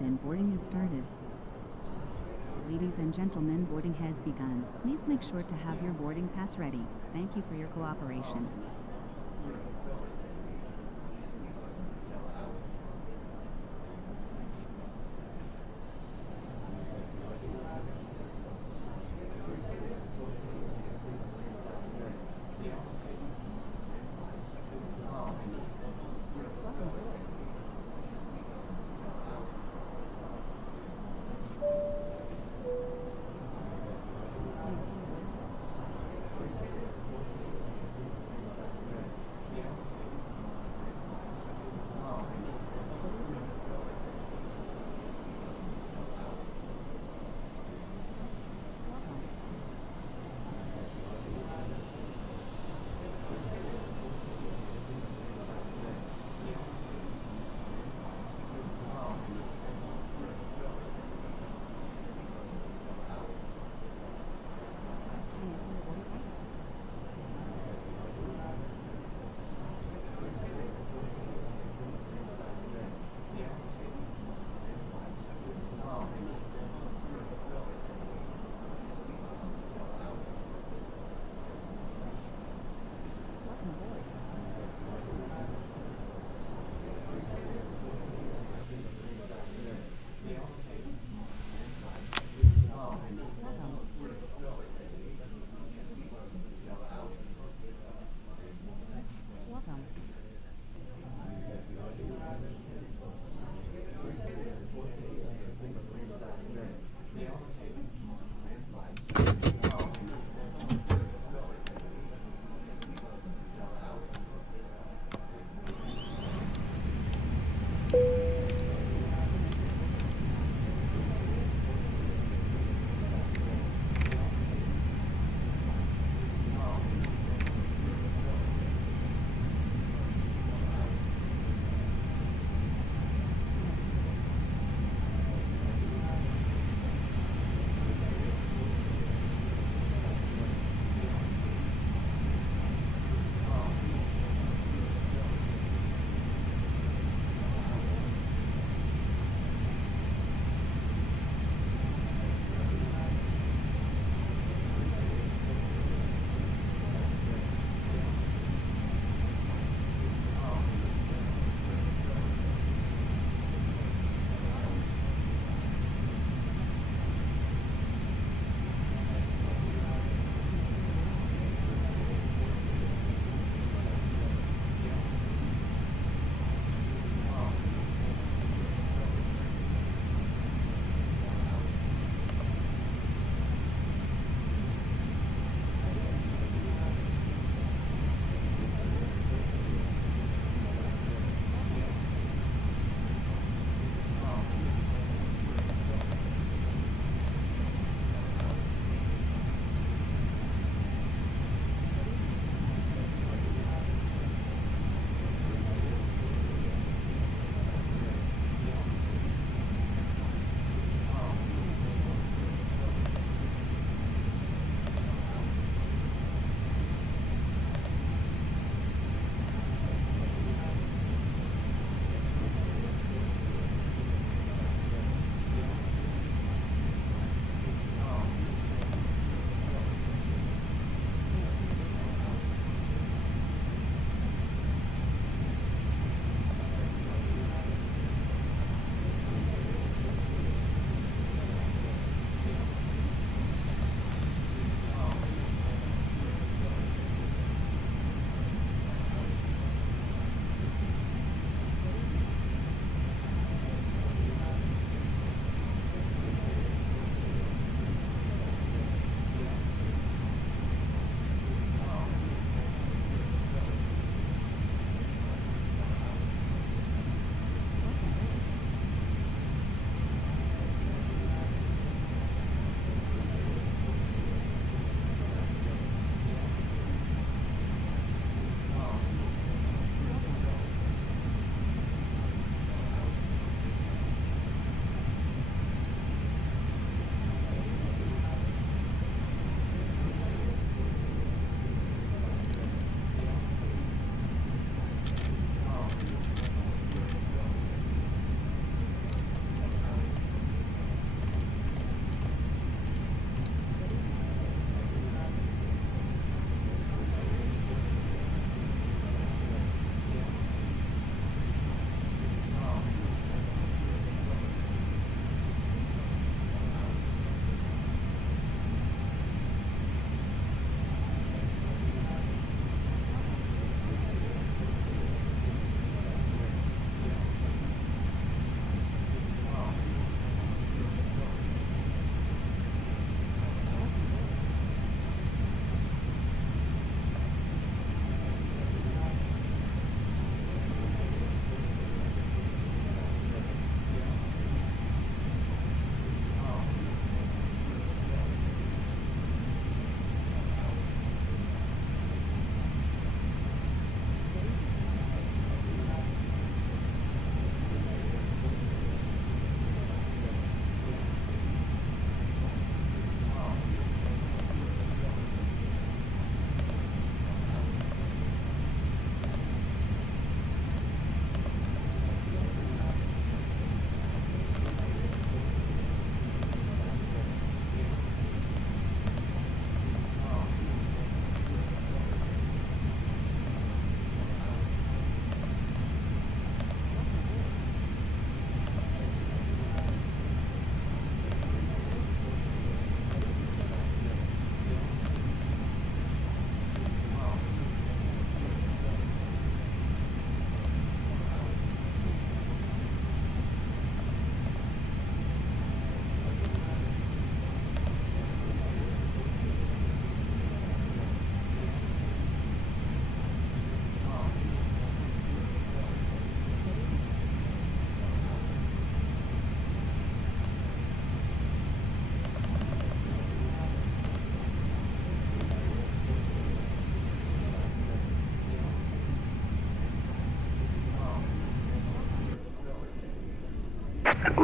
And boarding has started. Ladies and gentlemen, boarding has begun. Please make sure to have your boarding pass ready. Thank you for your cooperation.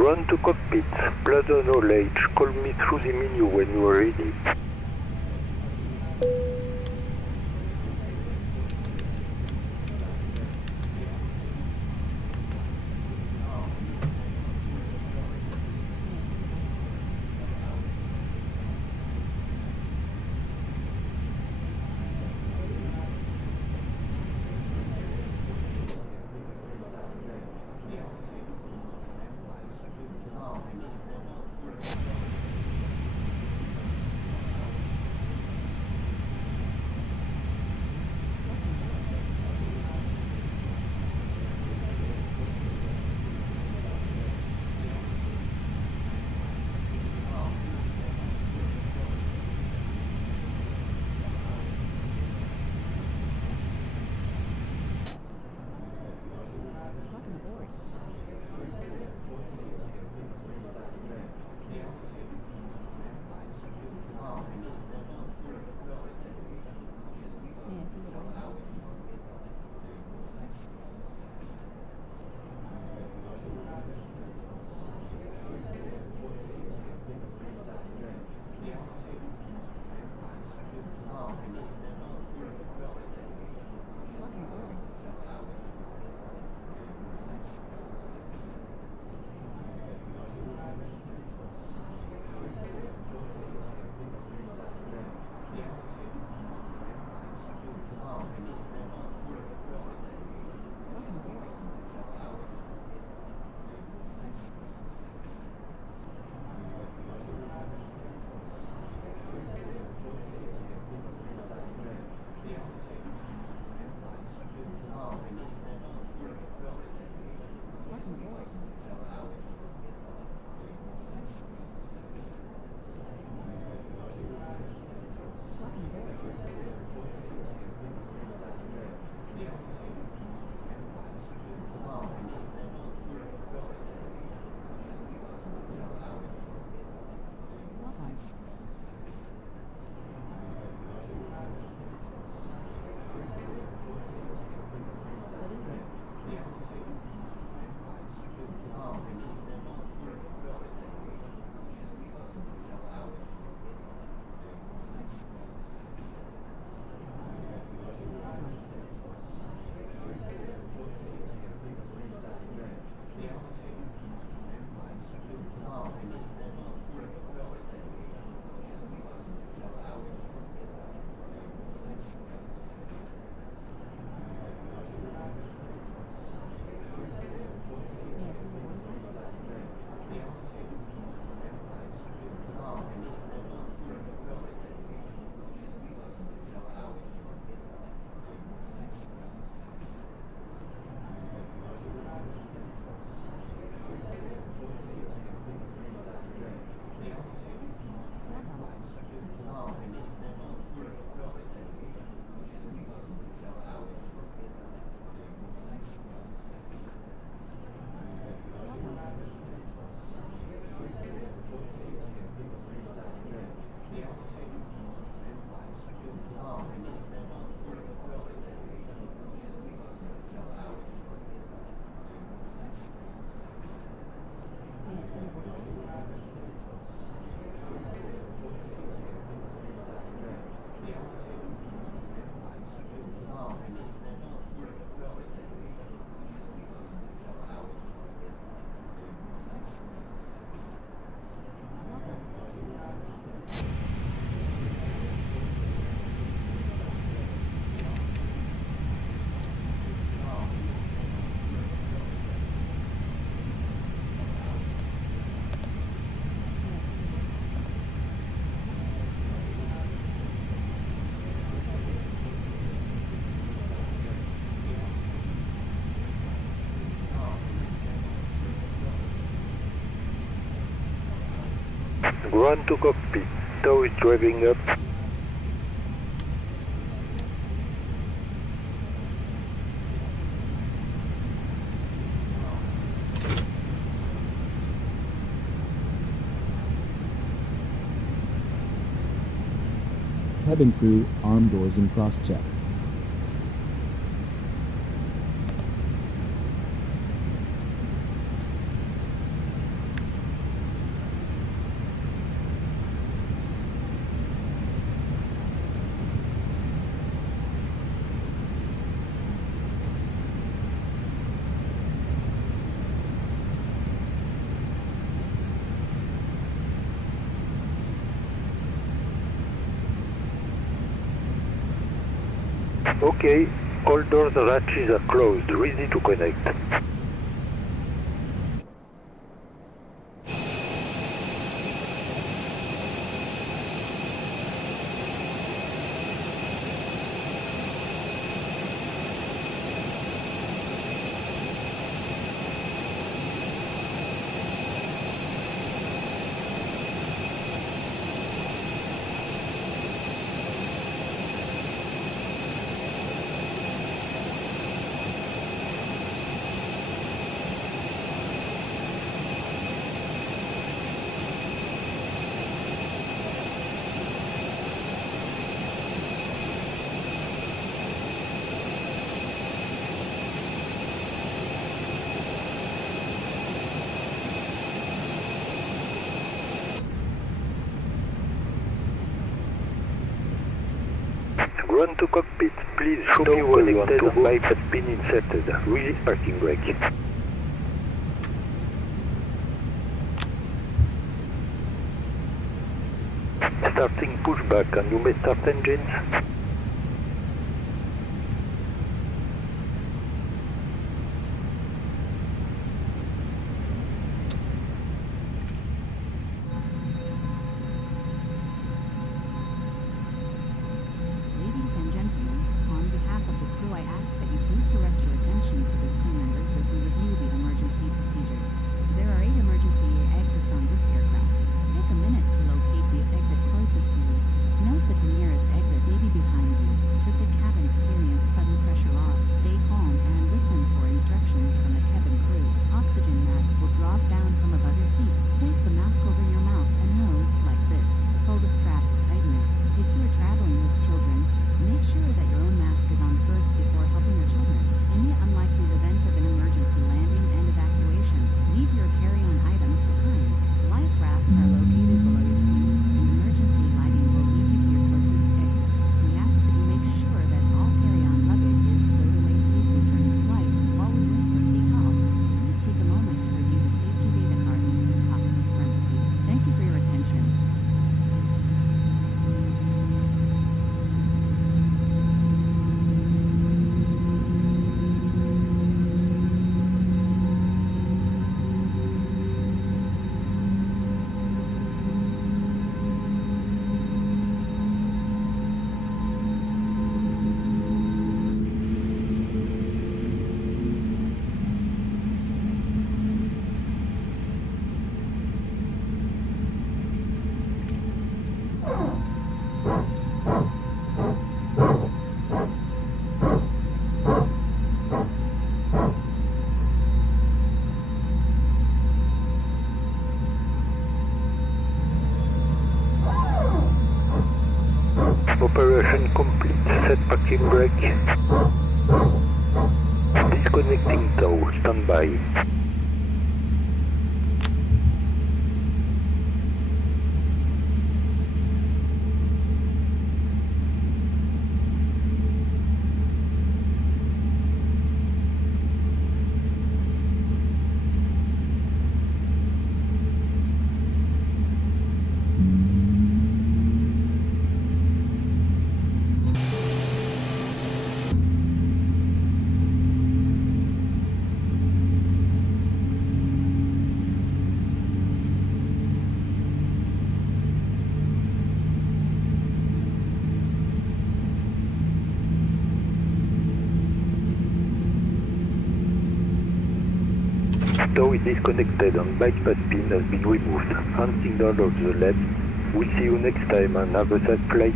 Ground to cockpit. Blood knowledge. Call me through the menu when you are ready. Ground to cockpit. Tow is driving up. Cabin crew, arm doors and cross-check. Okay, all doors and hatches are closed, ready to connect. Run to cockpit, please show me where you want to go. Pipe has been inserted. Release parking brake. Starting pushback, and you may start engines. Ladies and gentlemen, on behalf of the crew I ask that you please direct your attention to the crew members as we review the emergency procedures. There are 8 emergency exits on this aircraft. Take a minute to locate the exit closest to you. Note that the nearest exit may be behind you. Should the cabin experience sudden pressure loss, stay calm and listen for instructions from the cabin crew. Oxygen masks will drop down from above your seat. Place the mask over your mouth and nose, like this. Pull the strap to tighten it. If you are traveling with children, make sure that your own mask is on first before helping your children. In the unlikely event of an emergency landing and evacuation, leave your carry-on items behind. Life rafts are located below your seats, and emergency lighting will lead you to your closest exit. We ask that you make sure that all carry-on luggage is stowed away safely during the flight. While we wait for takeoff, please take a moment to review the safety data card in the seat pocket in front of you. Thank you for your attention. Operation complete. Set parking brake. Disconnecting tow. Stand by. Tow is disconnected and bypass pin has been removed. Hand signal of the left. We'll see you next time and have a safe flight.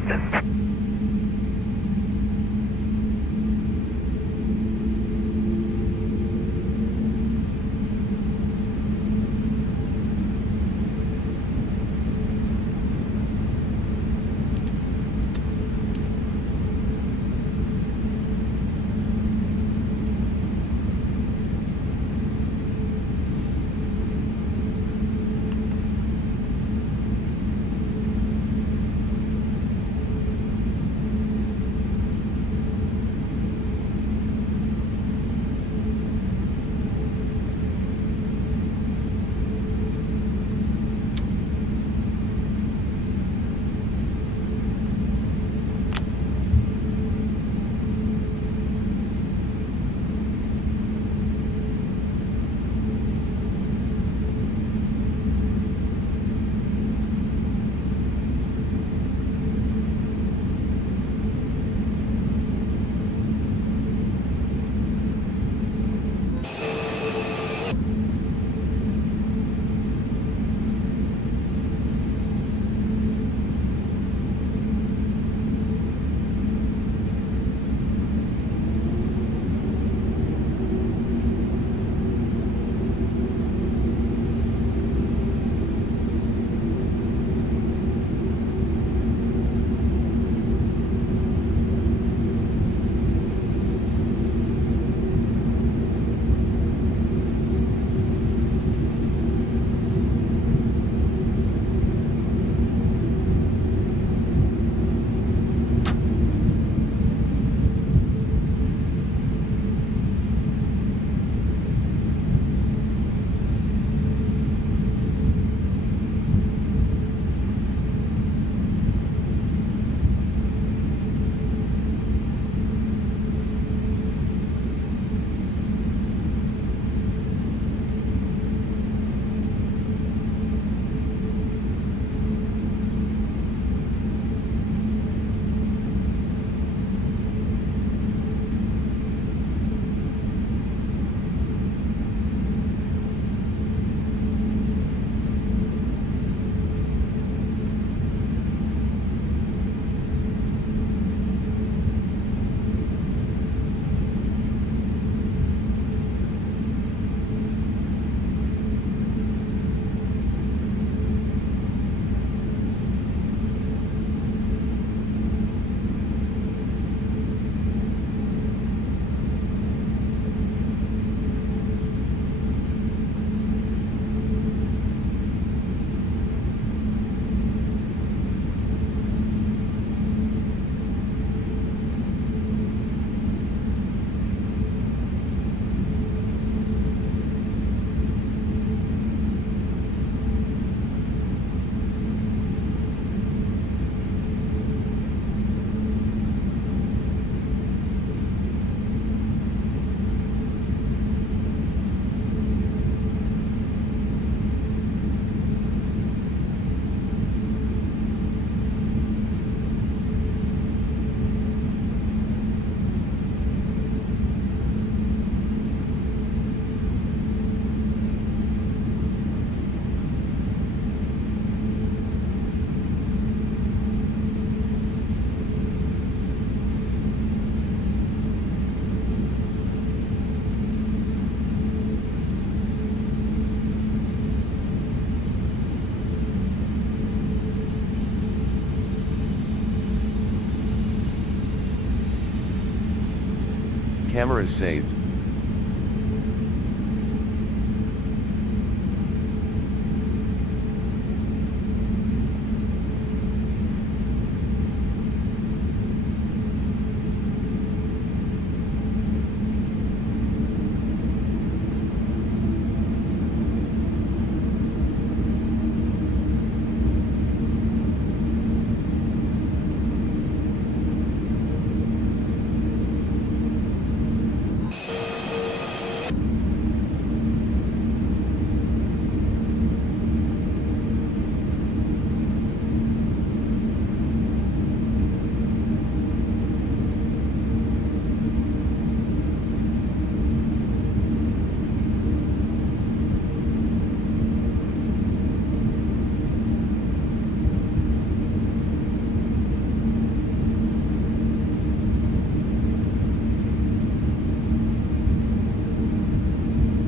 Cameras saved.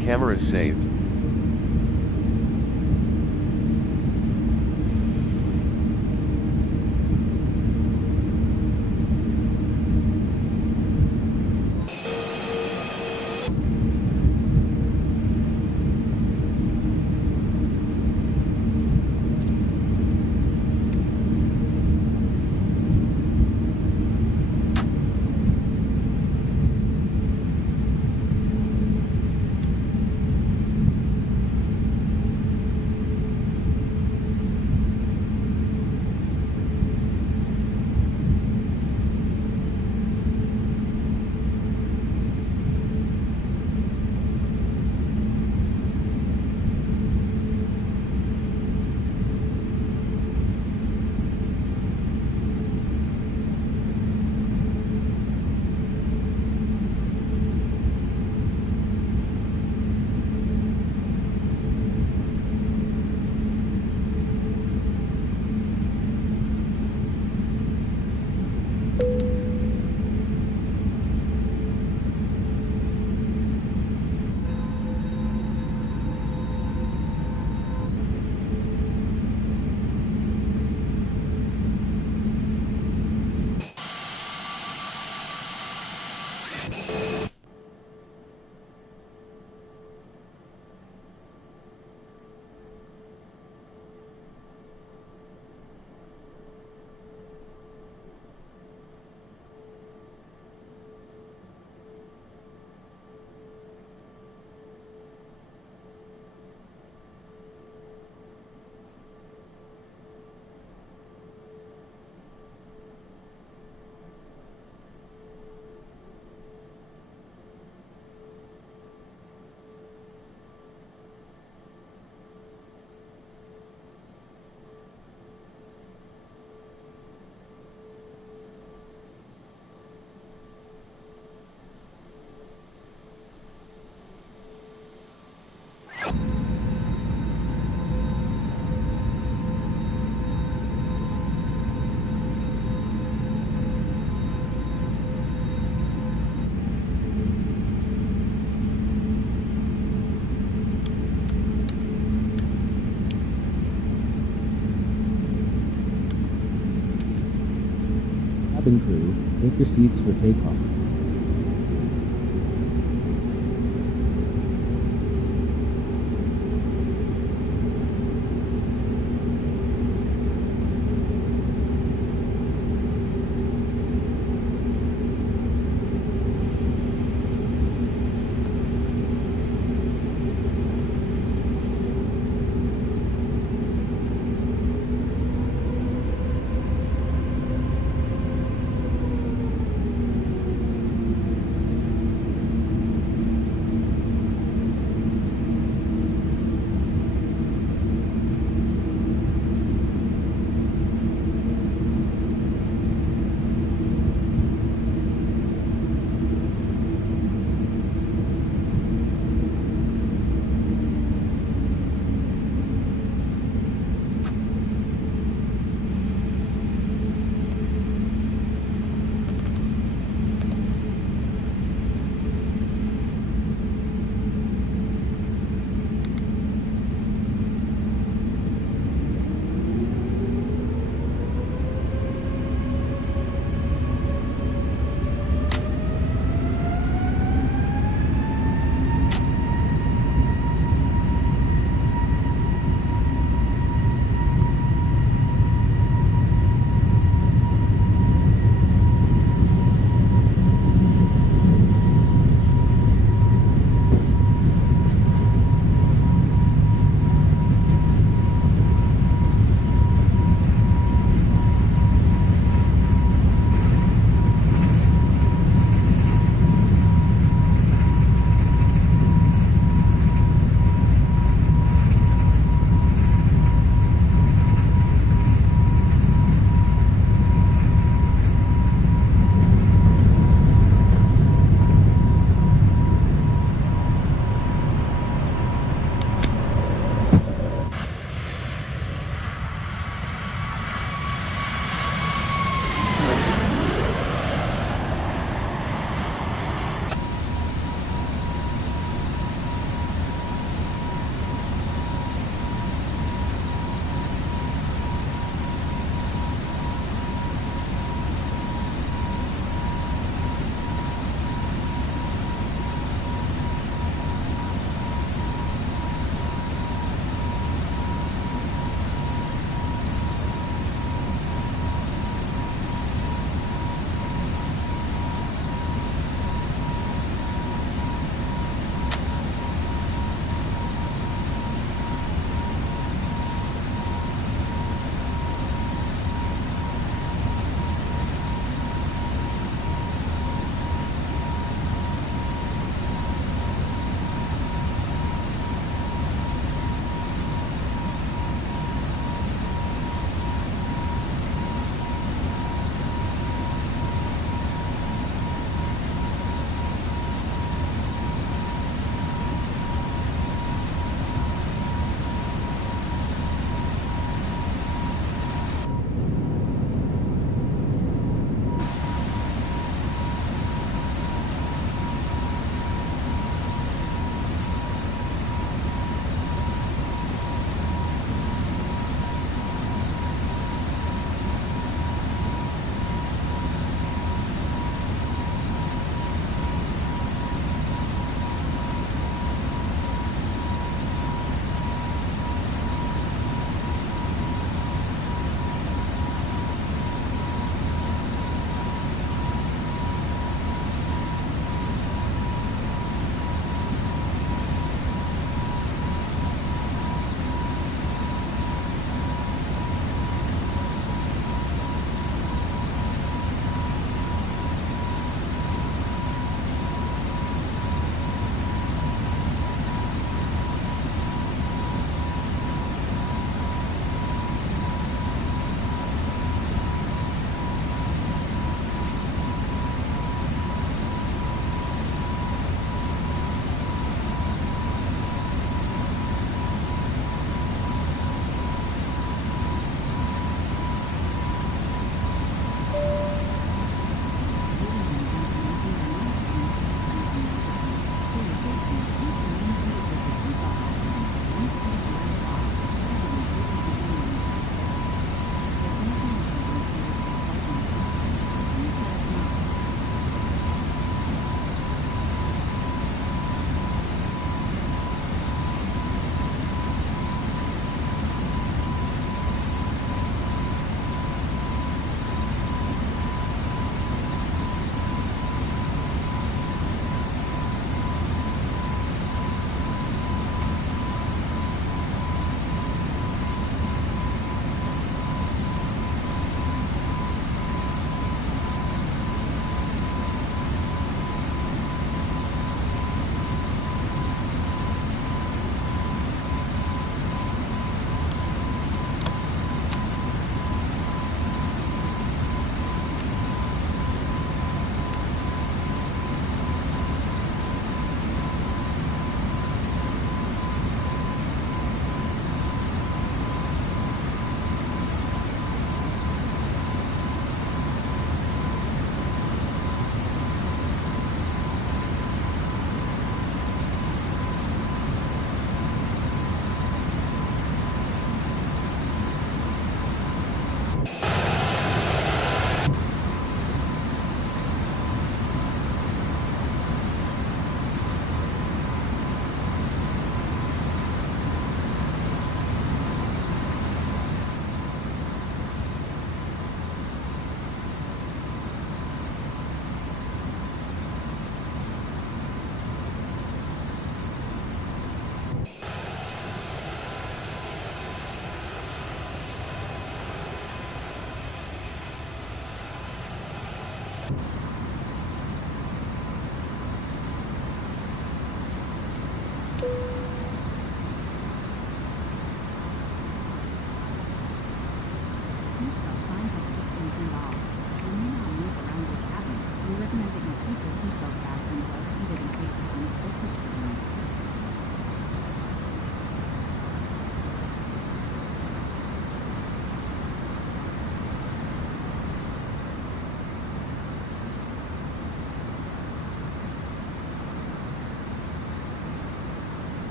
Cameras saved. Cabin crew, take your seats for takeoff.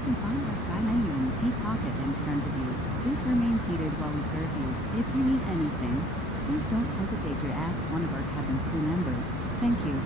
You can find our Sky menu in the seat pocket in front of you. Please remain seated while we serve you. If you need anything, please don't hesitate to ask one of our cabin crew members. Thank you.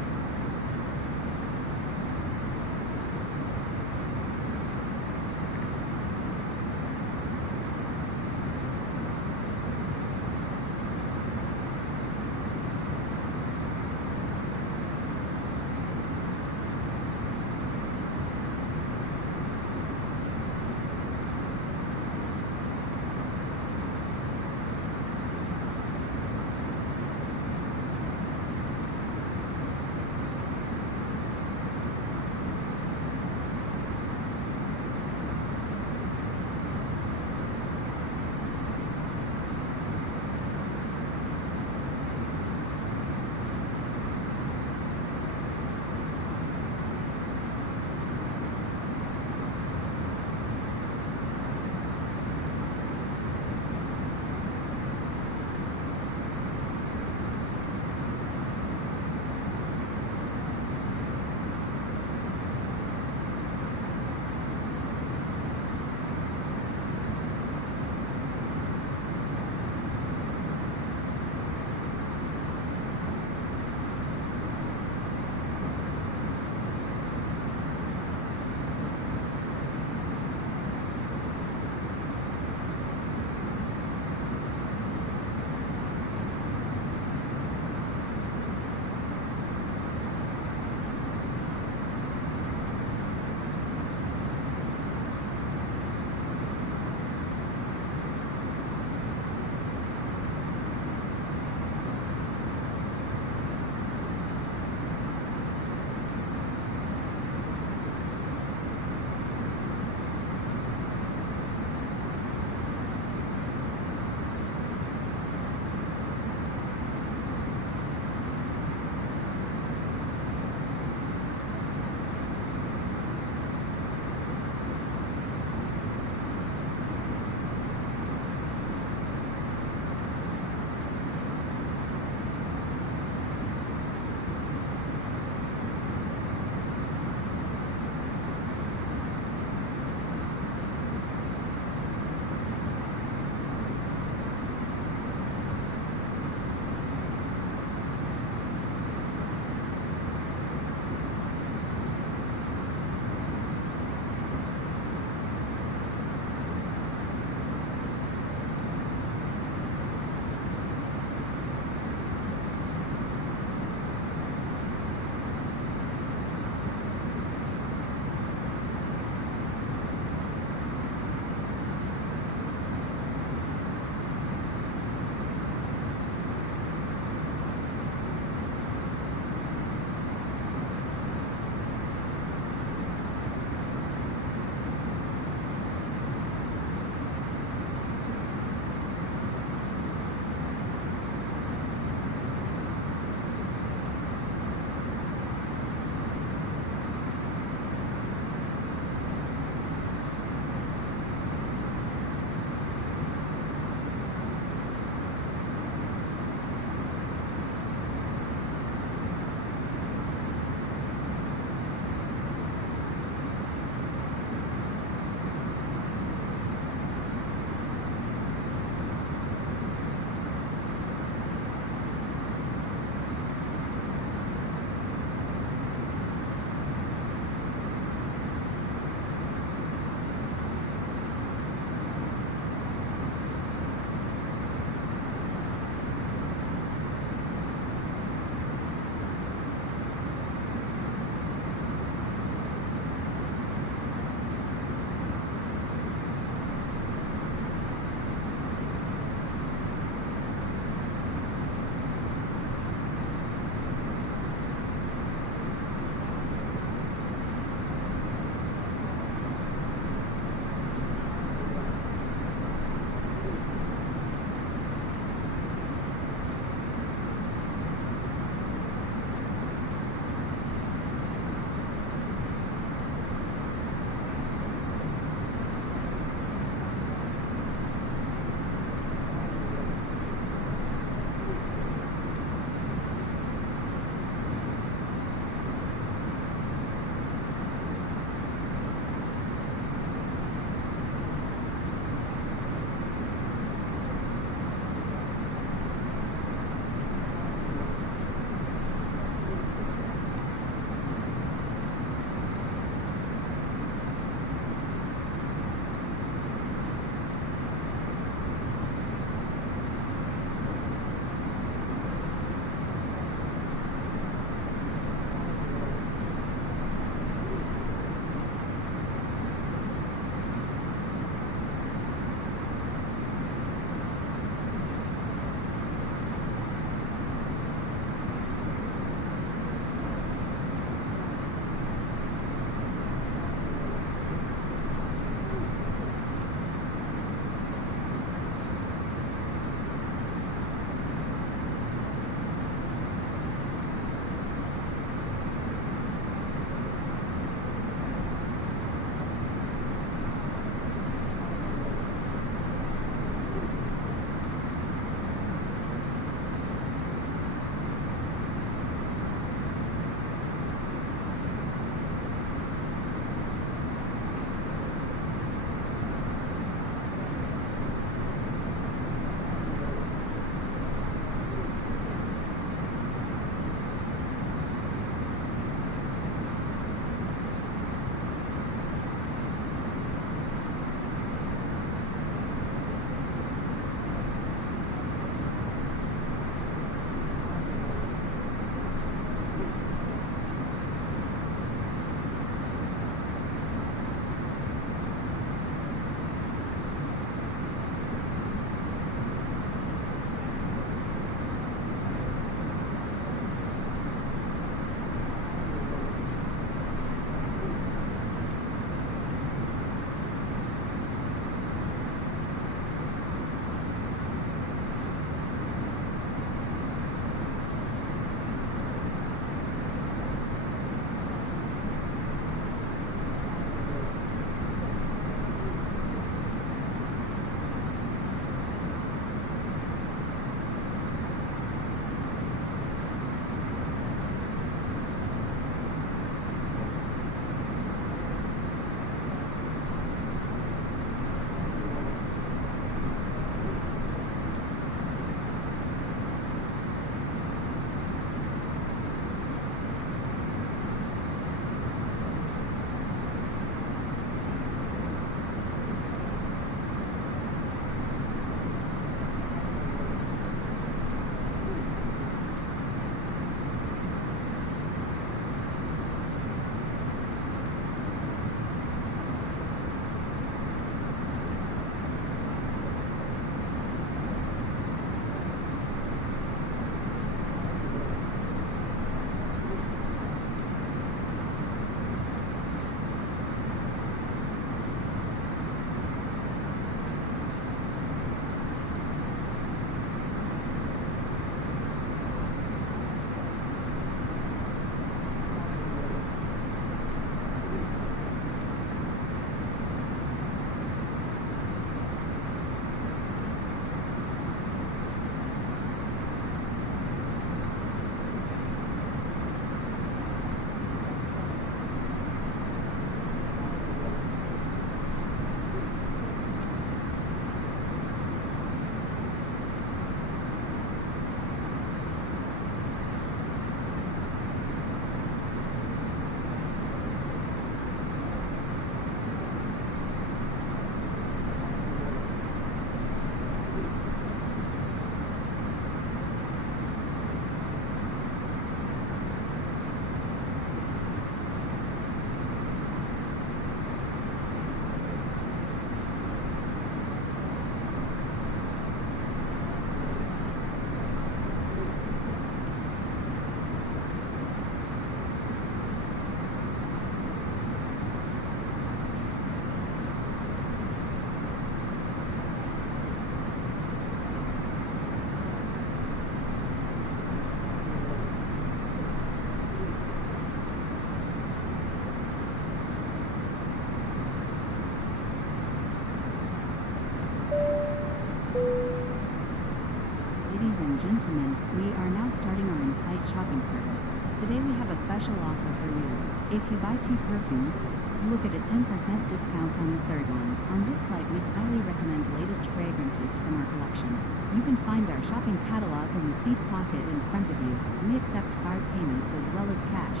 shopping service. Today we have a special offer for you. If you buy 2 perfumes, you will get a 10% discount on the third one. On this flight we highly recommend the latest fragrances from our collection. You can find our shopping catalog in the seat pocket in front of you. We accept card payments as well as cash.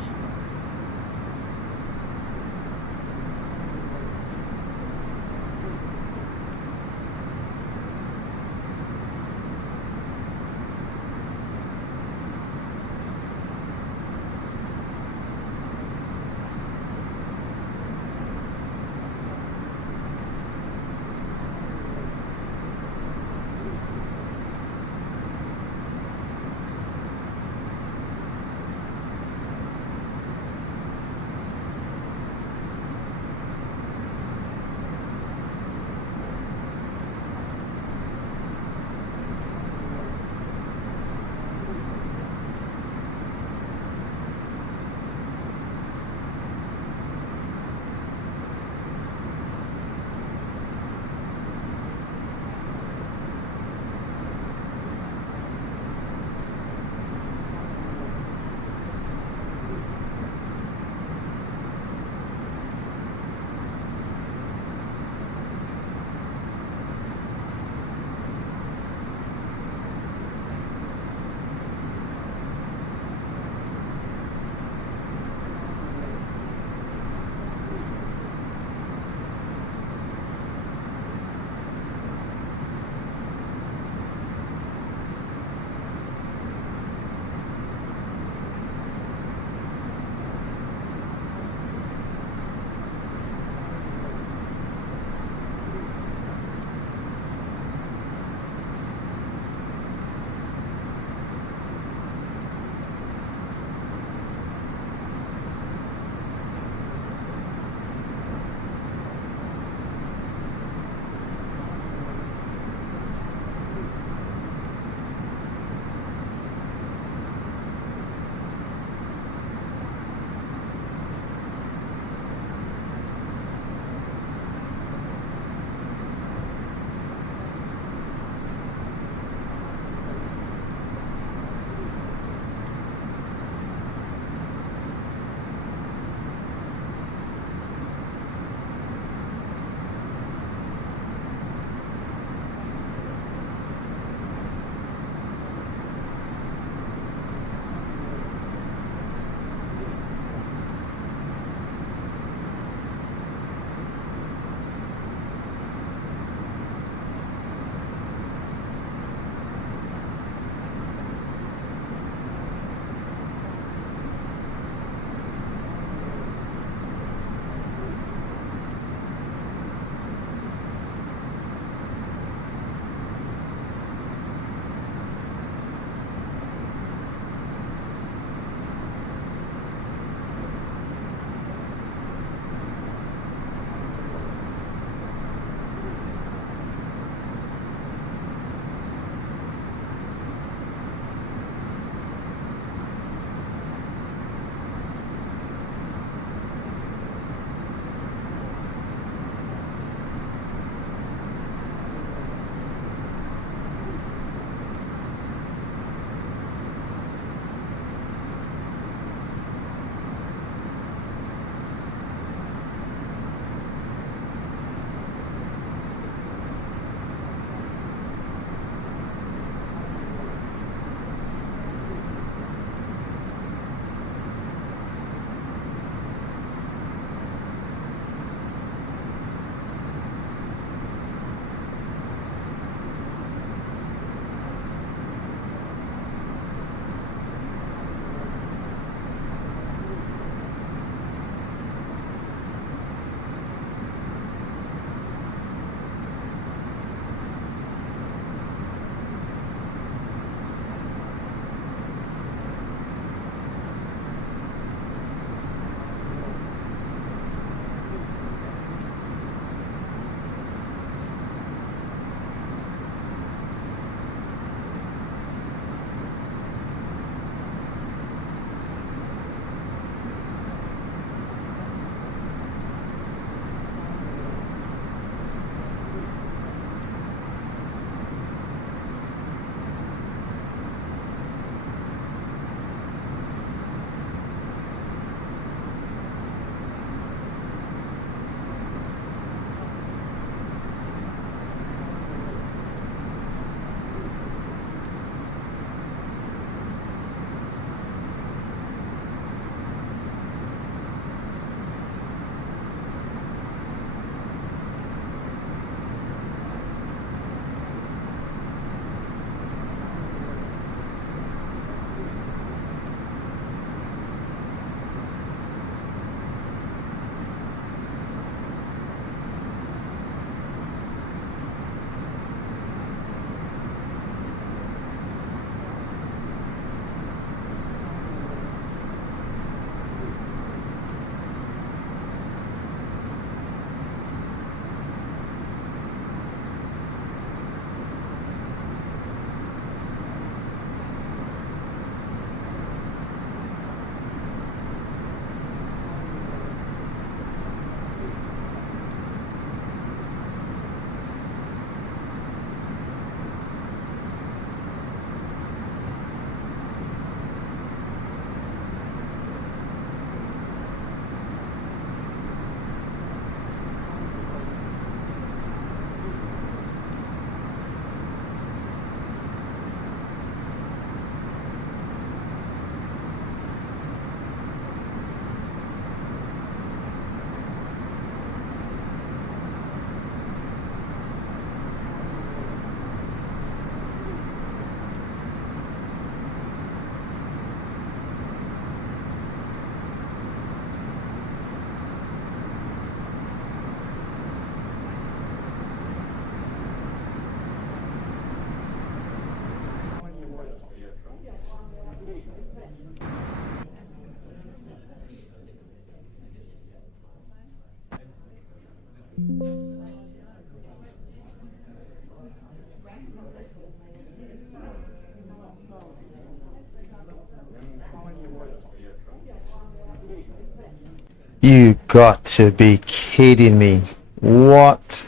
You got to be kidding me. What?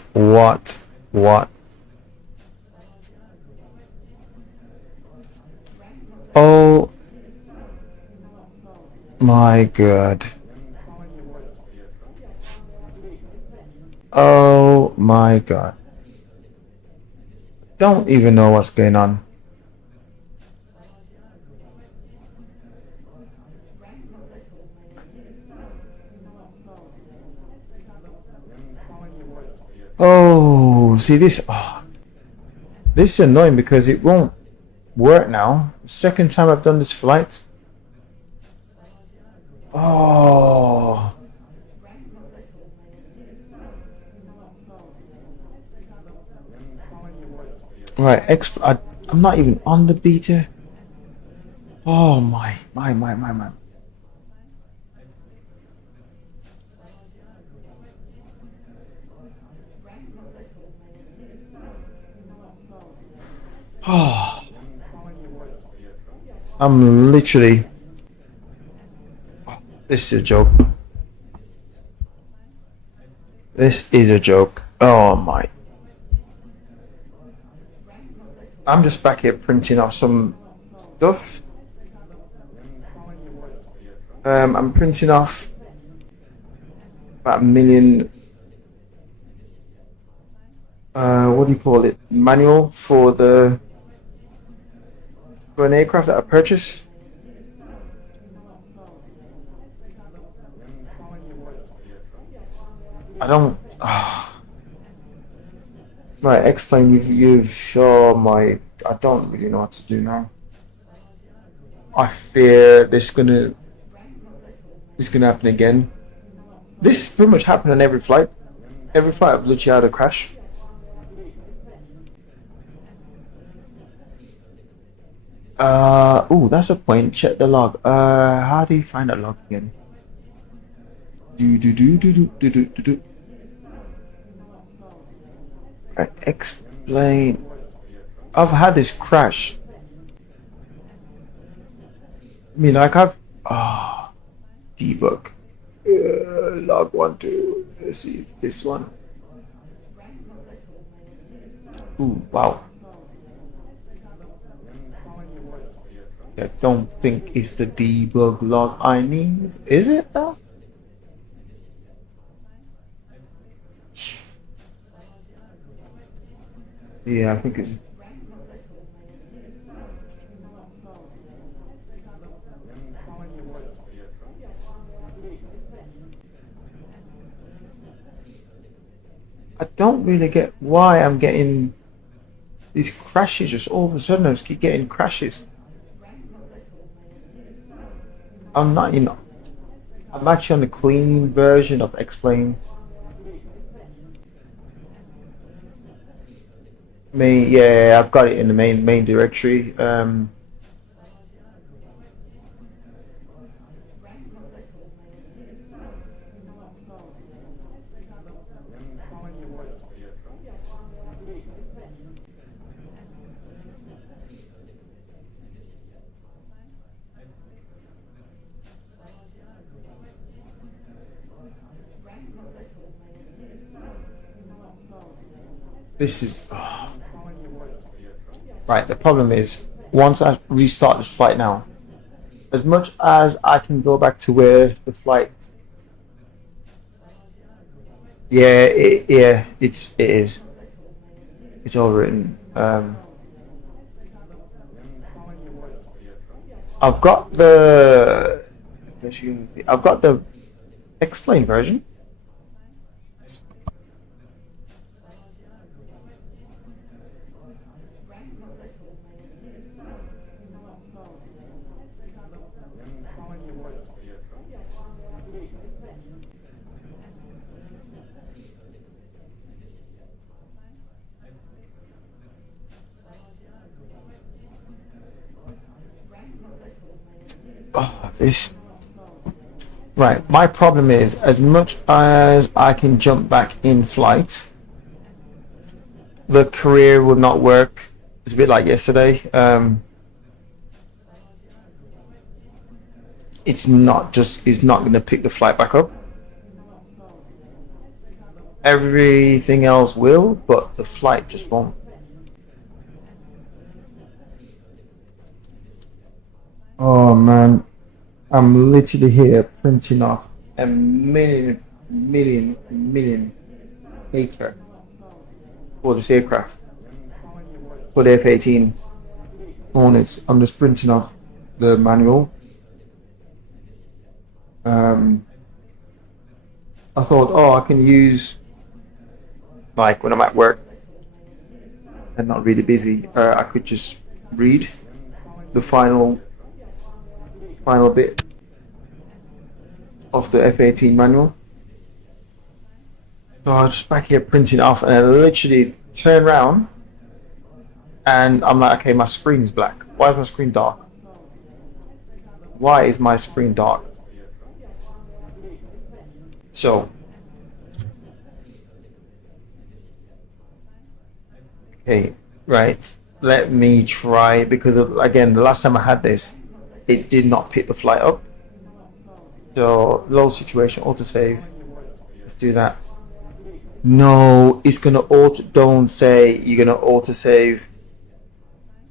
Oh my god. Oh my god. Don't even know what's going on. Oh, see this. Oh, this is annoying because it won't work now. Second time I've done this flight. Oh. Right, I'm not even on the beta. Oh my. Oh. I'm literally. This is a joke. This is a joke. Oh my. I'm just back here printing off some stuff. I'm printing off about 1 million. What do you call it? Manual for an aircraft that I purchased. I don't. Right, explain. You've sure my. I don't really know what to do now. I fear this gonna happen again. This pretty much happened on every flight. Every flight I've literally had a crash. Oh, that's a point. Check the log. How do you find that log again? Explain. I've had this crash. I mean, like I've debug. Log 1, 2. Let's see this one. Ooh, wow. I don't think it's the debug log I need. Is it though? Yeah, I think it's. I don't really get why I'm getting these crashes. Just all of a sudden, I just keep getting crashes. I'm not, I'm actually on the clean version of Xplane. Yeah, I've got it in the main directory. This is right. The problem is once I restart this flight now, as much as I can go back to where the flight. Yeah, it is. It's all written. I've got the Xplane version. This. Right, my problem is, as much as I can jump back in flight, the career will not work. It's a bit like yesterday. It's not going to pick the flight back up. Everything else will, but the flight just won't. Oh man, I'm literally here printing off a million paper for this aircraft, for the F-18 on it. I'm just printing off the manual. I thought, oh, I can use, like when I'm at work and not really busy, I could just read the final bit of the F-18 manual. So I was just back here printing off, and I literally turn around and I'm like, okay, my screen is black. Why is my screen dark? Why is my screen dark? So, okay, right, let me try, because again, the last time I had this, it did not pick the flight up. So, load situation, autosave, let's do that. No, it's gonna don't say you're gonna autosave.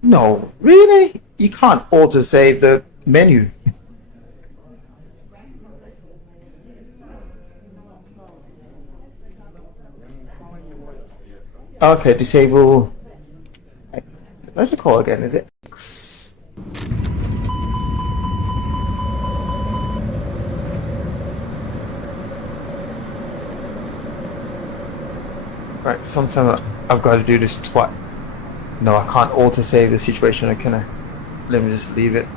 No, really? You can't autosave the menu. Okay, disable. What's it called again? Is it X? Right, sometimes I've got to do this twice. No, I can't auto-save the situation, can I? Let me just leave it.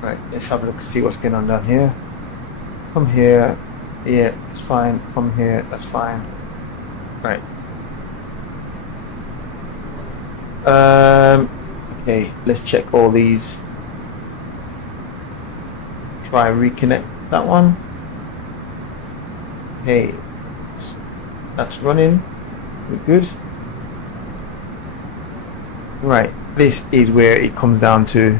Right, let's have a look, see what's going on down here. Come here. Yeah, it's fine. Come here, that's fine. Right. Okay, let's check all these. Try reconnect that one. Okay, that's running. We're good. Right, this is where it comes down to,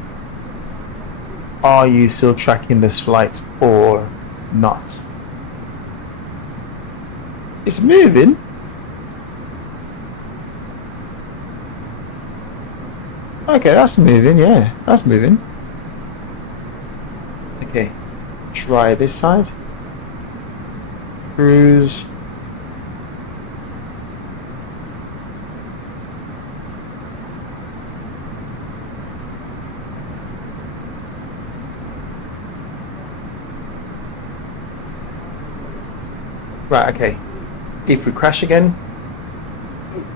are you still tracking this flight or not? It's moving. Okay, that's moving, yeah, that's moving. Okay, try this side. Cruise. Right, okay. If we crash again,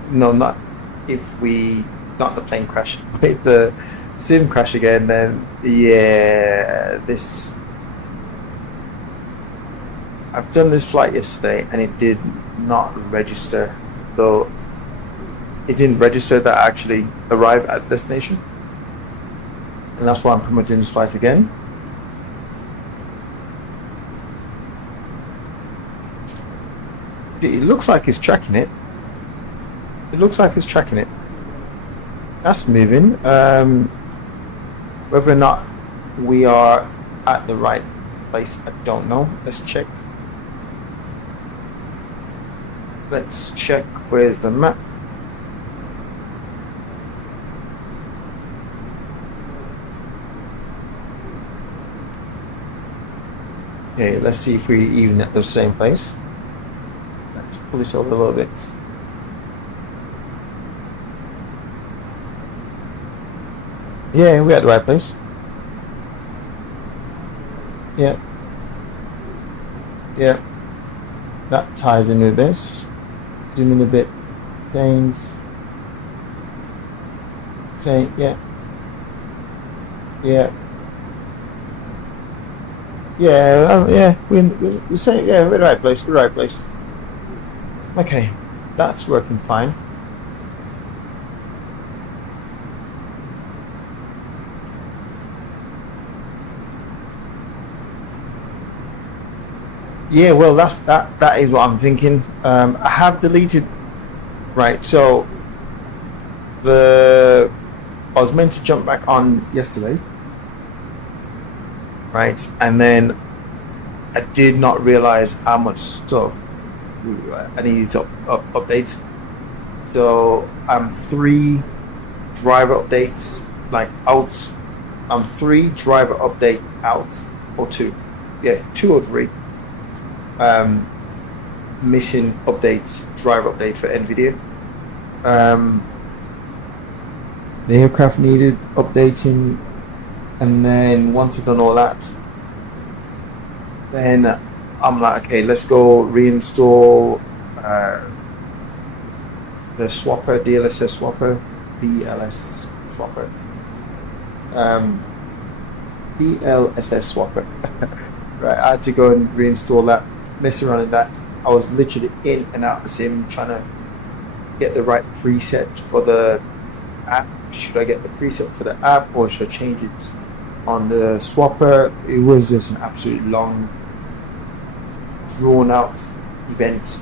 no, not if we, not the plane crash, if the sim crash again, then yeah, this, I've done this flight yesterday and it did not register, though it didn't register that I actually arrived at the destination, and that's why I'm promoting this flight again. It looks like it's tracking it. It looks like it's tracking it. That's moving. Whether or not we are at the right place, I don't know. Let's check. Let's check. Where's the map? Okay, let's see if we're even at the same place. Let's pull this over a little bit. Yeah, we're at the right place. Yeah. Yeah. That ties in with this. Zoom in a bit. Things. Saying, yeah. Yeah. Yeah, yeah. We're saying, yeah, we're at the right place. We're at the right place. Okay, that's working fine. Yeah, well, that is what I'm thinking. I have deleted. Right, so I was meant to jump back on yesterday, right, and then I did not realize how much stuff I needed to update. So I'm 3 driver updates like out. I'm 3 driver update out, or 2, yeah, 2 or 3. Missing updates, driver update for NVIDIA. The aircraft needed updating, and then once I've done all that, then I'm like, okay, let's go reinstall the swapper, DLSS swapper, DLS swapper, DLSS swapper. Right, I had to go and reinstall that, mess around with that. I was literally in and out of the sim trying to get the right preset for the app. Should I get the preset for the app, or should I change it on the swapper? It was just an absolute long, drawn out event.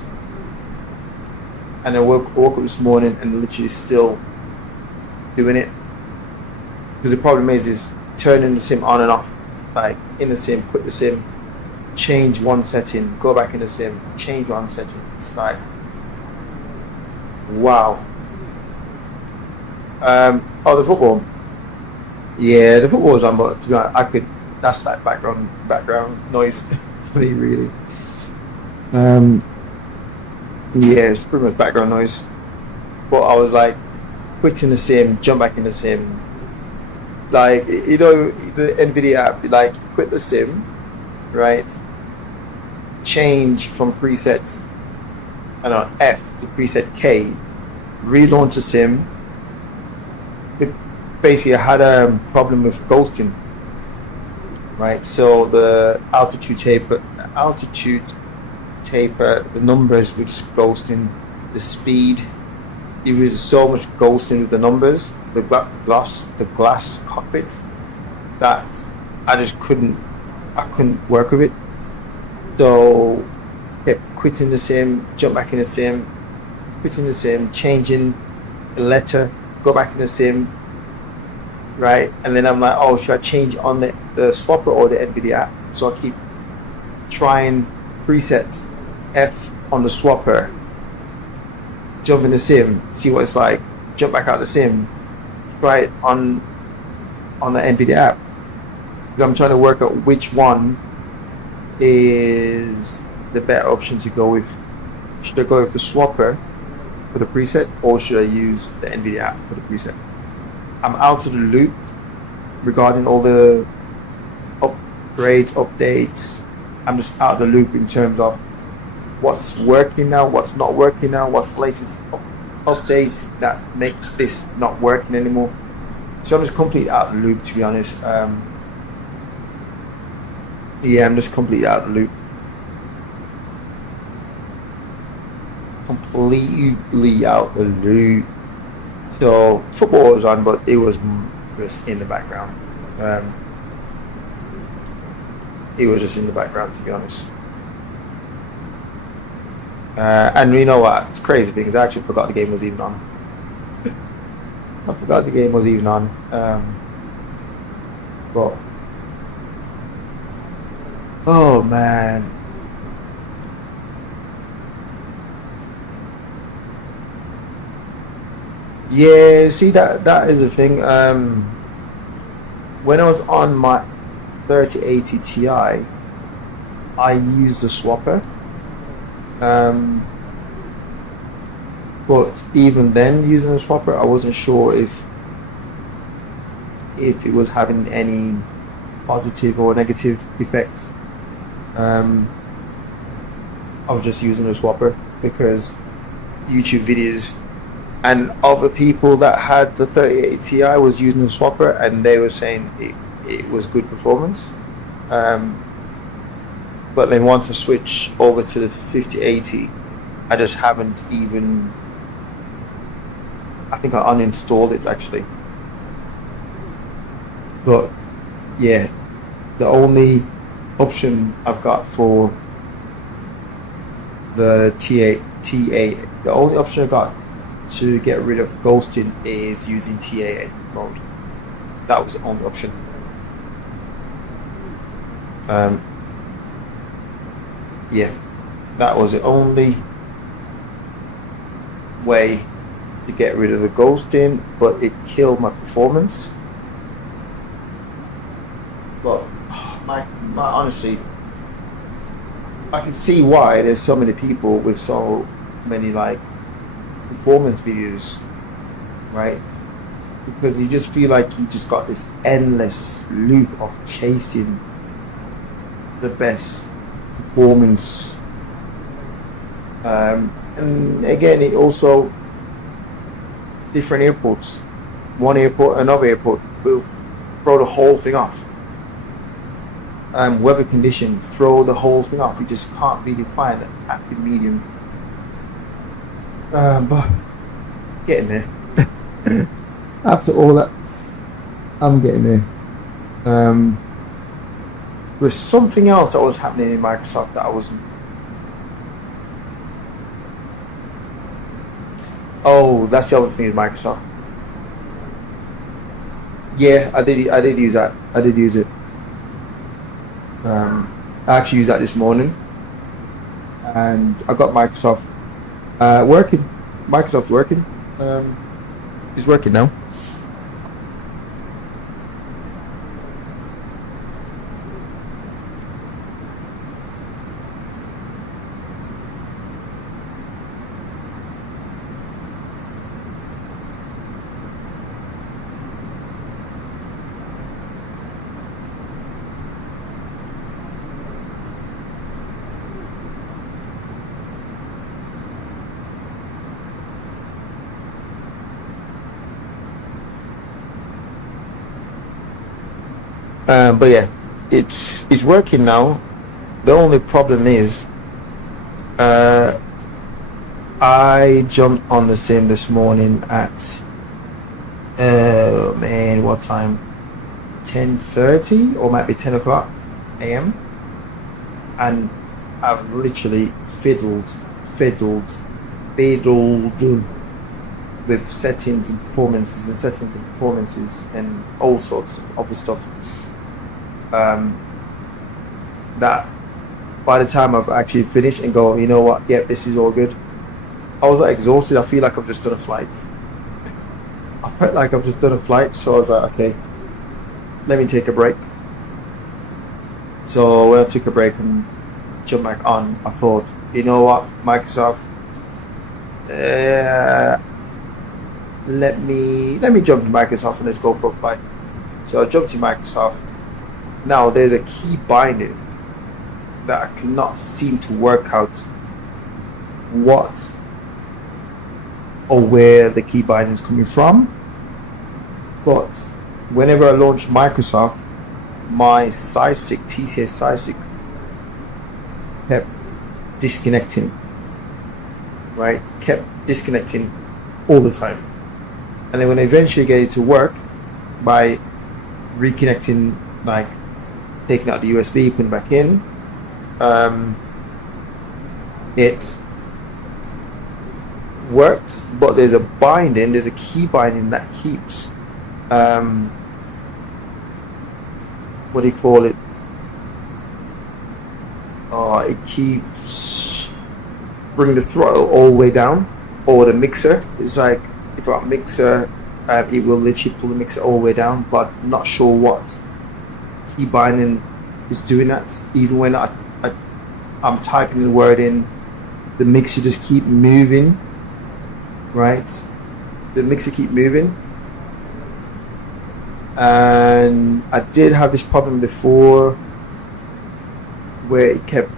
And I woke up this morning and literally still doing it. Because the problem is turning the sim on and off, like in the sim, quit the sim, change one setting, go back in the sim, change one setting. It's like, wow. Oh, the football. Yeah, the football was on, but to be honest, I could. That's like background noise for me, really. Yeah, it's pretty much background noise. But I was like, quitting the sim, jump back in the sim. Like, you know, the NVIDIA app, like, quit the sim, right? Change from preset, I don't know, F to preset K, relaunch the sim. Basically, I had a problem with ghosting, right? So the altitude taper, the numbers were just ghosting. The speed, it was so much ghosting with the numbers, the glass cockpit, that I just couldn't work with it. So I kept quitting the sim, jump back in the sim, quitting the sim, changing the letter, go back in the sim. Right, and then I'm like, oh, should I change on the swapper or the NVIDIA app? So I keep trying preset F on the swapper, jump in the sim, see what it's like, jump back out the sim, try it on the NVIDIA app. Because I'm trying to work out which one is the better option to go with. Should I go with the swapper for the preset, or should I use the NVIDIA app for the preset? I'm out of the loop regarding all the upgrades, updates. I'm just out of the loop in terms of what's working now, what's not working now, what's the latest updates that makes this not working anymore. So I'm just completely out of the loop, to be honest. Yeah, I'm just completely out of the loop. Completely out the loop. So football was on, but it was just in the background. It was just in the background, to be honest. And you know what? It's crazy because I actually forgot the game was even on. I forgot the game was even on. But oh man. Yeah, see that is the thing. When I was on my 3080 Ti, I used the swapper. But even then, using the swapper, I wasn't sure if it was having any positive or negative effects. I was just using the swapper because YouTube videos and other people that had the 3080 Ti was using the swapper, and they were saying it was good performance. But then once I switch over to the 5080, I just haven't even. I think I uninstalled it actually. But yeah, the only option I've got for the TA. The only option I got to get rid of ghosting is using TAA mode. That was the only option. Yeah, that was the only way to get rid of the ghosting, but it killed my performance. But my honestly, I can see why there's so many people with so many like performance videos, right? Because you just feel like you just got this endless loop of chasing the best performance. And again, it also different airports. One airport, another airport will throw the whole thing off. Weather condition, throw the whole thing off. You just can't really find an happy medium. But getting there. After all that, I'm getting there. There's something else that was happening in Microsoft that I wasn't. Oh, that's the other thing with Microsoft. Yeah, I did use that. I did use it. I actually used that this morning, and I got Microsoft working. Microsoft's working. It's working now. But yeah, it's working now. The only problem is I jumped on the sim this morning at what time? 10:30 or might be 10 o'clock a.m. and I've literally fiddled with settings and performances and all sorts of other stuff. That by the time I've actually finished and go, you know what, yep, this is all good, I was like exhausted. I feel like I've just done a flight. I felt like I've just done a flight, so I was like, okay, let me take a break. So when I took a break and jumped back on, I thought, you know what, Microsoft, let me jump to Microsoft and let's go for a flight. So I jumped to Microsoft. Now there's a key binding that I cannot seem to work out what or where the key binding is coming from. But whenever I launch Microsoft, my SiSig, TCS SiSig, kept disconnecting. Right? Kept disconnecting all the time. And then when I eventually get it to work by reconnecting, like taking out the USB, putting it back in, it worked, but there's a key binding that keeps what do you call it? It keeps bringing the throttle all the way down, or the mixer. It's like if I mixer, it will literally pull the mixer all the way down, but I'm not sure what key binding is doing that. Even when I'm typing the word in, the mixer just keep moving, right? The mixer keep moving. And I did have this problem before where it kept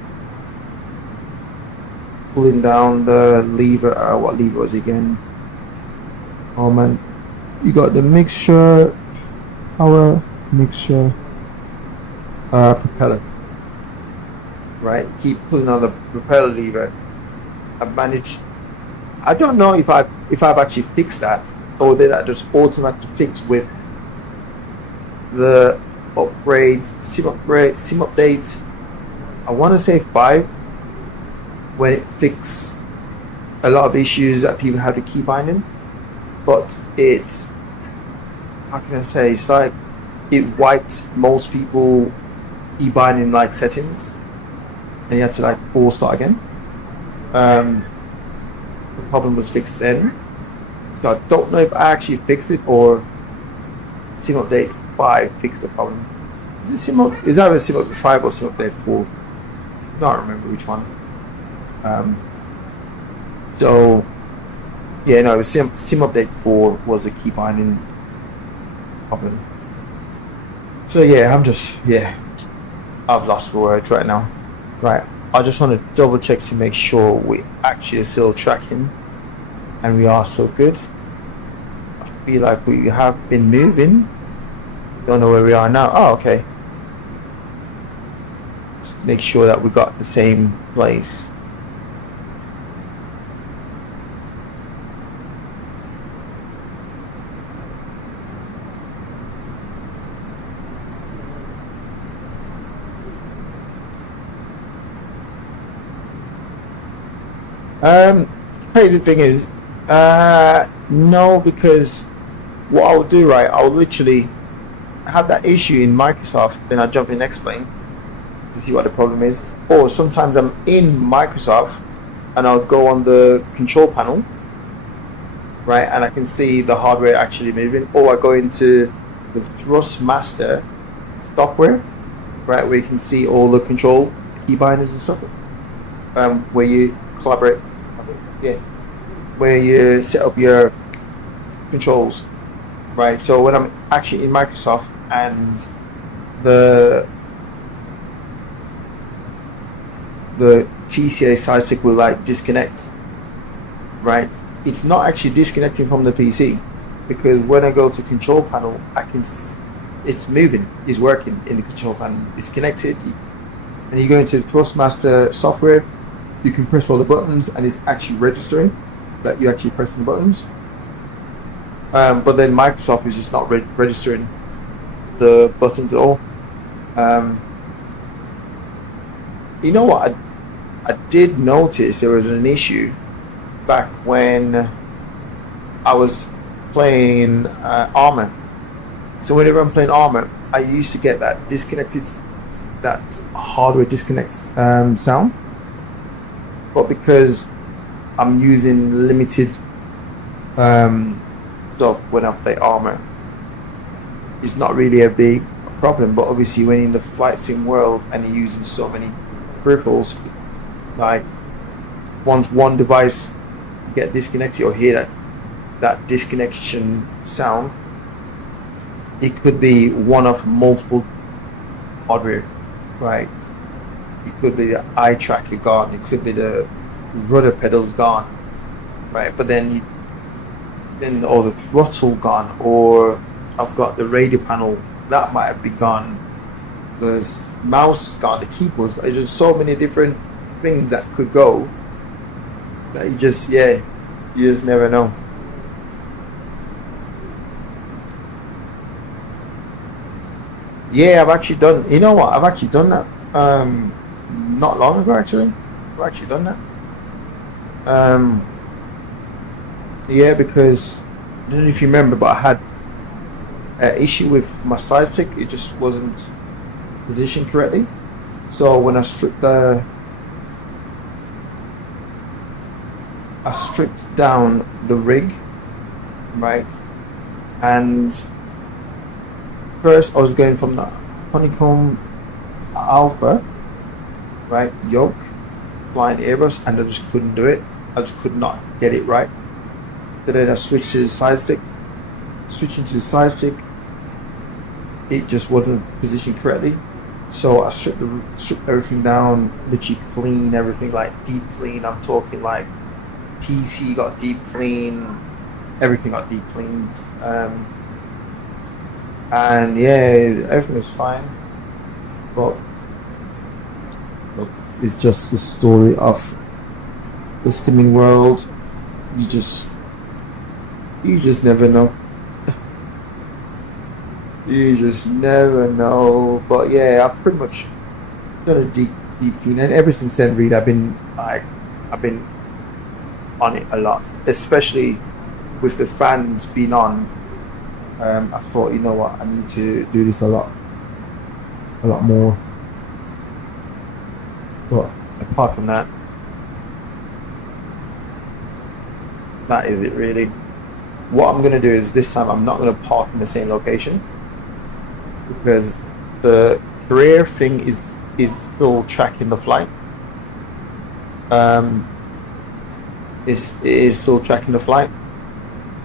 pulling down the lever. What lever was it again? Oh man, you got the mixture, power, mixture, propeller, right? Keep pulling on the propeller lever. I don't know if I've actually fixed that, or did that just automatically fix with the sim update. I want to say 5, when it fixed a lot of issues that people had with key binding, but it, how can I say, it's like it wiped most people key binding like settings, and you had to like all start again. The problem was fixed then, so I don't know if I actually fixed it or Sim Update 5 fixed the problem. Is it Sim Update? Is either Sim Update 5 or Sim Update 4? I don't remember which one. So yeah, no, it was Sim Update 4 was the key binding problem. So yeah, I've lost for words right now. Right, I just want to double check to make sure we actually are still tracking and we are still good. I feel like we have been moving. Don't know where we are now. Oh, okay. Just make sure that we got the same place. Crazy thing is, no, because what I'll do, right, I'll literally have that issue in Microsoft, then I jump in Xplane to see what the problem is. Or sometimes I'm in Microsoft and I'll go on the control panel, right, and I can see the hardware actually moving. Or I go into the Thrustmaster software, right, where you can see all the control key binders and stuff, where you collaborate, yeah, where you set up your controls, right? So when I'm actually in Microsoft and the TCA side stick will like disconnect, right? It's not actually disconnecting from the PC, because when I go to control panel, I can it's moving, it's working in the control panel, it's connected, and you go into Thrustmaster software, you can press all the buttons and it's actually registering that you're actually pressing the buttons. But then Microsoft is just not registering the buttons at all. You know what? I did notice there was an issue back when I was playing Arma. So whenever I'm playing Arma, I used to get that disconnected, that hardware disconnect sound. But because I'm using limited stuff when I play Arma, it's not really a big problem. But obviously when in the flight sim world and you're using so many peripherals, like once one device get disconnected or hear that disconnection sound, it could be one of multiple hardware, right? It could be the eye tracker gone, it could be the rudder pedals gone, right? But then or the throttle gone, or I've got the radio panel that might have been gone, the mouse gone, the keyboard's gone. There's just so many different things that could go that you just never know. Yeah, I've actually done, you know what, I've actually done that not long ago. Actually, I've actually done that. Yeah, because I don't know if you remember, but I had an issue with my side stick. It just wasn't positioned correctly. So when I stripped down the rig, right, and first I was going from the honeycomb alpha, right, yoke, flying Airbus, and I just couldn't do it. I just could not get it right. So then I switched to the side stick. Switching to the side stick, it just wasn't positioned correctly. So I stripped everything down, literally clean everything, like deep clean. I'm talking like PC got deep clean, everything got deep cleaned, and yeah, everything was fine. But look, it's just the story of the stimming world. You just never know. You just never know. But yeah, I've pretty much done a deep clean, and ever since then, really, I've been like I've been on it a lot, especially with the fans being on. I thought, you know what, I need to do this a lot more. But apart from that, that is it really. What I'm gonna do is this time I'm not gonna park in the same location, because the career thing is still tracking the flight. It is still tracking the flight.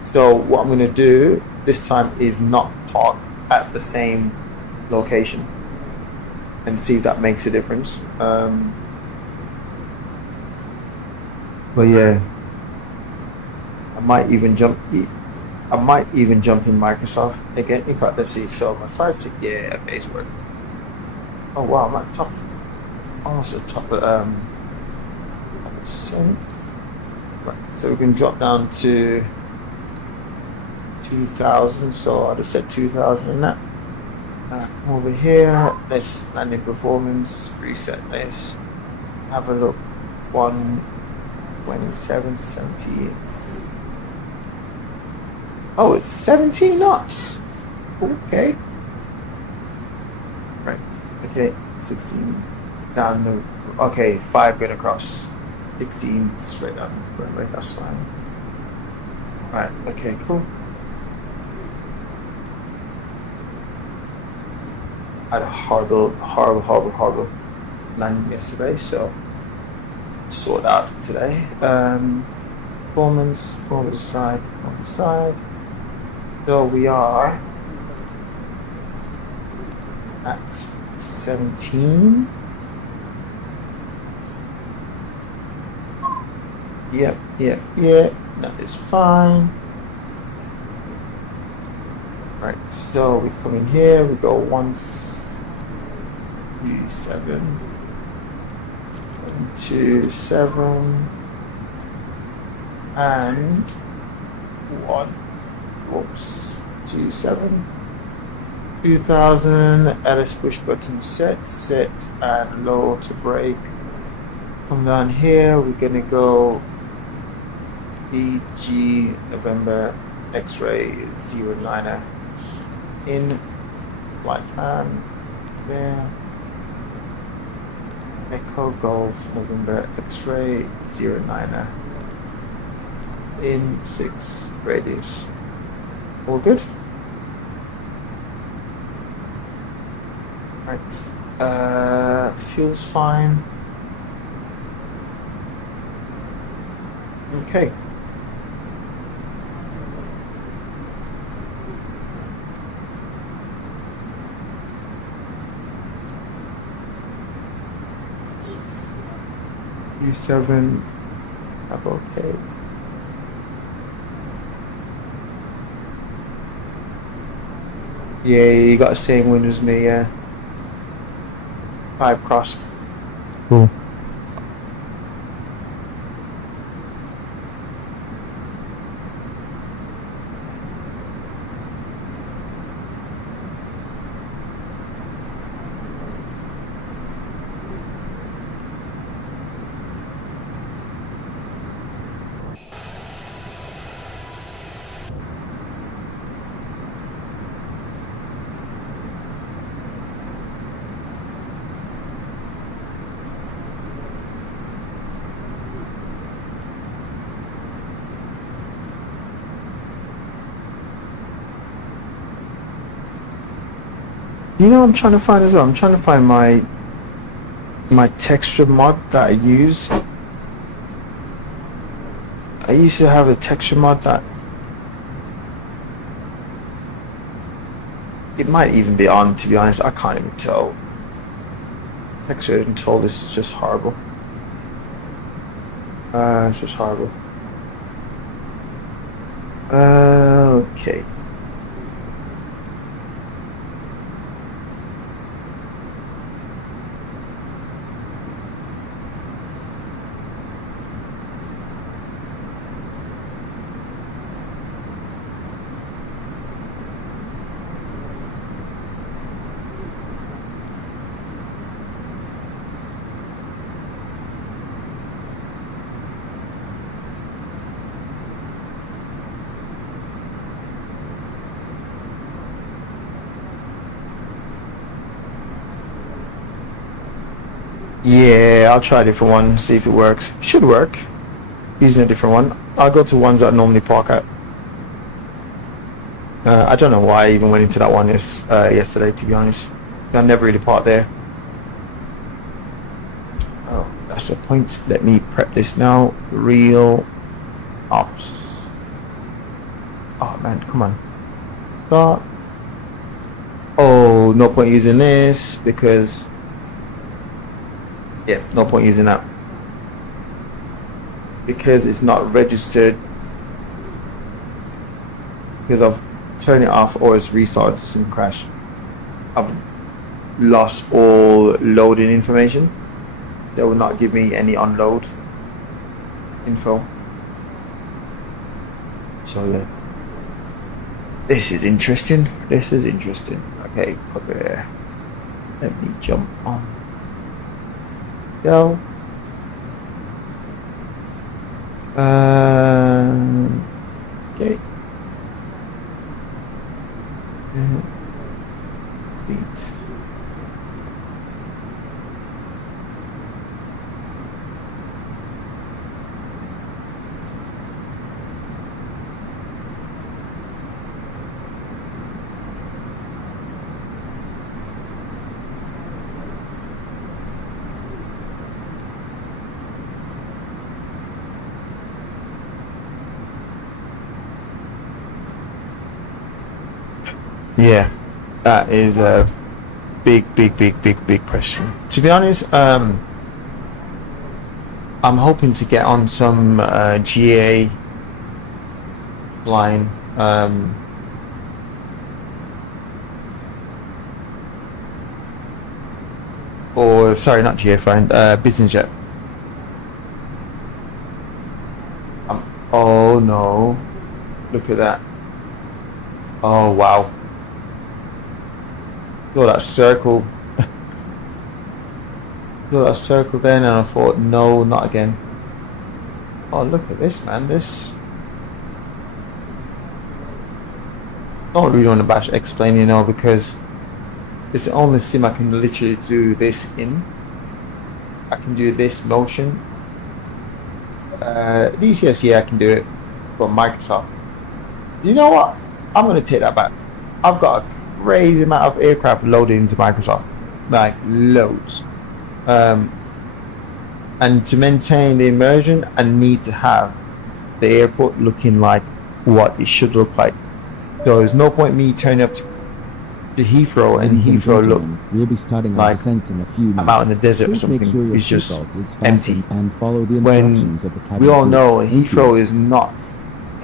So what I'm gonna do this time is not park at the same location and see if that makes a difference. But yeah, I might even jump in Microsoft again. In fact, let's see. So my side stick, yeah, base work. Oh wow, I'm at top, almost at top of cents. Right, so we can drop down to 2,000. So I just set 2,000 in that. Over here, let's landing performance, reset this. Have a look. 127.70. Oh, it's 17 knots. Okay. Right. Okay. 16 down the. Okay, 5 going across. 16 straight down the runway. That's fine. Right. Okay. Cool. I had a horrible landing yesterday, so sort out for today. Performance side. So we are at 17. Yep. That is fine. Right, so we come in here, we go 127, 127, and 27, 2000, LS push button set, and low to brake. Come down here, we're gonna go EG November X-ray 09er in flight plan there. Echo Golf November X-ray 09er in 6 radius. All good. Right. Fuel's fine. Okay. U7 up okay. Yeah, you got the same wind as me, yeah. 5 cross. Cool. You know what I'm trying to find as well? I'm trying to find my texture mod that I use. I used to have a texture mod that it might even be on, to be honest. I can't even tell. Texture and Toliss is just horrible. It's just horrible. Okay. Yeah, I'll try a different one, see if it works. Should work. Using a different one. I'll go to ones that I normally park at. I don't know why I even went into that one yesterday, to be honest. I never really parked there. Oh, that's the point. Let me prep this now. Real ops. Oh man, come on. Start. Oh, no point using this because... Yeah, no point using that. Because it's not registered. Because I've turned it off or it's restarted to some crash. I've lost all loading information. They will not give me any unload info. So yeah. This is interesting. This is interesting. Okay, copy there. Let me jump on. Let's go. Okay. Delete. Yeah, that is a big question. To be honest, I'm hoping to get on some GA line. Or sorry, not GA flying, business jet. Oh no, look at that. Oh wow. Saw that circle. Saw that circle then, and I thought, no, not again. Oh, look at this, man. This. Don't really want to bash Xplane, you know, because it's the only sim I can literally do this in. I can do this motion. DCS, yeah, I can do it. But Microsoft. You know what? I'm gonna take that back. I've got a crazy amount of aircraft loaded into Microsoft, like loads. And to maintain the immersion, I need to have the airport looking like what it should look like. So there's no point me turning up to Heathrow and Ladies and Heathrow look gentlemen, we'll be starting our like descent in a few minutes. I'm out in the desert or Please make something. sure your It's just seatbelt is empty. fastened and follow the When instructions of the cabin we all crew. know Thank you. Heathrow is not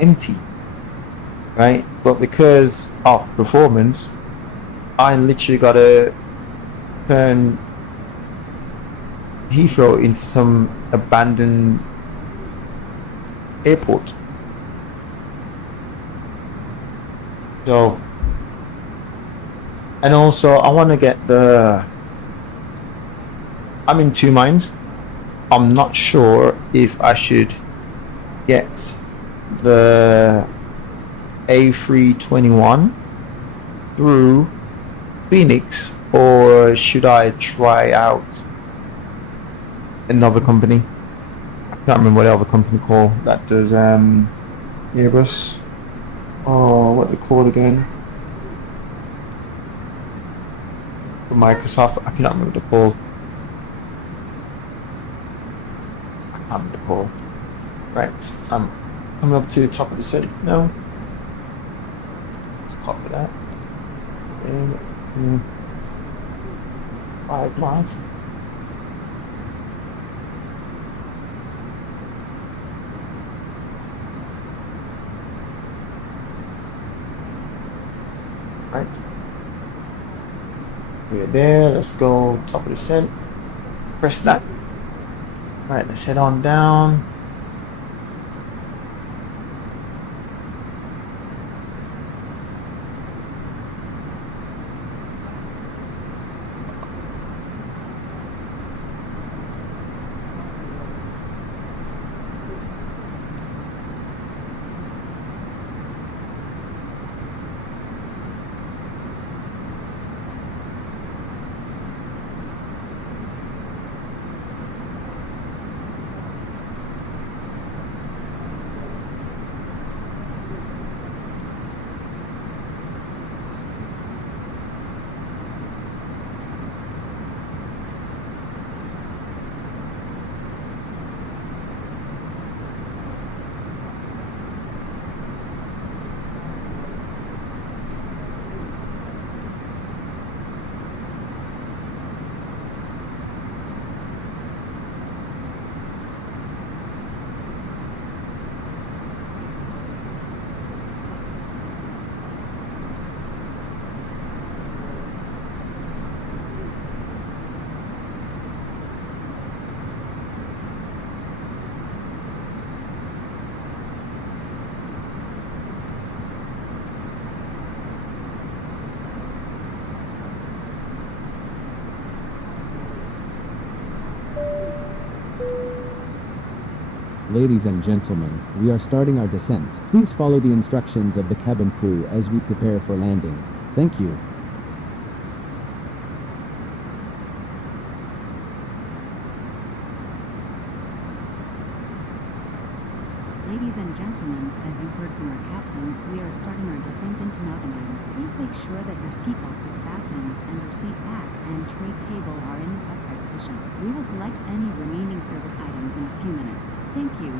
empty, right? But because of performance, I literally gotta turn Heathrow into some abandoned airport. So, and also I want to get I'm in two minds. I'm not sure if I should get the A321 through Phoenix, or should I try out another company? I can't remember what the other company called that does Airbus. Oh, what they called again? For Microsoft, I cannot remember the call. I can't remember the call. Right, I'm coming up to the top of the set now. Let's copy that. And 5 miles. Right. We're there. Let's go top of the set. Press that. Right, let's head on down. Ladies and gentlemen, we are starting our descent. Please follow the instructions of the cabin crew as we prepare for landing. Thank you. Ladies and gentlemen, as you heard from our captain, we are starting our descent into Nottingham. Please make sure that your seatbelt is fastened and your seat back and tray table are in the upright position. We will collect any remaining service items in a few minutes. Thank you.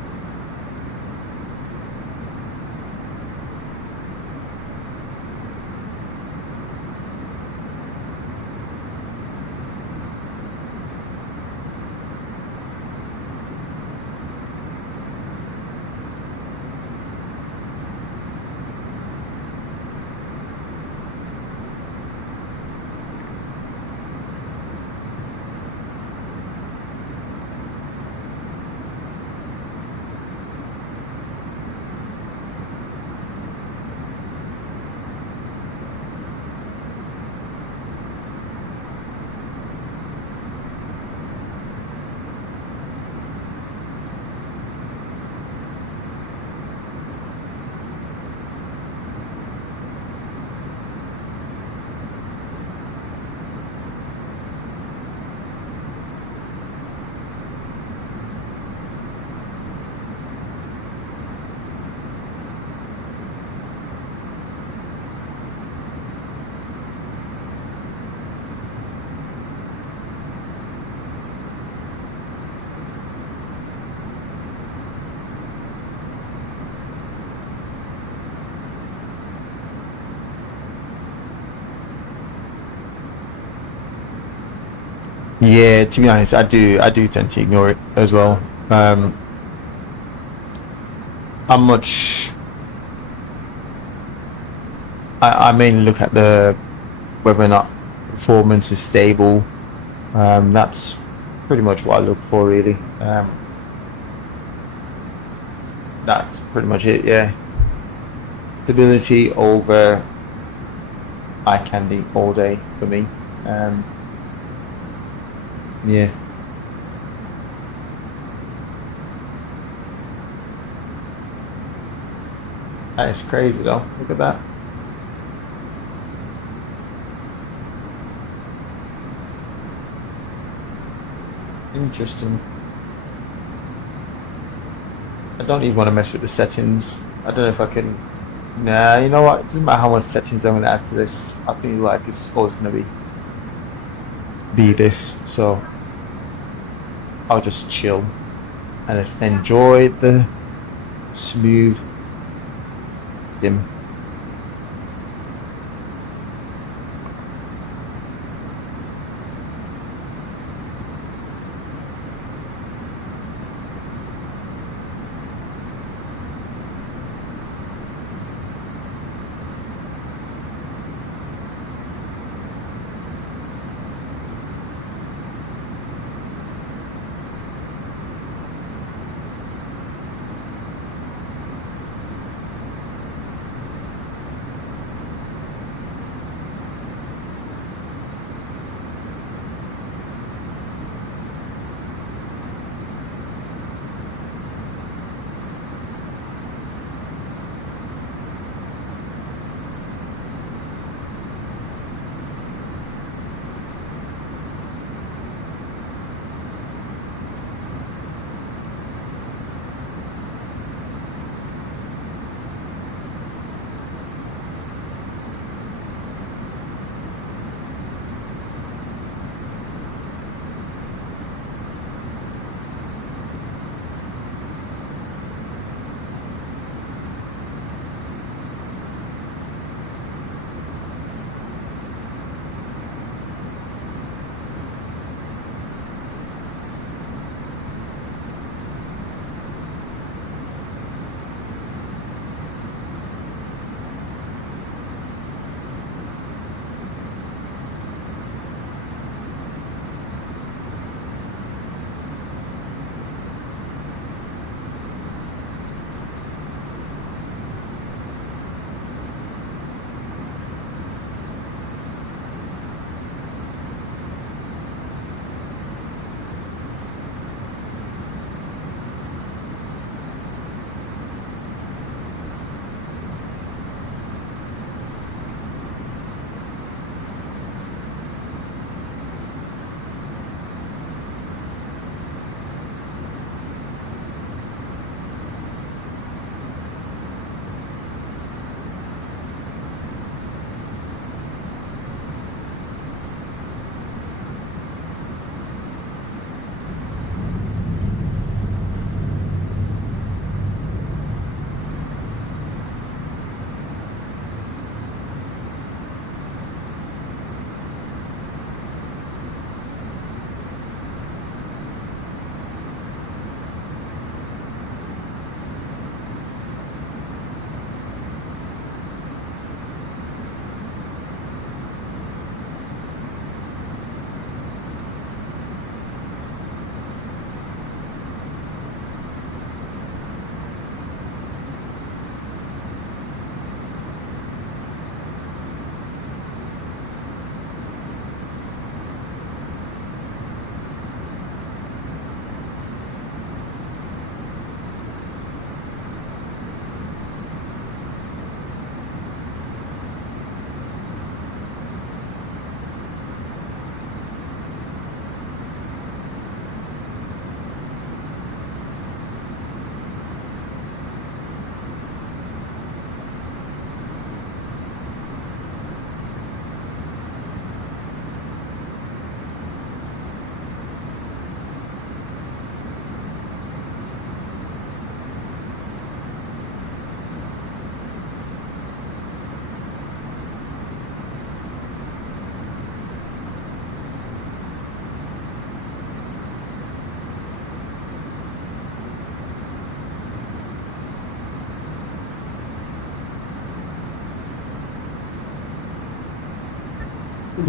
Yeah, to be honest, I do tend to ignore it as well. I'm much. I mainly look at the whether or not performance is stable. That's pretty much what I look for, really. That's pretty much it. Yeah, stability over eye candy all day for me. Yeah. That is crazy though. Look at that. Interesting. I don't even want to mess with the settings. I don't know if I can. Nah, you know what? It doesn't matter how much settings I'm going to add to this. I think like it's always going to be this. So I'll just chill and just enjoy the smooth dim.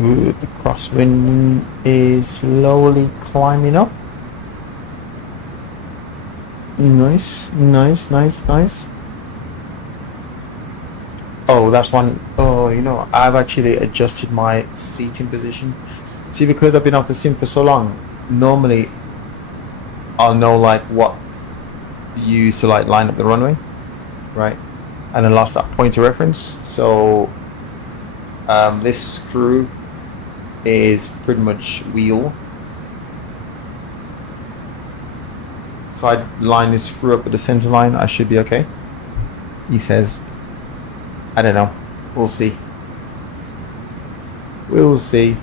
Ooh, the crosswind is slowly climbing up. Nice, nice, nice, nice. Oh, that's one. Oh, you know, I've actually adjusted my seating position. See, because I've been off the sim for so long, normally I'll know like what to use to like line up the runway, right? And then lost that point of reference. So this screw is pretty much wheel. If I line this screw up with the center line, I should be okay. He says, I don't know. We'll see. We'll see.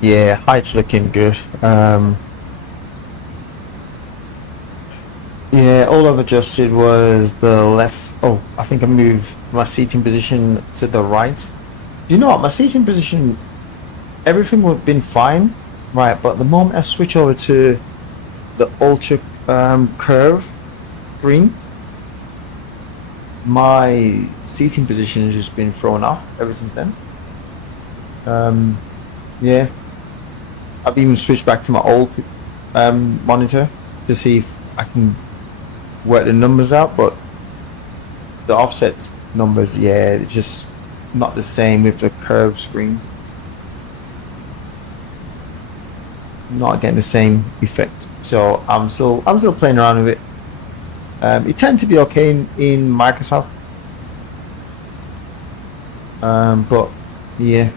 Yeah, height's looking good. Yeah, all I've adjusted was the left. Oh, I think I moved my seating position to the right. You know what? My seating position, everything would have been fine, right? But the moment I switch over to the ultra curve screen, my seating position has just been thrown off ever since then. Yeah, I've even switched back to my old monitor to see if I can work the numbers out, but the offset numbers, yeah, it's just not the same with the curved screen. Not getting the same effect, so I'm still playing around with it. It tends to be okay in Microsoft, but yeah.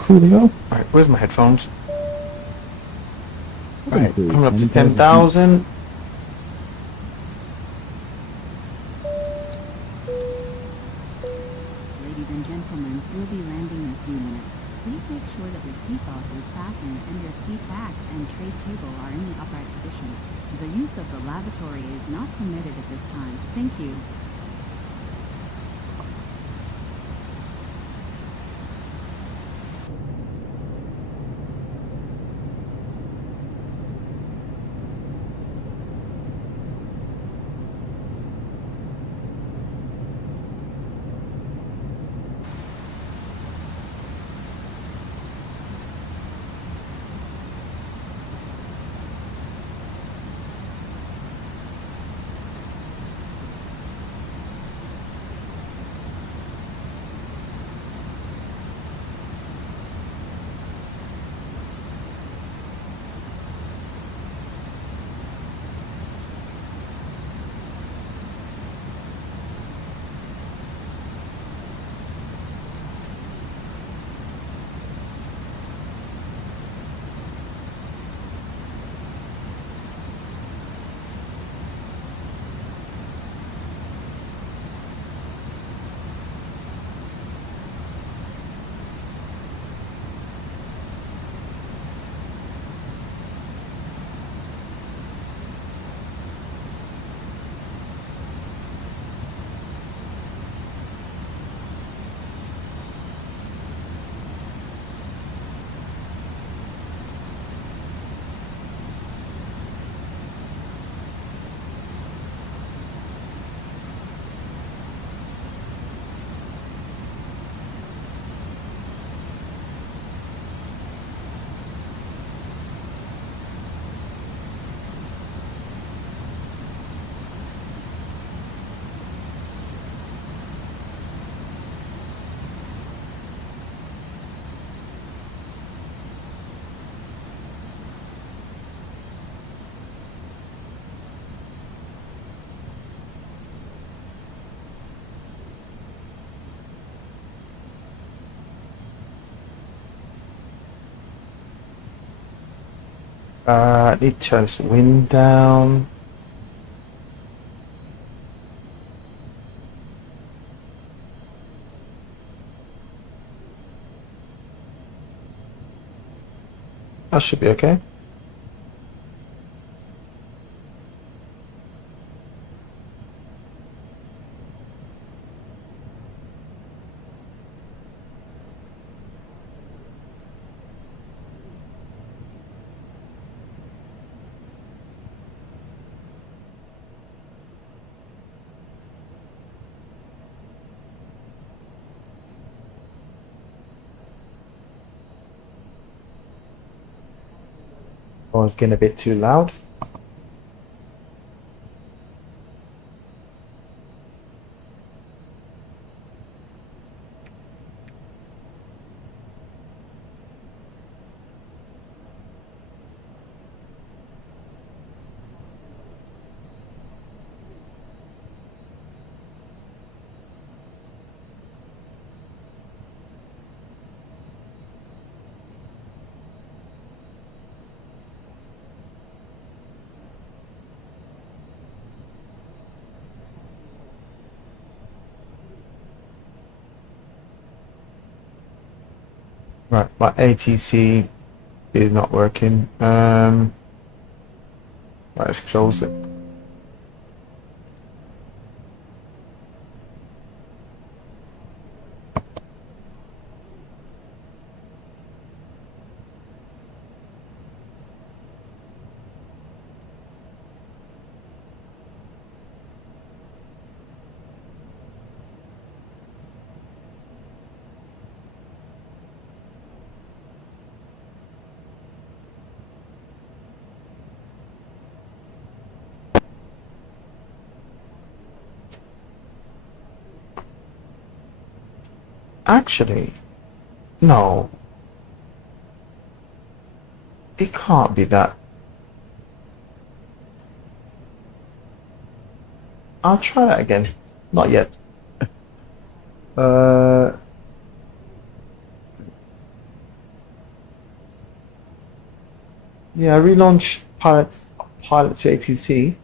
Coolio. Alright, where's my headphones? Alright, coming up to 10,000. Ladies and gentlemen, we'll be landing in a few minutes. Please make sure that your seatbelt is fastened and your seat back and tray table are in the upright position. The use of the lavatory is not permitted at this time. Thank you. I need to turn this wind down. That should be okay. Oh, it's getting a bit too loud. Right, my ATC is not working. Right, let's close it. Actually, no. It can't be that. I'll try that again. Not yet. Yeah, I relaunched Pilot's ATC,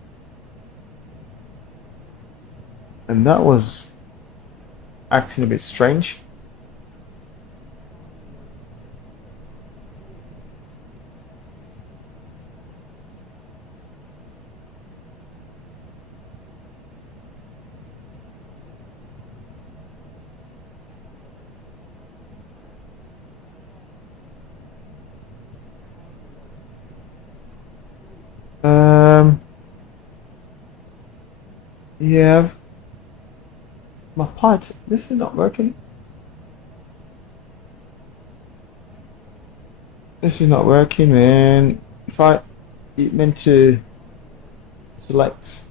and that was acting a bit strange. Yeah, my pilot. This is not working. This is not working, man. If it meant to select.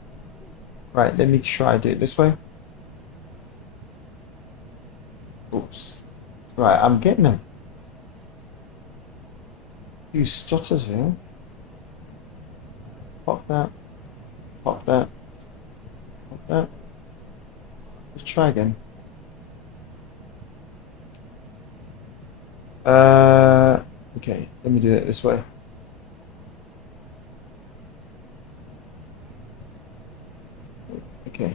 Right, let me try do it this way. Oops. Right, I'm getting a few stutters here. Pop that. Pop that. Pop that. Let's try again. Okay, let me do it this way. Okay.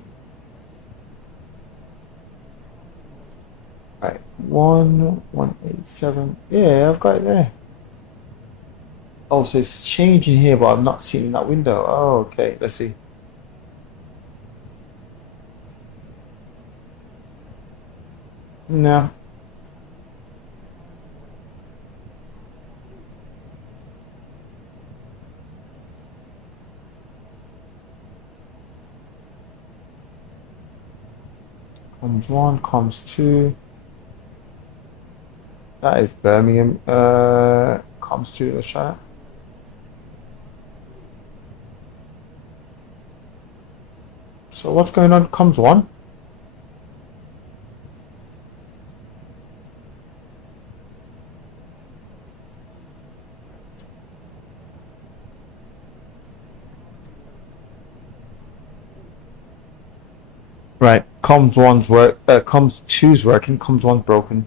Right, 1187. Yeah, I've got it there. Oh, so it's changing here, but I'm not seeing that window. Oh, okay. Let's see. No. Comms 1, comms 2. That is Birmingham. Comms 2, let's try it. So what's going on? Comms 1? Right, comms 2's working, comms 1's broken.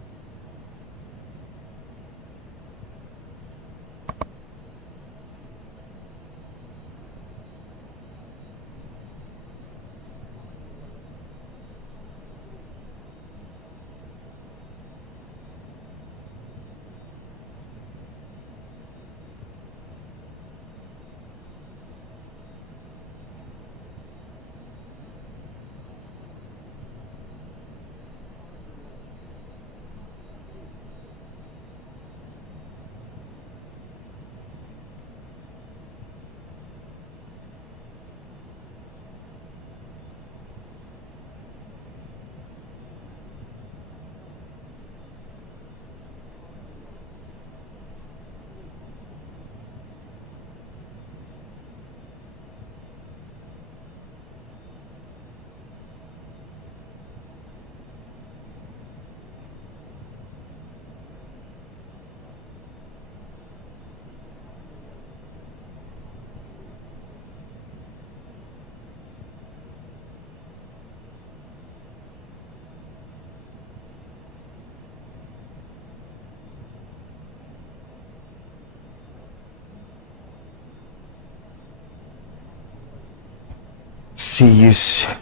see you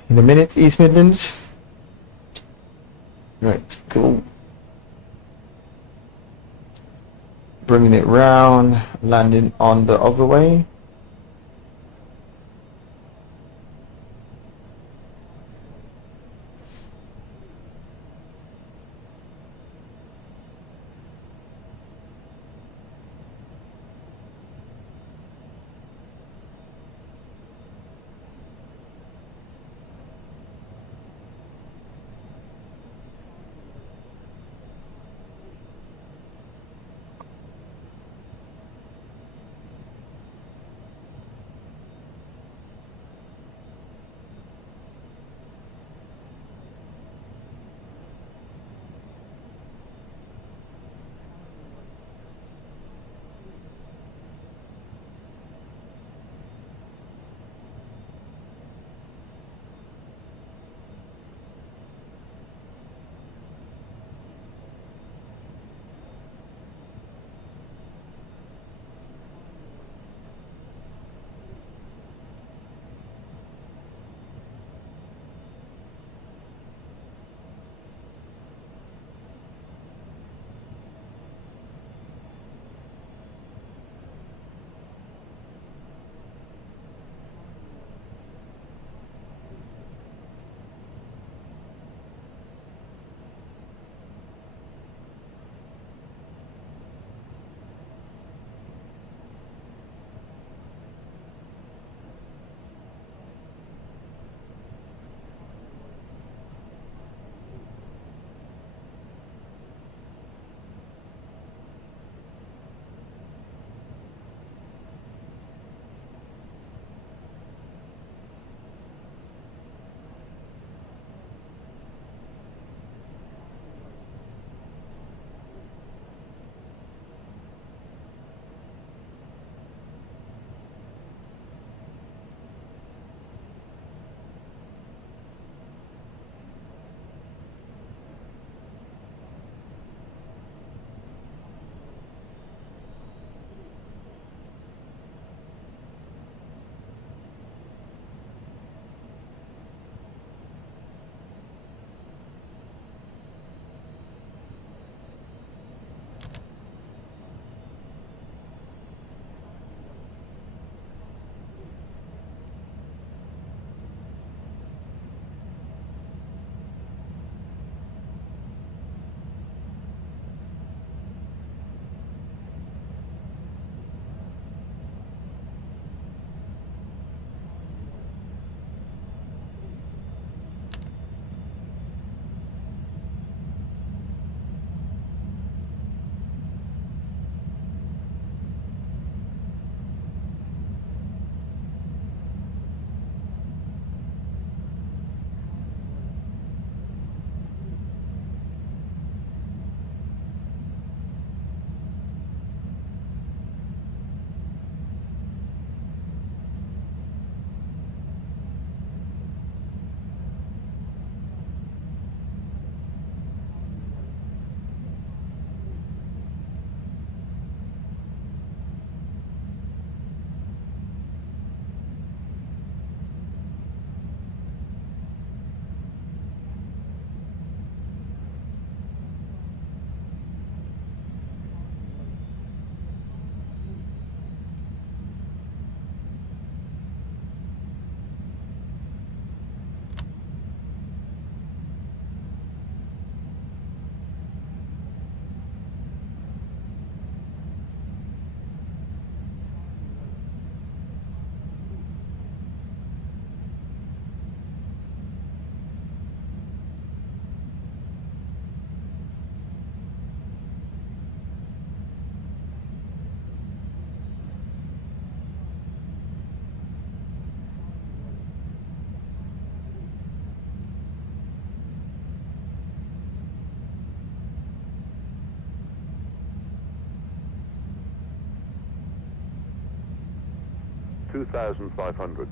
in a minute, East Midlands. Right, cool. Bringing it round, landing on the other way. $2,500.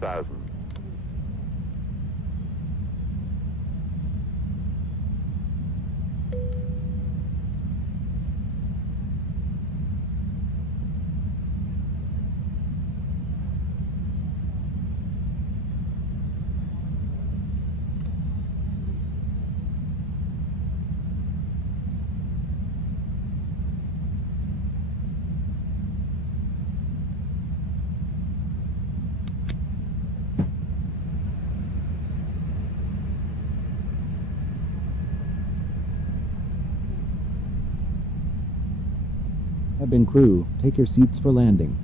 2,000. Cabin crew, take your seats for landing.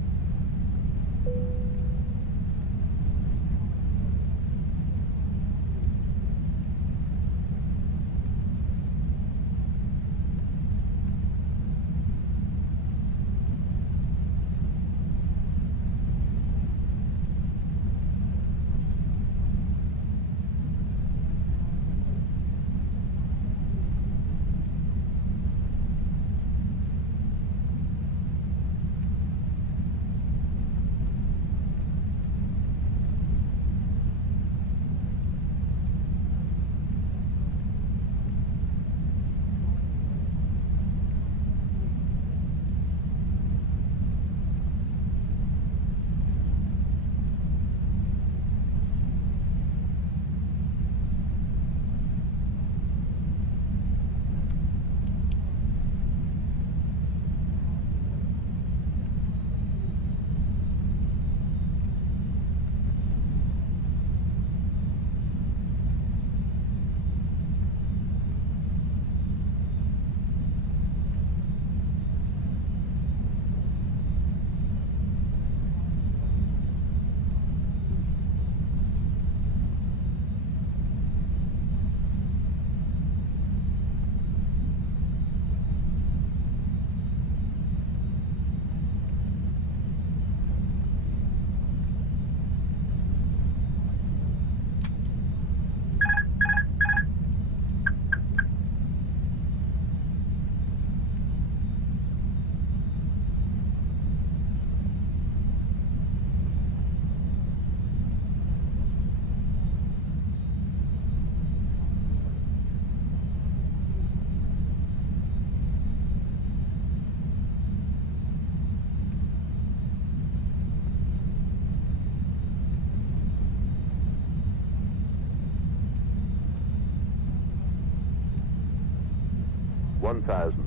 One thousand.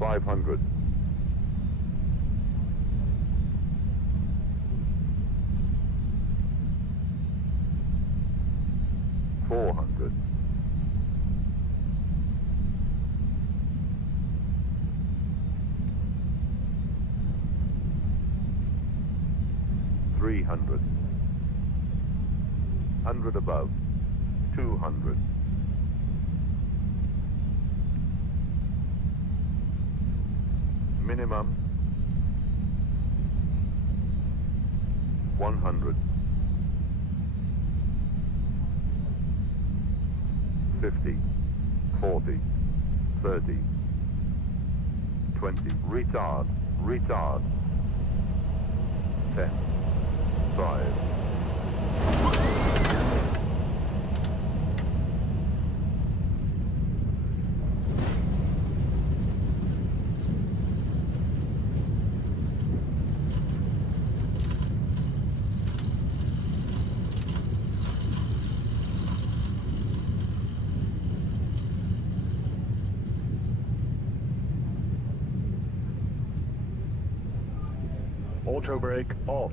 $500. 400. 300. 100 above. 200. Minimum 100. 50, 40, 30, 20. Retard, retard. 10, 5. Auto brake off.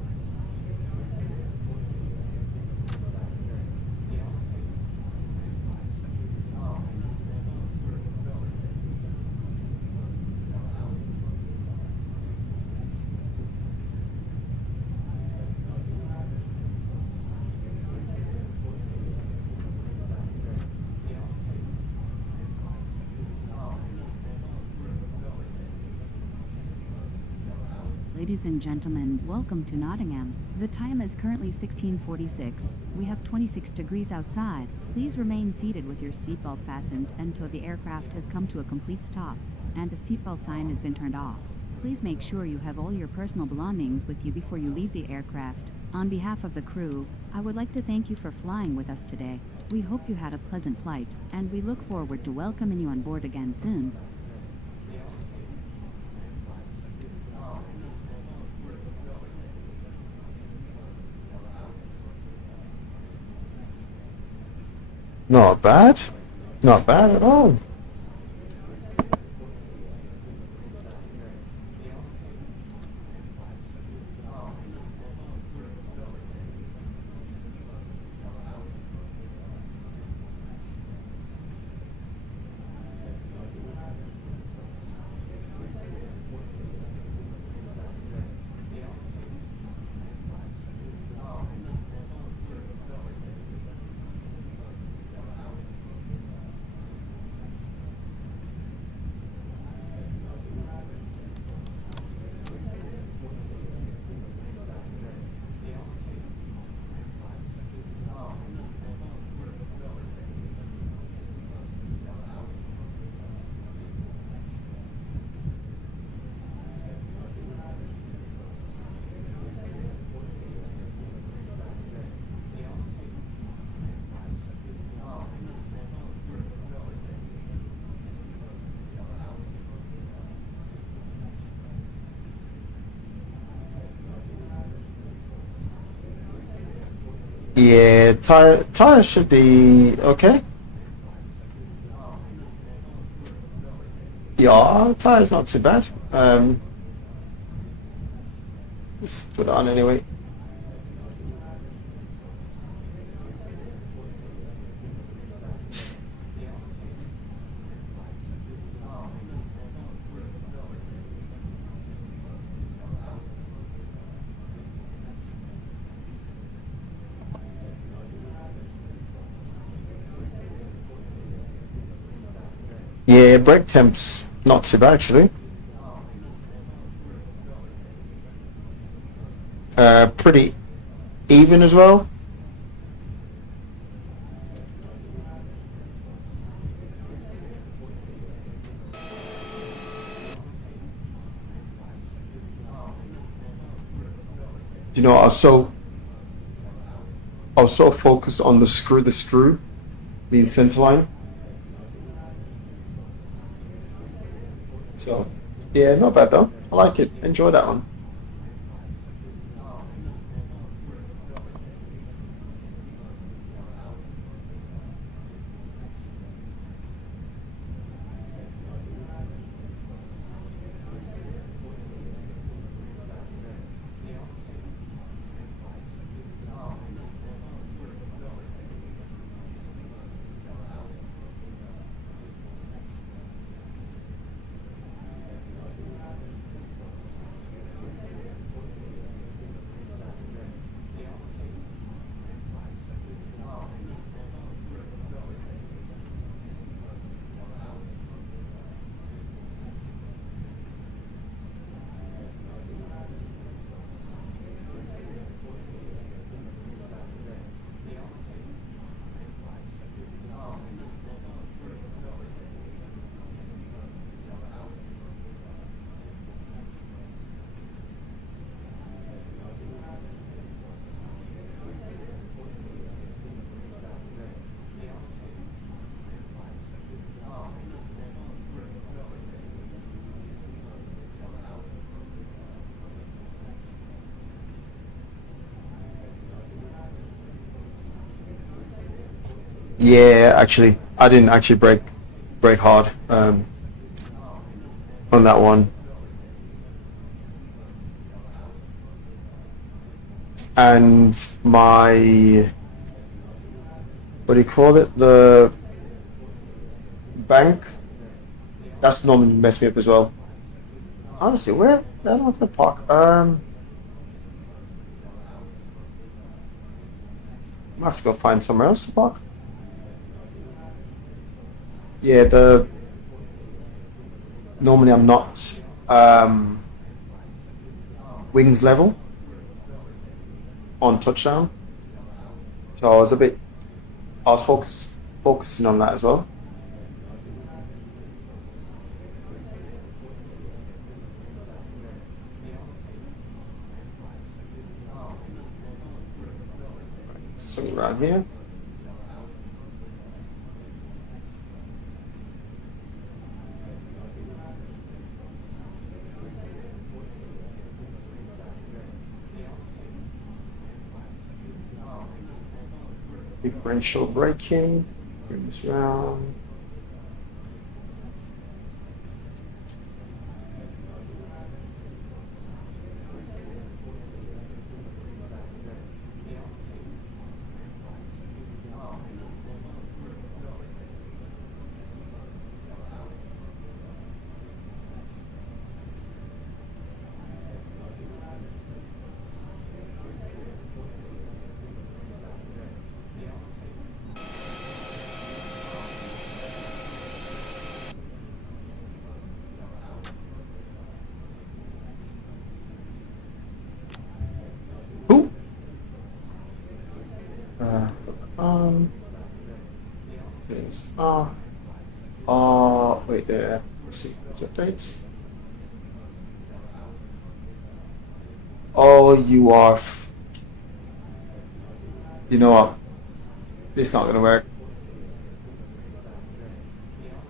Ladies and gentlemen, welcome to Nottingham. The time is currently 16:46. We have 26 degrees outside. Please remain seated with your seatbelt fastened until the aircraft has come to a complete stop and the seatbelt sign has been turned off. Please make sure you have all your personal belongings with you before you leave the aircraft. On behalf of the crew, I would like to thank you for flying with us today. We hope you had a pleasant flight, and we look forward to welcoming you on board again soon. Not bad. Not bad at all. Yeah, tire should be okay. Yeah, tire's not too bad. Just put it on anyway. Yeah, brake temp's not too bad actually. Pretty even as well. You know, I was so focused on the screw being centerline. So, yeah, not bad though. I like it. Enjoy that one. Yeah, actually, I didn't actually brake hard on that one, and my what do you call it? The bank. That's normally messed me up as well. Honestly, where am I gonna park? I might have to go find somewhere else to park. Yeah, normally I'm not wings level on touchdown. So I was focusing on that as well. Swing around here. Differential braking. Bring this round. Ooh. There's wait there. Let's see. Updates. Oh, you are. You know what? This is not gonna work.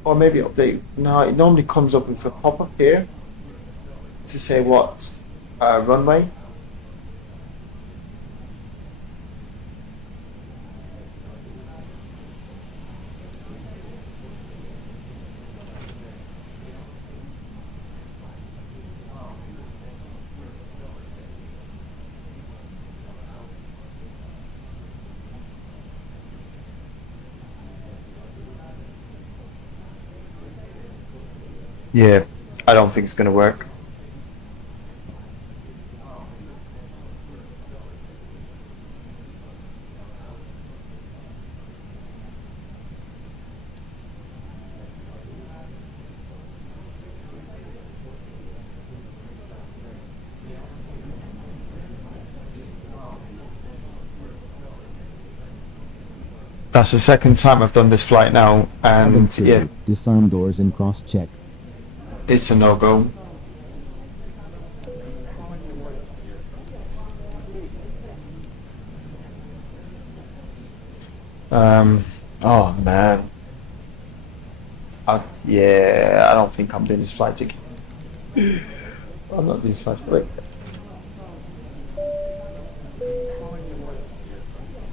Or maybe update. No, it normally comes up with a pop-up here to say what runway. Yeah, I don't think it's going to work. That's the second time I've done this flight now, and yeah, Disarm doors and cross-check. it's a no-go. Oh man. Yeah, I don't think I'm doing this flight ticket. I'm not doing this flight ticket.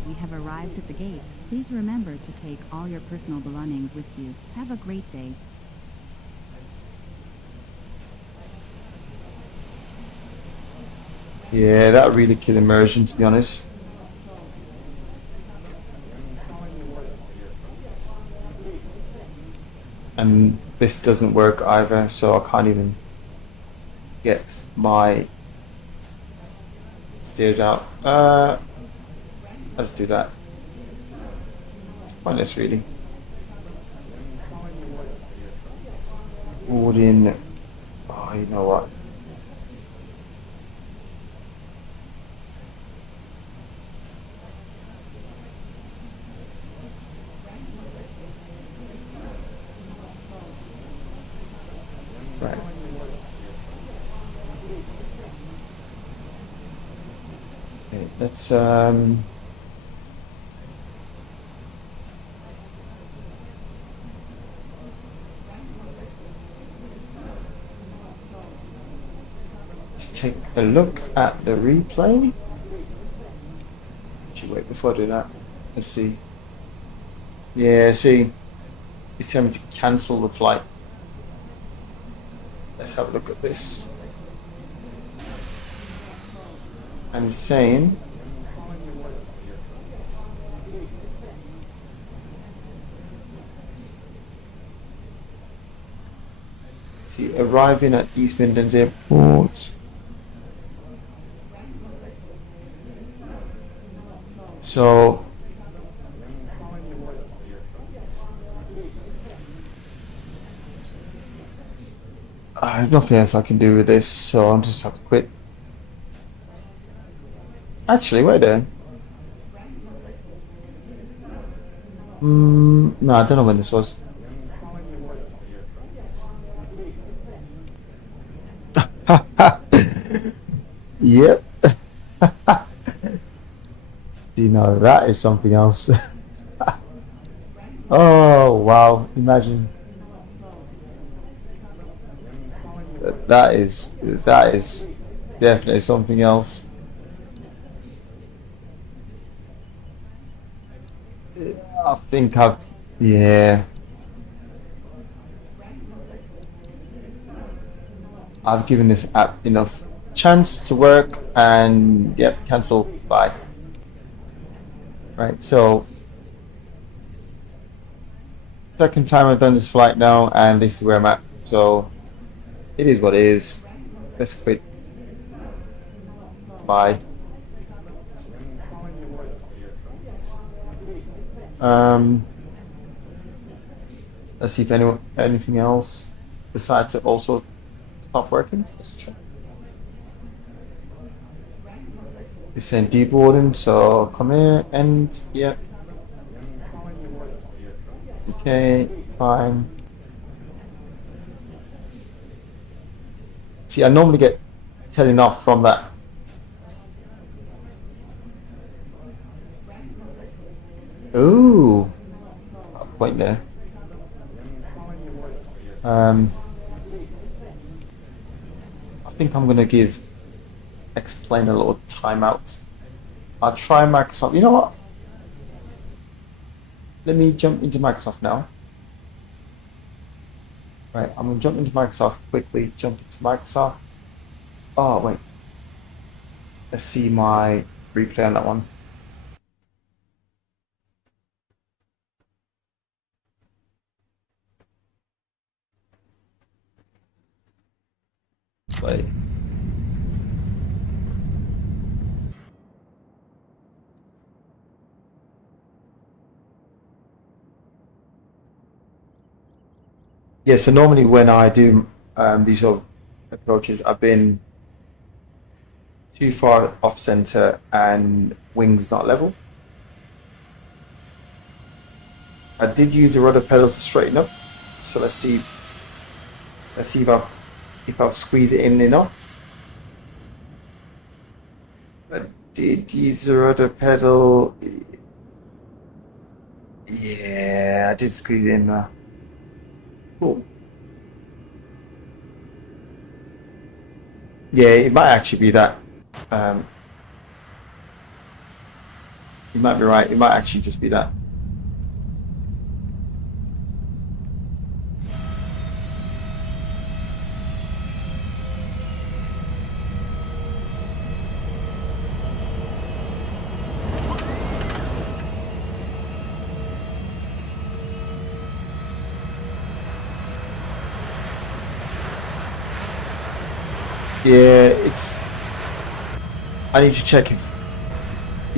We have arrived at the gate. Please remember to take all your personal belongings with you. Have a great day. Yeah, that really killed immersion, to be honest. And this doesn't work either, so I can't even get my steers out. Let's do that. Pointless, really. Forward in. Oh, you know what? Right. Okay, let's take a look at the replay. Actually, wait, before I do that, let's see. Yeah, see, it's telling me to cancel the flight. Let's have a look at this. And it's saying see, arriving at East Midlands Airport. So there's nothing else I can do with this, so I'll just have to quit. Actually, wait there. No, I don't know when this was. Yep. You know, that is something else. Oh, wow. Imagine. That is definitely something else. I think yeah. I've given this app enough chance to work, and yep, cancel, bye. Right, so second time I've done this flight now, and this is where I'm at. So it is what it is. Let's quit. Bye. Let's see if anything else decides to also stop working. Let's check. It's saying deboarding, so come here and yeah. Okay, fine. See, I normally get telling off from that. Ooh, a point there. I think I'm gonna give Xplane a little timeout. I'll try Microsoft. You know what? Let me jump into Microsoft now. Right, I'm gonna jump into Microsoft quickly. Jump into Microsoft. Oh wait. Let's see my replay on that one. Play. Yeah, so normally when I do these sort of approaches, I've been too far off center and wings not level. I did use the rudder pedal to straighten up, so let's see if I've squeezed it in enough. I did use the rudder pedal. Yeah, I did squeeze it in. Cool. Yeah, it might actually be that. You might be right. It might actually just be that. Yeah, I need to check if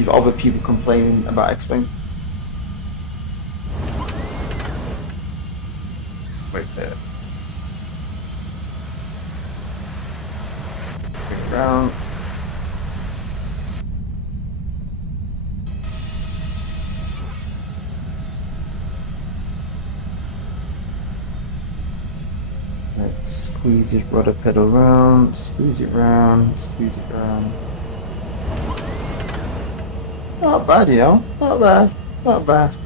other people complaining about Xplane. Wait there. Bring it around. Let's squeeze it rudder pedal around, squeeze it round, squeeze it round. Not bad, you know, not bad, not bad.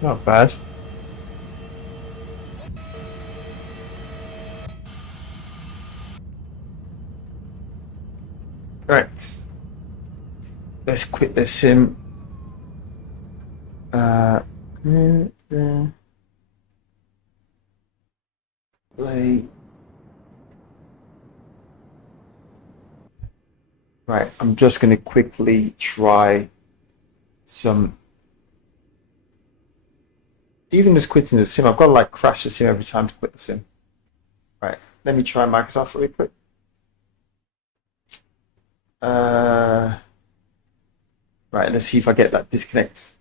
Not bad. Right. Let's quit this sim. Play. Right, I'm just going to quickly try some. Even just quitting the sim, I've got to like crash the sim every time to quit the sim. Right, let me try Microsoft really quick. Right, let's see if I get that disconnect.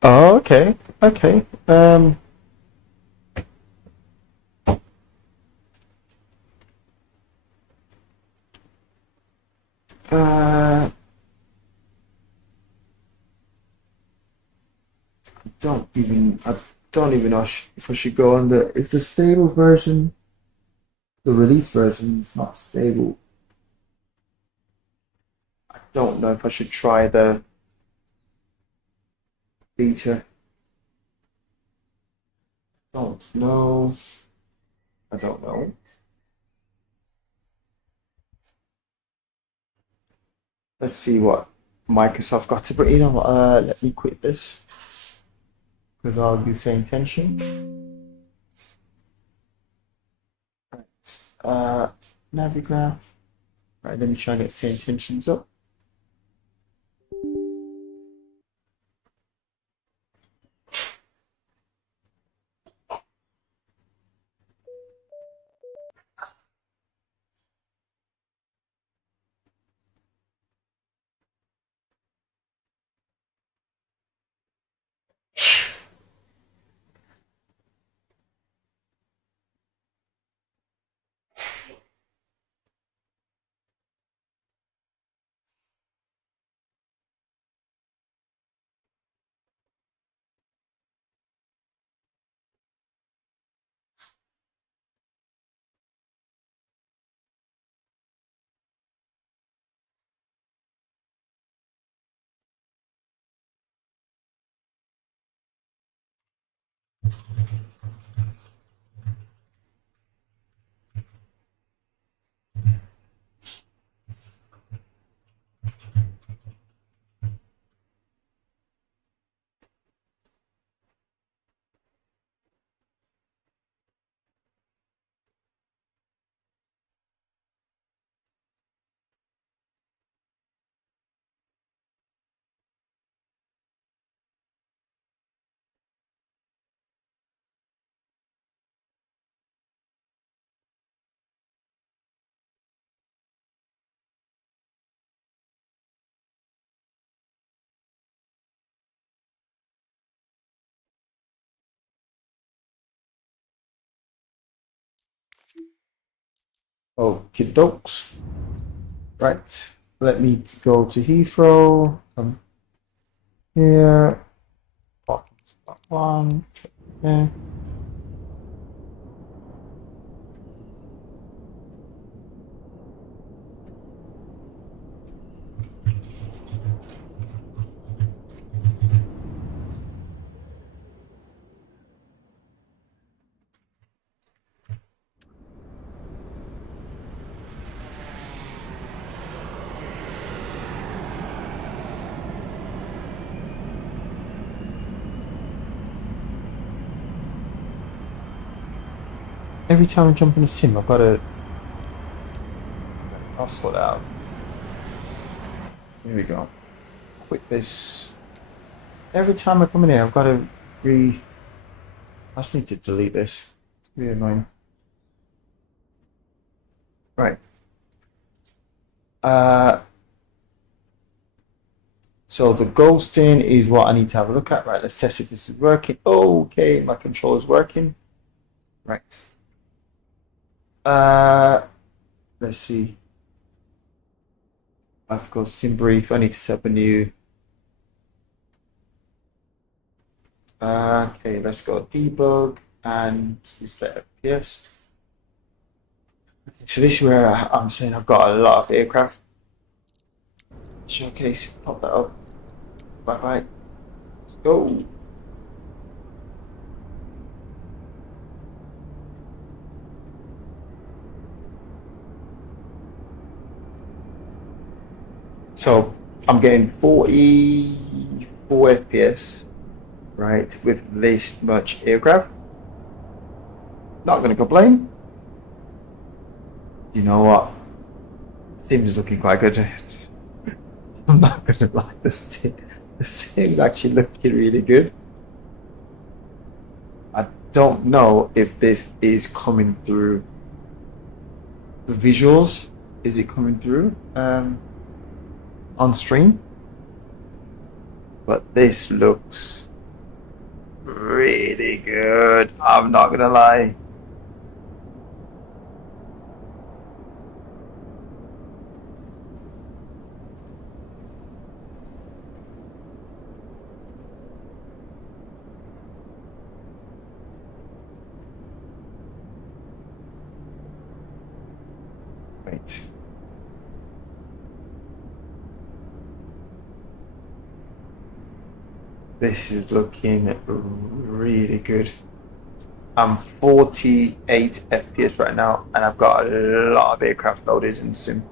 Oh, okay, okay. Uh, I don't even know if I should go on if the stable version, the release version is not stable. I don't know if I should try the beta. Don't know. I don't know. Let's see what Microsoft got to bring. Let me quit this because I'll be saying tension. Right. Navigraph. Right, let me try and get same tensions up. Okay, dokes. Right. Let me go to Heathrow. Come here. Parking spot one. Okay. Every time I jump in a sim, I'll sort it out. Here we go. Quit this. Every time I come in here, I've got to I just need to delete this. It's really annoying. Right. So the ghosting is what I need to have a look at. Right, let's test if this is working. Okay, my control is working. Right. Let's see. I've got sim brief. I need to set up a new. Okay, let's go debug and display FPS. Okay, so this is where I'm saying I've got a lot of aircraft. Showcase, pop that up. Bye bye. Let's go. So I'm getting 44 FPS, right, with this much aircraft. Not gonna complain. You know what? Sim's looking quite good. I'm not gonna lie, the Sim's actually looking really good. I don't know if this is coming through the visuals. Is it coming through on stream? But this looks really good. I'm not gonna lie. Wait. This is looking really good. I'm 48 FPS right now, and I've got a lot of aircraft loaded in Sim.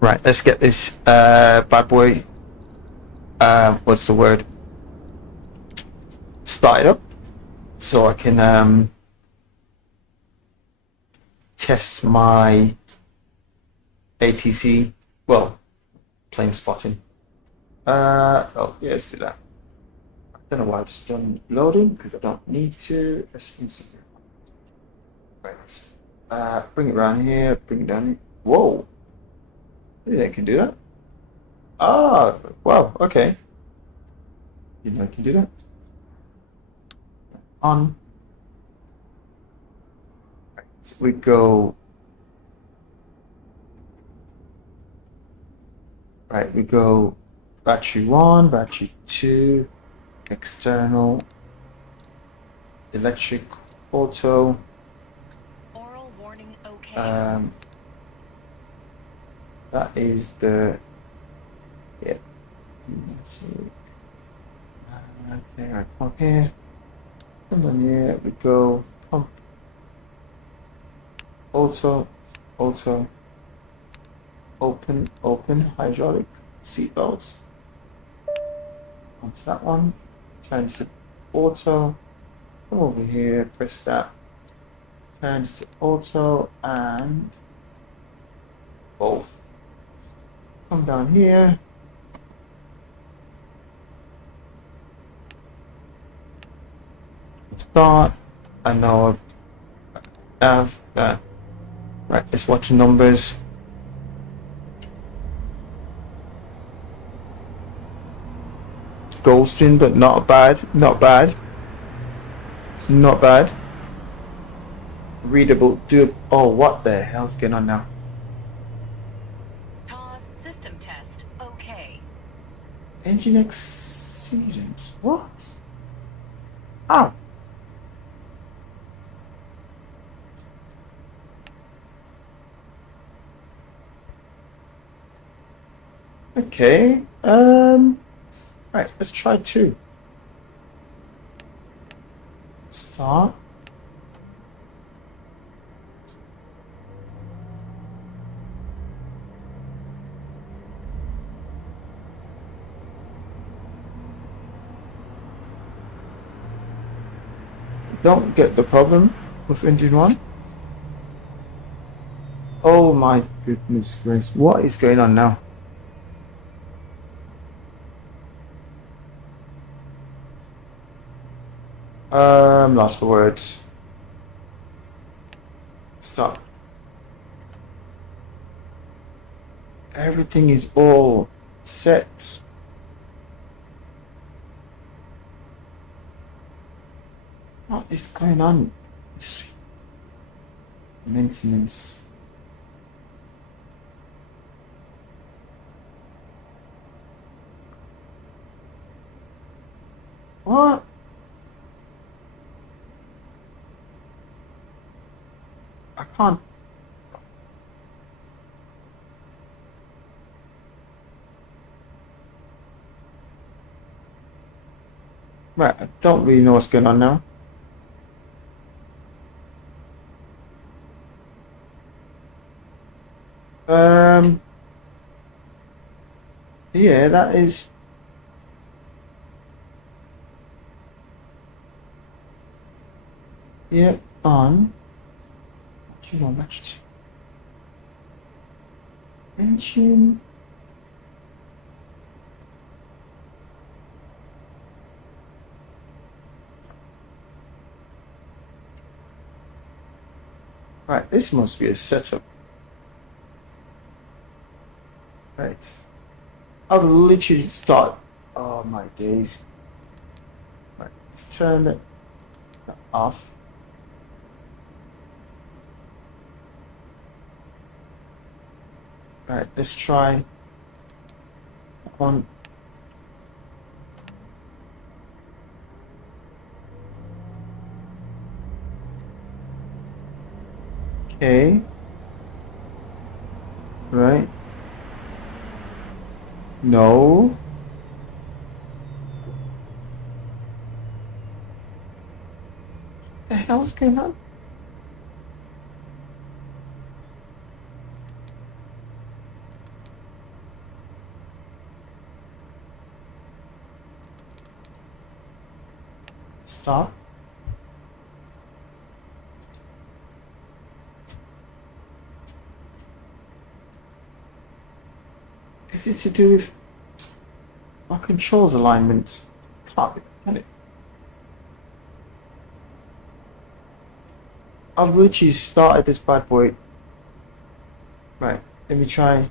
Right, let's get this bad boy, what's the word, started up so I can test my ATC, well, plane spotting. Oh yeah, let's do that. I don't know why I've just done loading, because I don't need to. Let's insert it. Right, bring it around here, bring it down here. Whoa. Yeah, I can do that. Ah, wow, okay. You know I can do that. On. Right, so we go. Right, we go battery 1, battery 2, external, electric, auto. Oral warning okay. That is the, yeah. Okay, right, come up here. Come on here, we go, pump. Auto, auto, open, hydraulic, seat belts. Onto that one, turn to auto, come over here, press that, turn to auto, and both. Come down here. Start. I know I have that. Right, let's watch the numbers. Ghosting, but not bad. Not bad. Not bad. Readable. Do. Oh, what the hell's going on now? System test okay. EGNX seasons. What? Oh. Okay. Right. Let's try 2. Start. Don't get the problem with engine 1. Oh my goodness grace. What is going on now? Lost for words. Stop. Everything is all set. What is going on? Maintenance. What? I can't. Right, I don't really know what's going on now. Yeah, that is. Yeah, on. You know, matched. Engine. Right, this must be a setup. Right. I've literally started. Oh my days. Right, let's turn that off. Right, let's try one. Okay. Right. No. What the hell's going on? Stop. Is it to do with my controls alignment? Can't be, can it? I've literally started this bad boy. Right, let me try.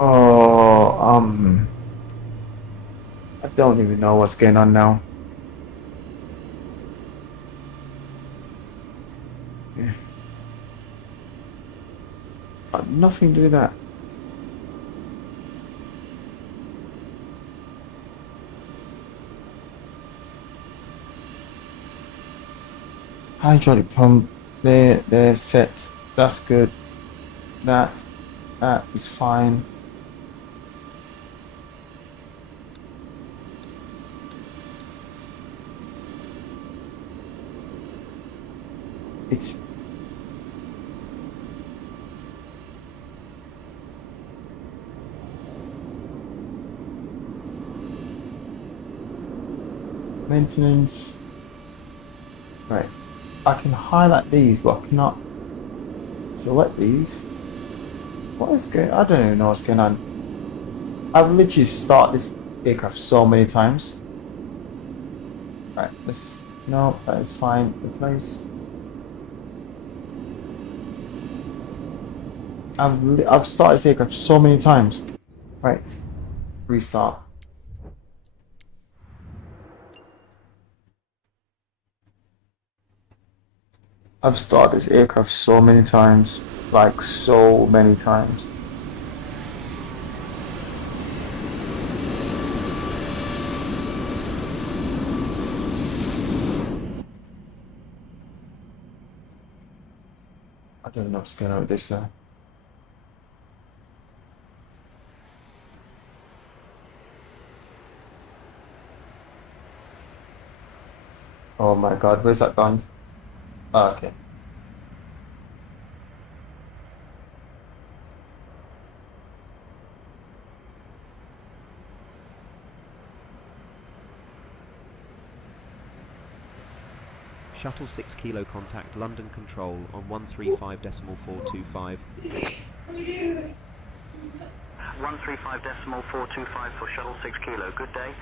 Oh, I don't even know what's going on now. Yeah. Got nothing to do with that. Hydraulic pump, they're set. That's good. That is fine. It's maintenance. Right. I can highlight these, but I cannot select these. What is going on? I don't even know what's going on. I've literally started this aircraft so many times. Right, let's no, that is fine. Replace. I've started this aircraft so many times. Right. Restart. I've started this aircraft so many times. Like so many times. I don't know what's going on with this now. Oh my god, where's that gone? Oh, okay. Shuttle 6 Kilo contact London Control on 135.425. 135.425 for Shuttle 6 Kilo, good day.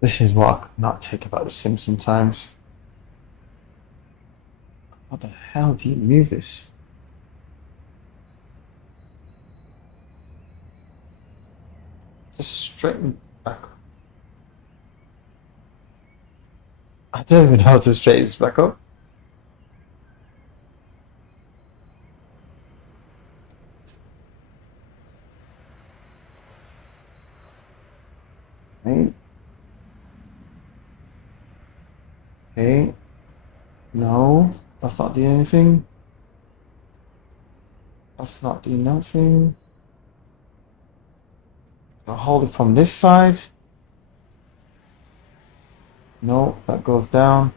This is what I could not take about the sim sometimes. How the hell do you move this? Just straighten back. I don't even know how to straighten this back up. Right. Okay. No, that's not doing anything. That's not doing nothing. I'll hold it from this side. No, that goes down.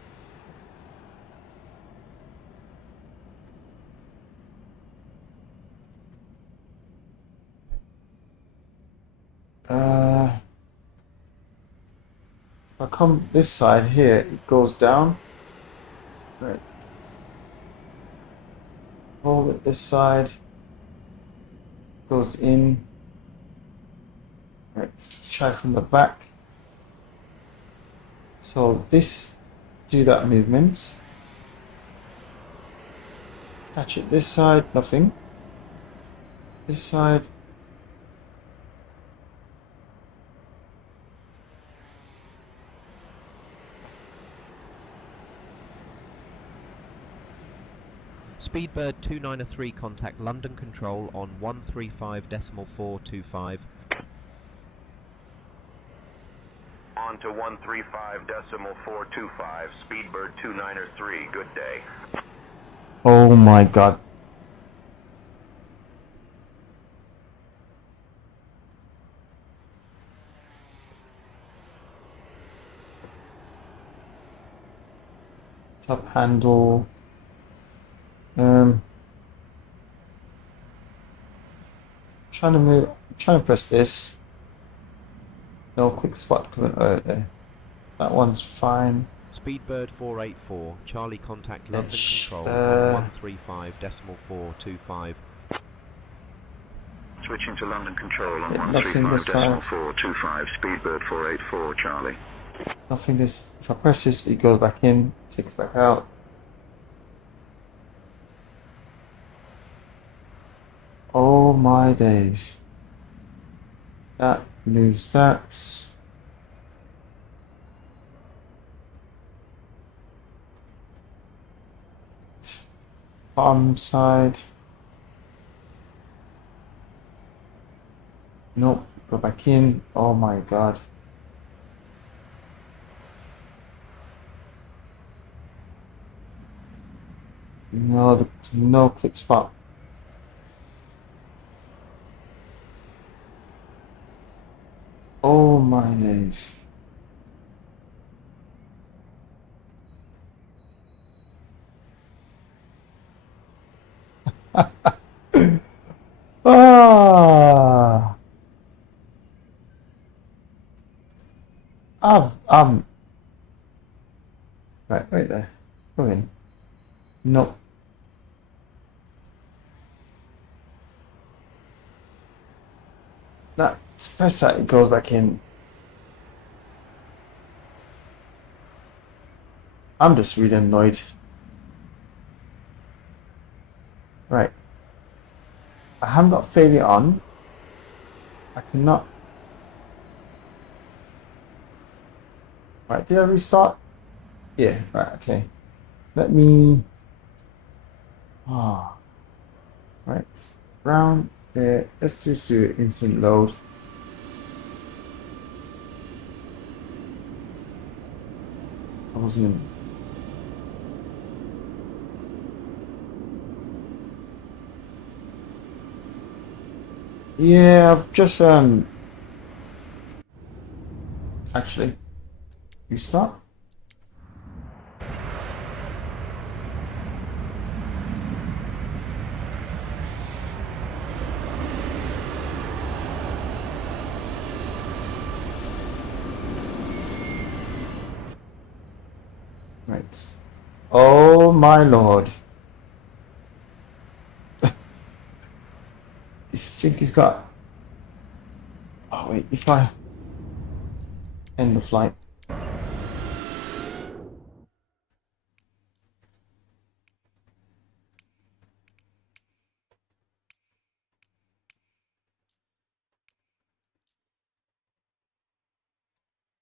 If I come this side here, it goes down. Right. Hold it this side. Goes in. Right. Try from the back. So this, do that movement. Catch it this side, nothing. This side. Speedbird 293 contact London Control on 135.425. On to 135.425, Speedbird 293, good day. Oh my god. Top handle. Trying to move. Trying to press this. No quick spot coming out there. That one's fine. Speedbird 484, Charlie contact London It's, Control on 135.425. Switching to London Control on Nothing this side. 135.425, Speedbird 484, Charlie. Nothing this. If I press this, it goes back in, takes back out. Oh my days. That moves that. Bottom side. Nope, go back in. Oh my god. No, no click spot. Oh my days. Ah. Right there. Go in. No. That press that, it goes back in. I'm just really annoyed. Right. I haven't got failure on. I cannot. Right, did I restart? Yeah, right, okay. Let me. Right, round there. Let's just do instant load. I wasn't. Yeah, I've just actually Restart. Right. Oh my lord. I think he's got... Oh wait, if I end the flight.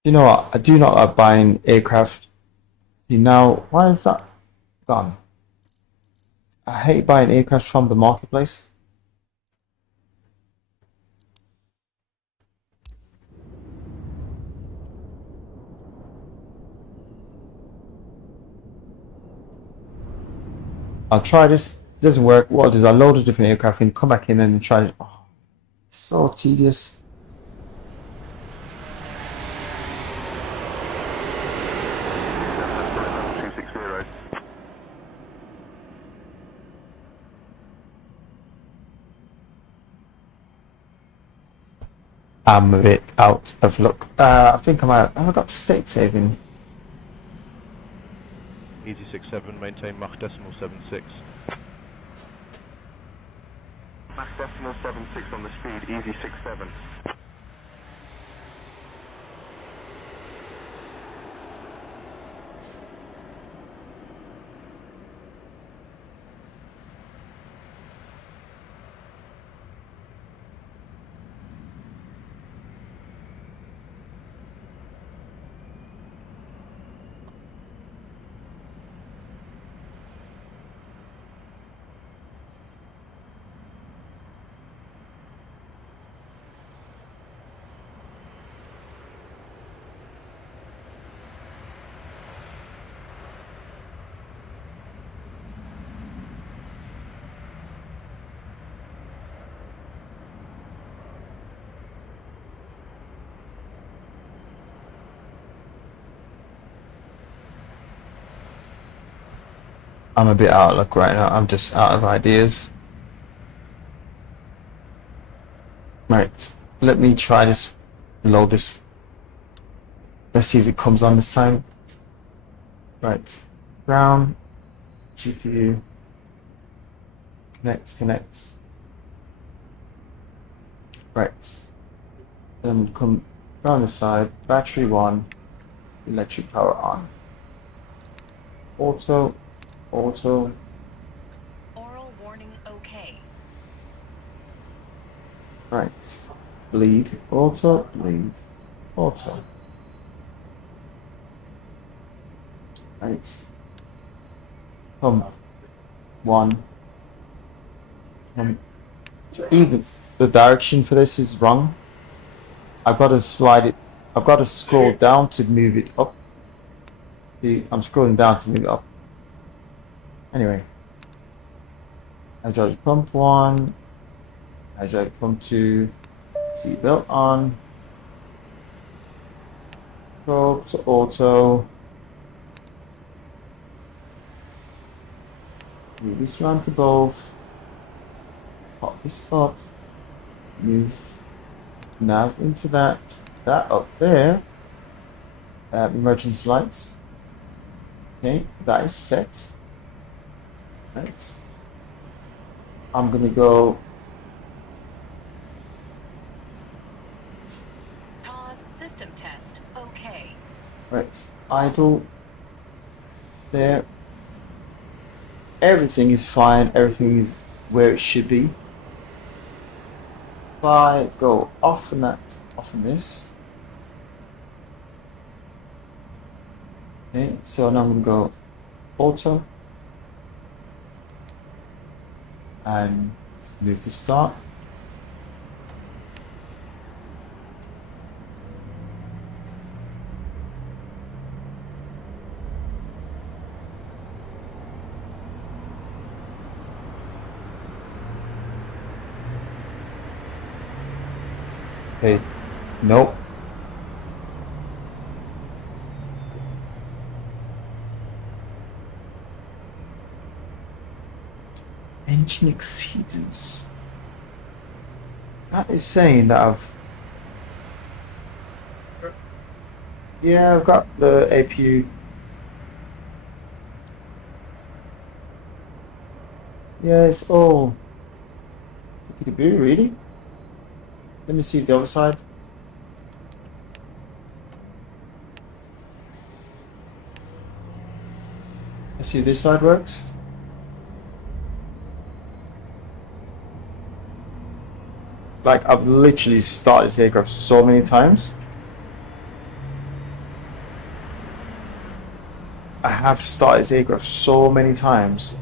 You know what? I do not like buying aircraft. See now, why is that gone? I hate buying aircraft from the marketplace. I'll try this. It doesn't work. What I'll do is I'll load a different aircraft and come back in and try it. Oh, so tedious. I'm a bit out of luck. I think I might have I got state saving. Easy 67, maintain Mach decimal 76. Mach decimal 76 on the speed, easy 67. I'm a bit out of luck right now. I'm just out of ideas. Right, let me try this. Load this. Let's see if it comes on this time. Right, ground, GPU, connect. Right, then come down the side. Battery 1, electric power on. Auto. Oral warning okay. Right. Bleed. Auto. Right. Pump. 1. So even the direction for this is wrong. I've got to slide it. I've got to scroll down to move it up. See, I'm scrolling down to move it up. Anyway, hydraulic pump 1, hydraulic pump 2, seatbelt on, go to auto, move this round to both, pop this up, move nav into that up there, emergency lights, okay, that is set. Right. I'm gonna go. Pause system test. Okay. Right. Idle. There. Everything is fine. Everything is where it should be. If I go off on that, off on this. Okay. So now I'm gonna go auto. And move to start. Okay, nope. Engine exceedance. That is saying that I've got the APU. Yeah, it's all tickety-boo, really. Let me see the other side. Let's see if this side works. Like, I've literally started this aircraft so many times. I have started this aircraft so many times.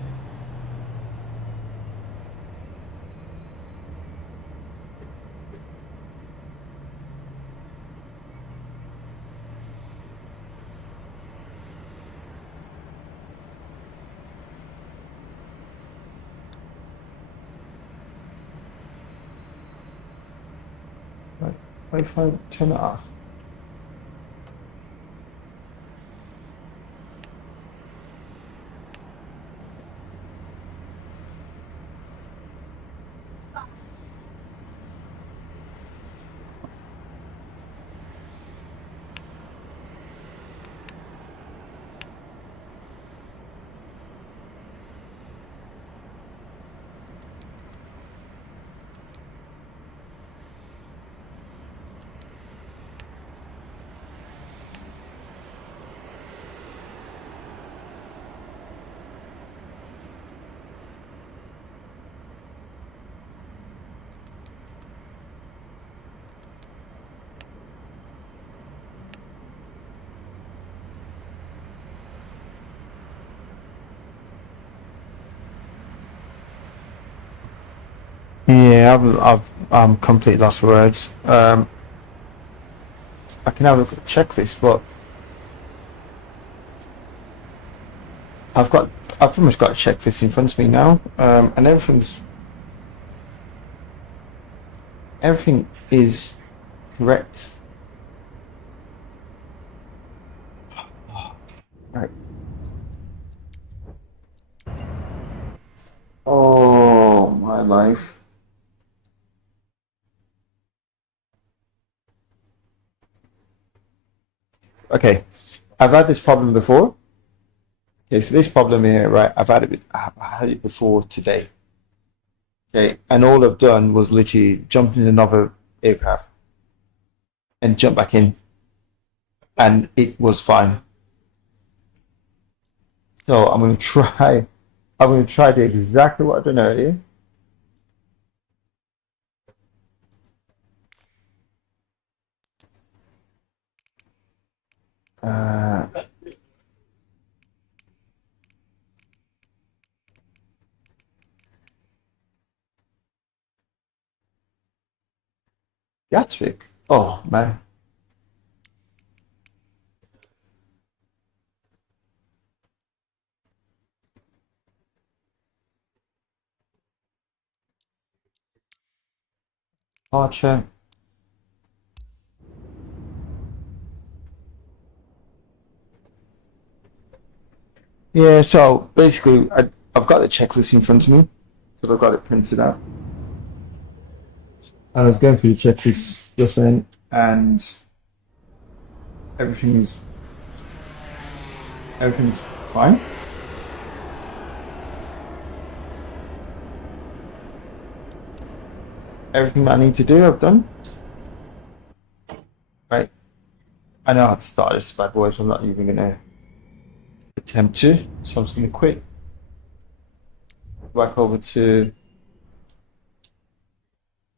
What if I turn it off? Yeah, I'm completely lost for words. I can have a look at the checklist, but I've pretty much got a checklist in front of me now, and everything is correct. Right. Oh, my life. Okay, I've had this problem before. Okay, so this problem here, right? I've had it before today. Okay, and all I've done was literally jumped in another aircraft and jump back in, and it was fine. So I'm going to try to do exactly what I've done earlier. Gatwick. Oh man. Archer. Yeah, so basically I've got the checklist in front of me, so I've got it printed out. And I was going through the checklist just then, and everything's fine. Everything that I need to do, I've done. Right. I know how to start this bad boy, so I'm not even gonna attempt to. So I'm just gonna quit. Back over to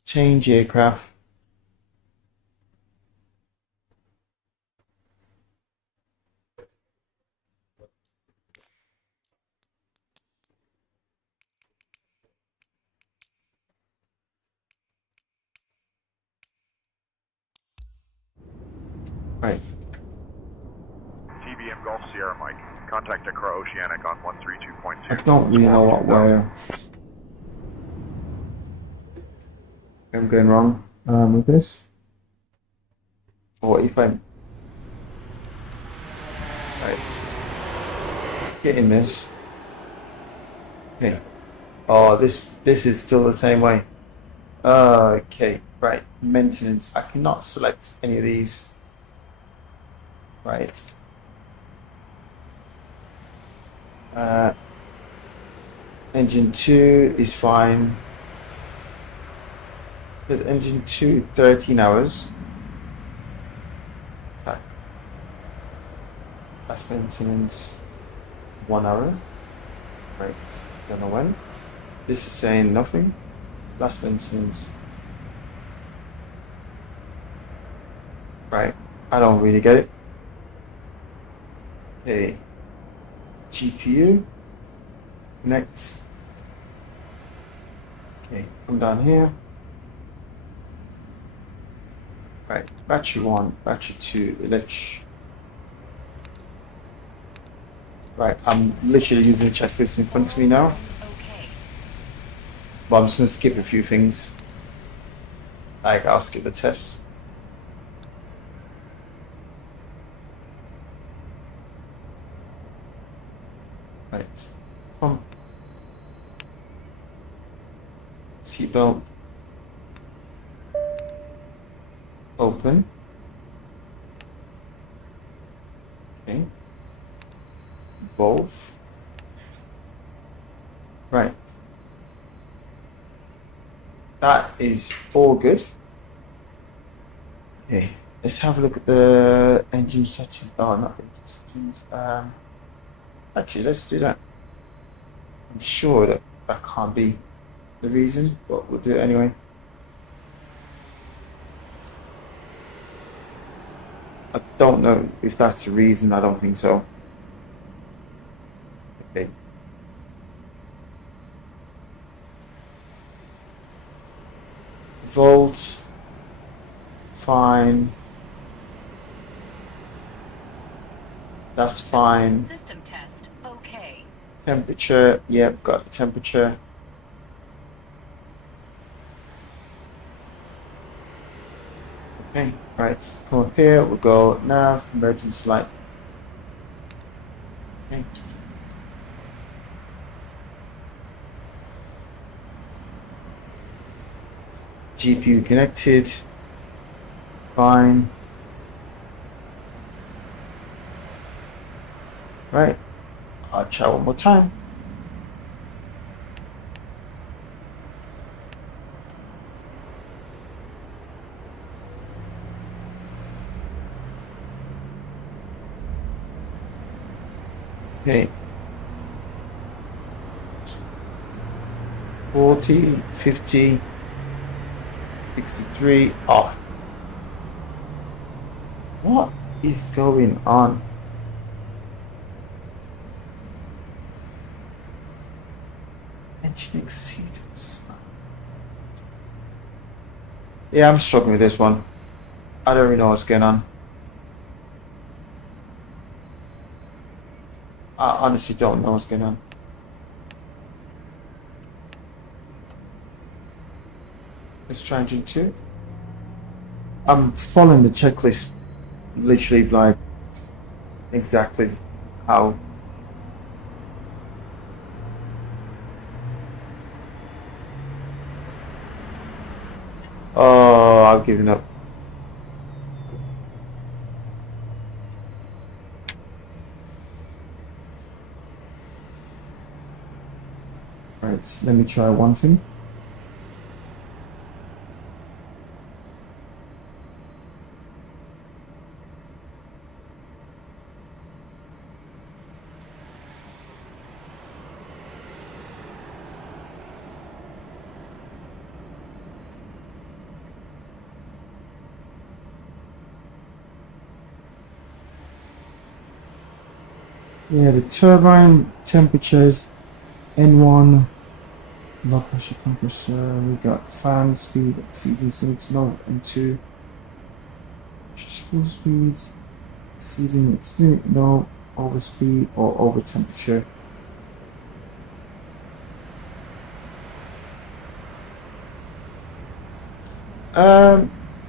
change aircraft. Right. TBM Golf Sierra Mike. Contact Accra Oceanic on 132.2. I don't really know what way I'm going wrong with this. Or if I'm right, getting this. Okay. Oh, this is still the same way. Okay, right. Maintenance. I cannot select any of these. Right. Engine 2 is fine. There's engine 2, 13 hours. Attack. Last maintenance, 1 hour. Right. Don't know when. This is saying nothing. Last maintenance. Right. I don't really get it. Okay. GPU. Connect. Okay, come down here. Right, battery 1, battery 2, electric. Right, I'm literally using the checklist in front of me now. Okay. But I'm just going to skip a few things. Like, I'll skip the test. Right, pump. Seatbelt. Open. Okay. Both. Right. That is all good. Okay. Let's have a look at the engine settings. Oh, not engine settings. Actually, let's do that. I'm sure that that can't be the reason, but we'll do it anyway. I don't know if that's the reason. I don't think so. Okay. Volts. Fine. That's fine. System test. Okay. Temperature. Yep, got the temperature. Okay, right, come up here, we'll go nav, emergency light. Okay. GPU connected. Fine. Right, I'll try one more time. Okay. 40, 50, 63 off. What is going on? Engine exceedance. Yeah, I'm struggling with this one. I don't really know what's going on. I honestly don't know what's going on. Let's try engine 2. I'm following the checklist literally like exactly how. Oh, I've given up. Right, let me try one thing. Yeah, the turbine temperatures, N1, low pressure compressor, we got fan speed exceeding 70 knots, N2, spool speed exceeding its limit, no, over speed or over temperature.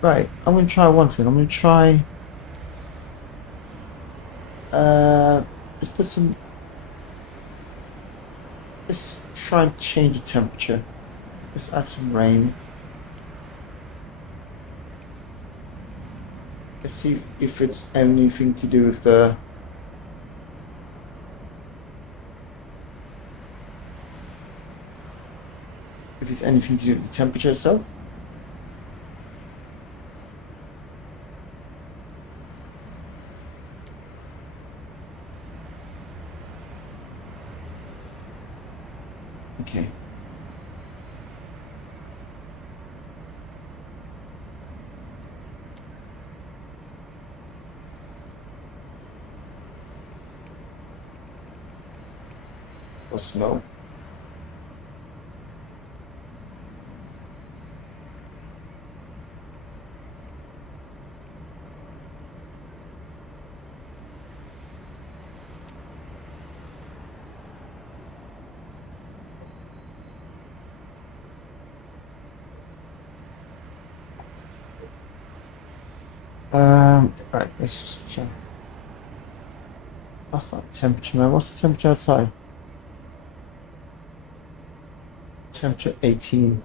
Right, I'm gonna try one thing. I'm gonna try let's put some. Let's try and change the temperature. Let's add some rain. Let's see if it's anything to do with the... If it's anything to do with the temperature itself. Okay. Or snow. Right, let's just check. That's not temperature, man. What's the temperature outside? Temperature 18.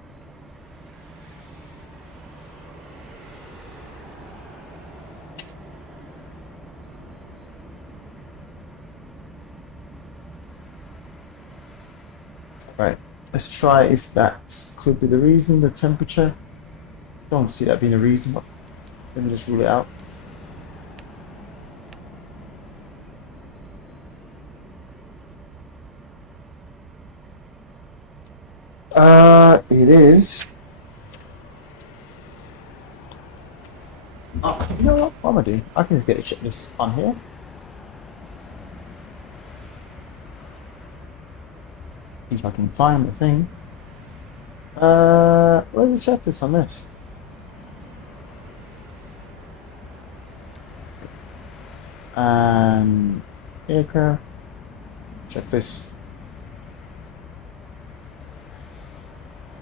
Right, let's try if that could be the reason, the temperature. Don't see that being a reason, but let me just rule it out. It is. Oh, you know what? What am I doing? I can just get a checklist on here. See if I can find the thing. Where's the checklist on this? Aircraft. Check this.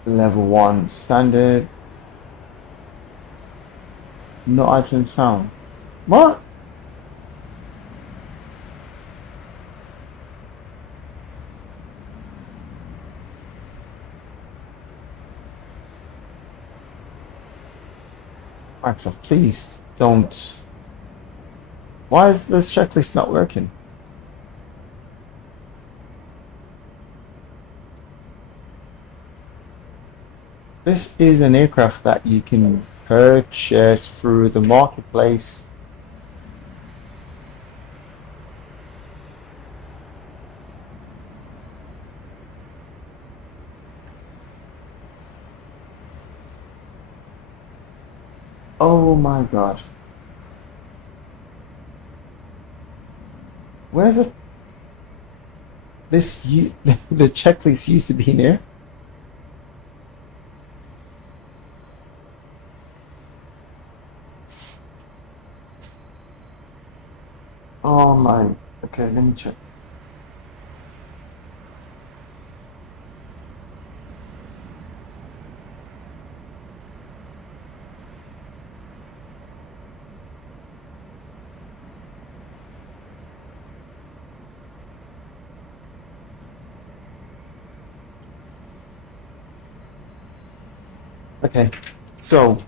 Level 1 standard. No items found. What? Microsoft, please don't. Why is this checklist not working? This is an aircraft that you can purchase through the marketplace. Oh my god. Where's it? The checklist used to be in there. Oh my, okay, let me check. Okay, so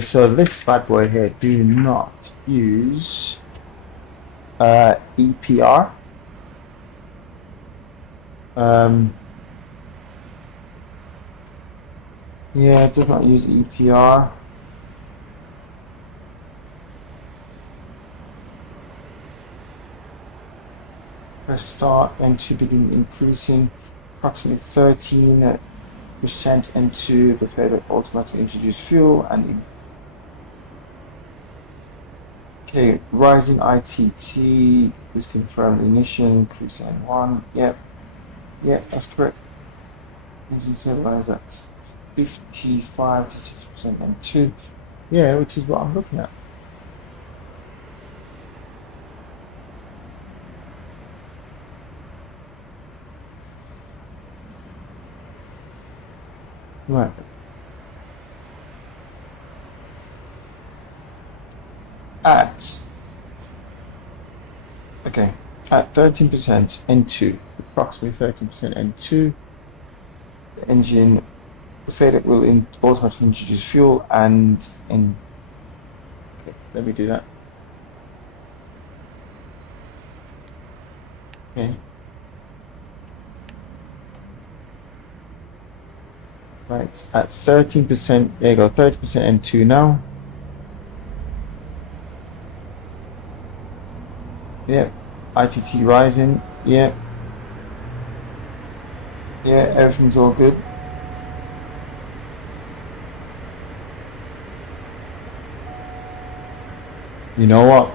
so this bad boy here, do not use EPR. Yeah, it does not use EPR. Press start and to begin increasing approximately 13% into the failure automatically introduce fuel and okay, rising ITT is confirmed ignition, cruise line 1, yep, that's correct. Engine stabilizer at 55 to 60% M2, yeah, which is what I'm looking at. Right. At Okay, at 13% N2, approximately 13% N2, the engine, the fader will automatically introduce fuel and in. Okay, let me do that. Okay. Right, at 13%, there you go, 30% N2 now. Yeah, ITT rising, yeah. Yeah, everything's all good. You know what?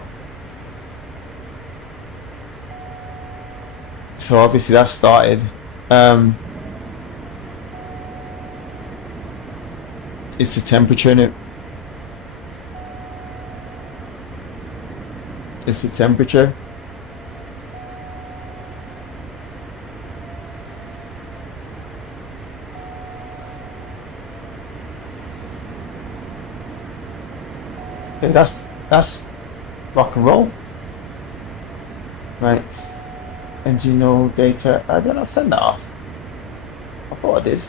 So obviously that started. It's the temperature in it. It's the temperature. Okay, that's rock and roll. Right. Engine no data. Did I send that off? I thought I did.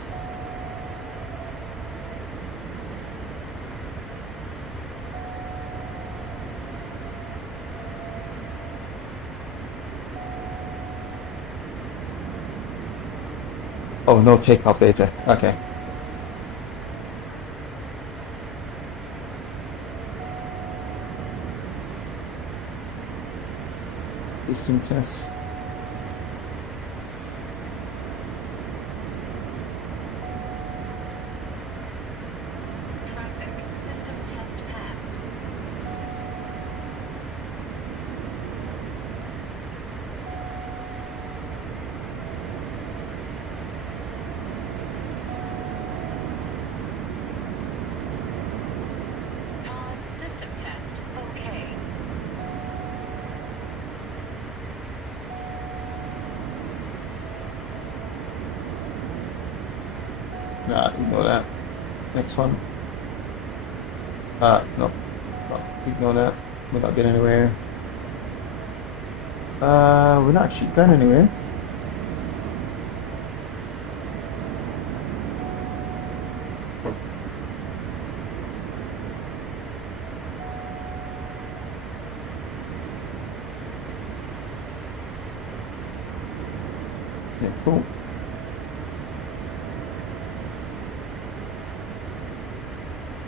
Oh, no takeoff data. Okay. System test. Traffic system test passed. Pause system test. Okay. Nah, ignore that. Next one. No, ignore that. We're not getting anywhere. We're not actually going anywhere. Yeah, cool.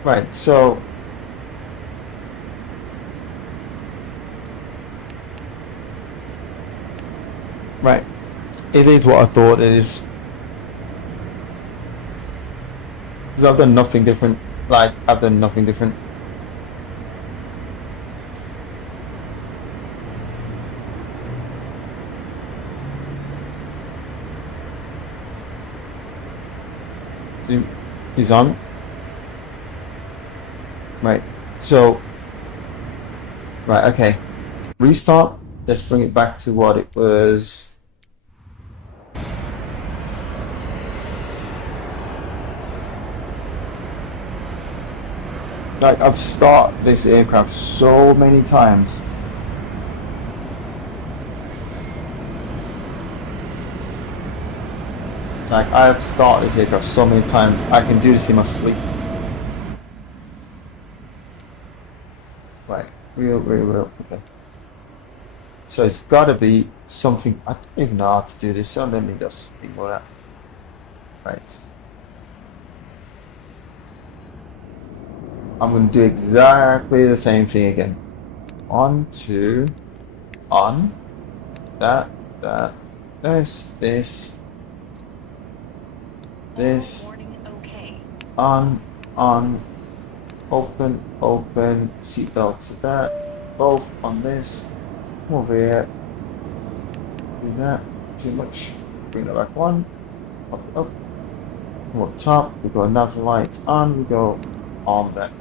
Right, so right, it is what I thought it is. Because I've done nothing different. Like, I've done nothing different. See, he's on. Right, so, right, okay. Restart. Let's bring it back to what it was. Like, I've started this aircraft so many times. Like, I've started this aircraft so many times, I can do this in my sleep. Right, real, okay. So it's gotta be something, I don't even know how to do this, so let me just ignore that. Right. I'm gonna do exactly the same thing again. On, that, this, Warning okay. on, open, seatbelt to that, both on this, come over here, do that, too much, bring it back one, up, come up top, we go nav light on, we go on that.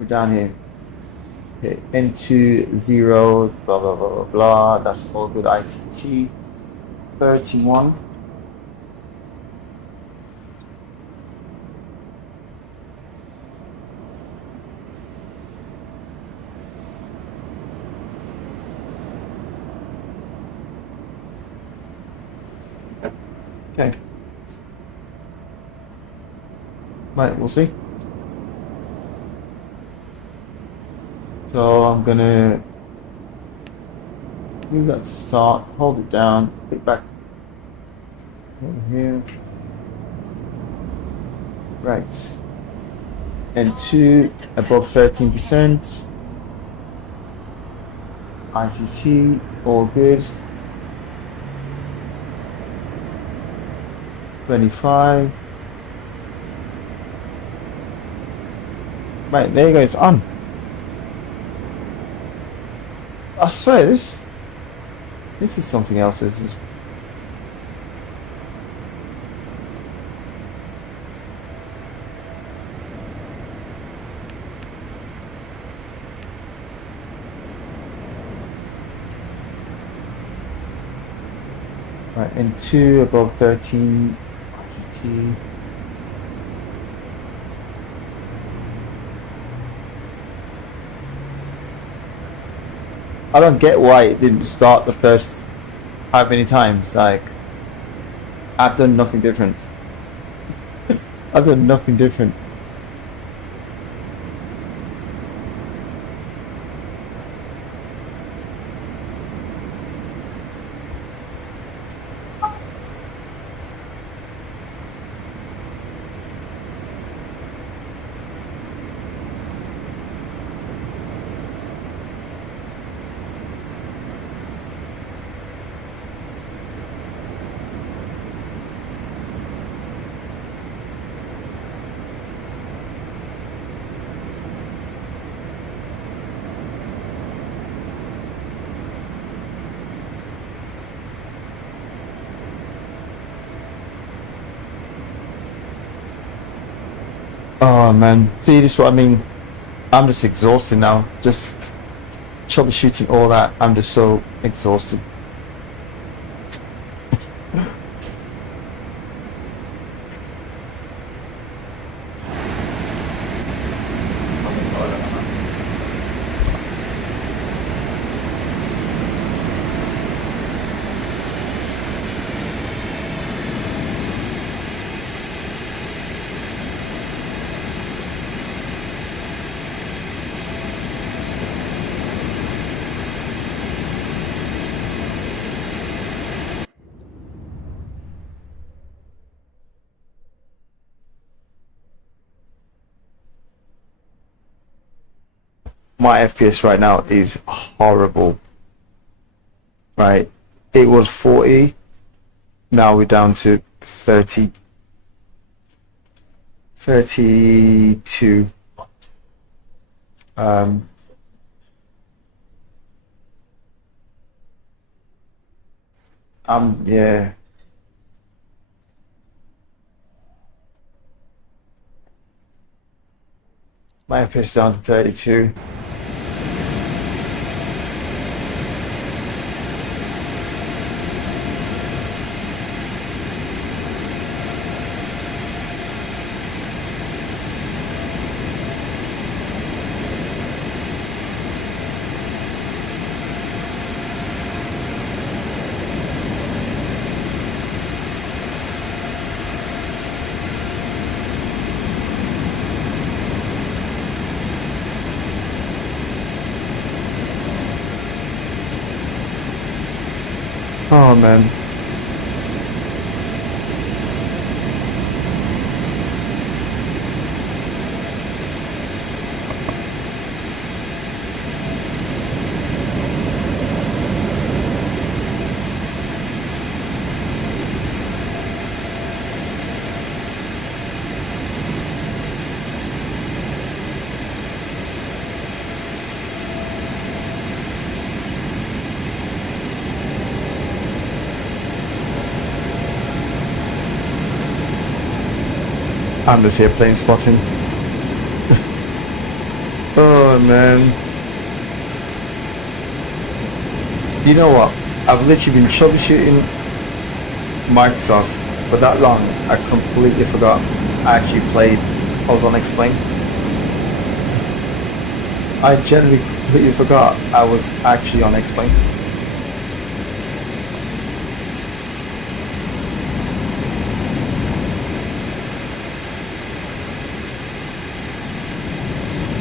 We're down here. Okay, N2, 0, blah, blah, blah, blah, blah, that's all good, ITT, 31. Okay. Right, we'll see. So I'm gonna move that to start, hold it down, put it back over here. Right. And 2 above 13%. ITT, all good. 25. Right, there you go, it's on. I swear, this is something else. This is. Right, and 2 above 13 ITT. I don't get why it didn't start the first how many times. Like, I've done nothing different. I've done nothing different. Oh man, see, this is what I mean. I'm just exhausted now. Just troubleshooting all that. I'm just so exhausted. My FPS right now is horrible. Right, it was 40. Now we're down to 30. 32. Yeah. My FPS down to 32. Oh man. I'm just here plane spotting. Oh man. You know what? I've literally been troubleshooting Microsoft for that long. I completely forgot I actually played. I was on Xplane. I generally completely forgot I was actually on Xplane.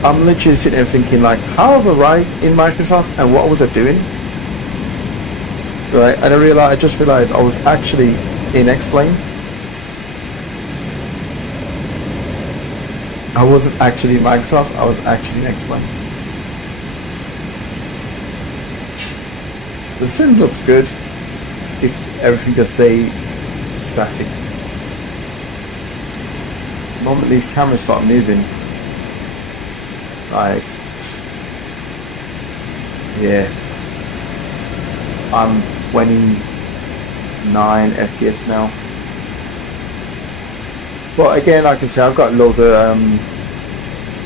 I'm literally sitting there thinking like, how have I arrived in Microsoft and what was I doing? Right, and I just realized I was actually in Xplane. I wasn't actually in Microsoft, I was actually in Xplane. The sim looks good if everything just stay static. The moment these cameras start moving, like, yeah, I'm 29 FPS now. But again, like I say, I've got loads of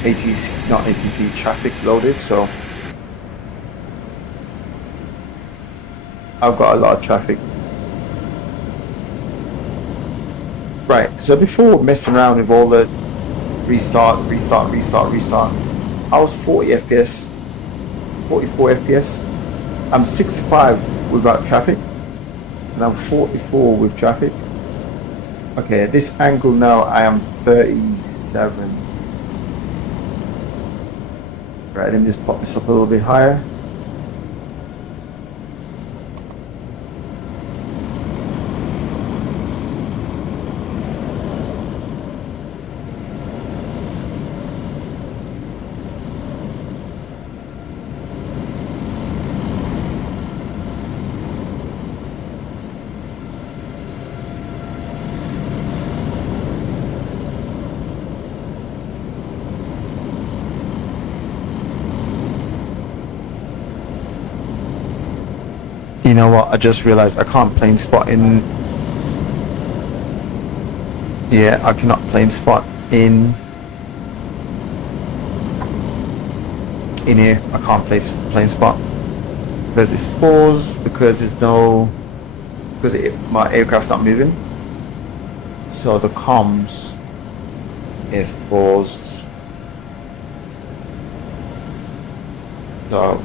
ATC traffic loaded, so I've got a lot of traffic. Right, so before messing around with all the restart, I was 40 FPS, 44 FPS. I'm 65 without traffic, and I'm 44 with traffic. Okay, at this angle now I am 37. Right, let me just pop this up a little bit higher. You know what, I just realized I can't plane spot in. Yeah, I cannot plane spot in here. I can't plane spot because it's paused, because my aircraft's not moving, so the comms is paused. So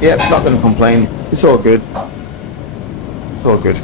yeah, not gonna complain. It's all good. It's all good.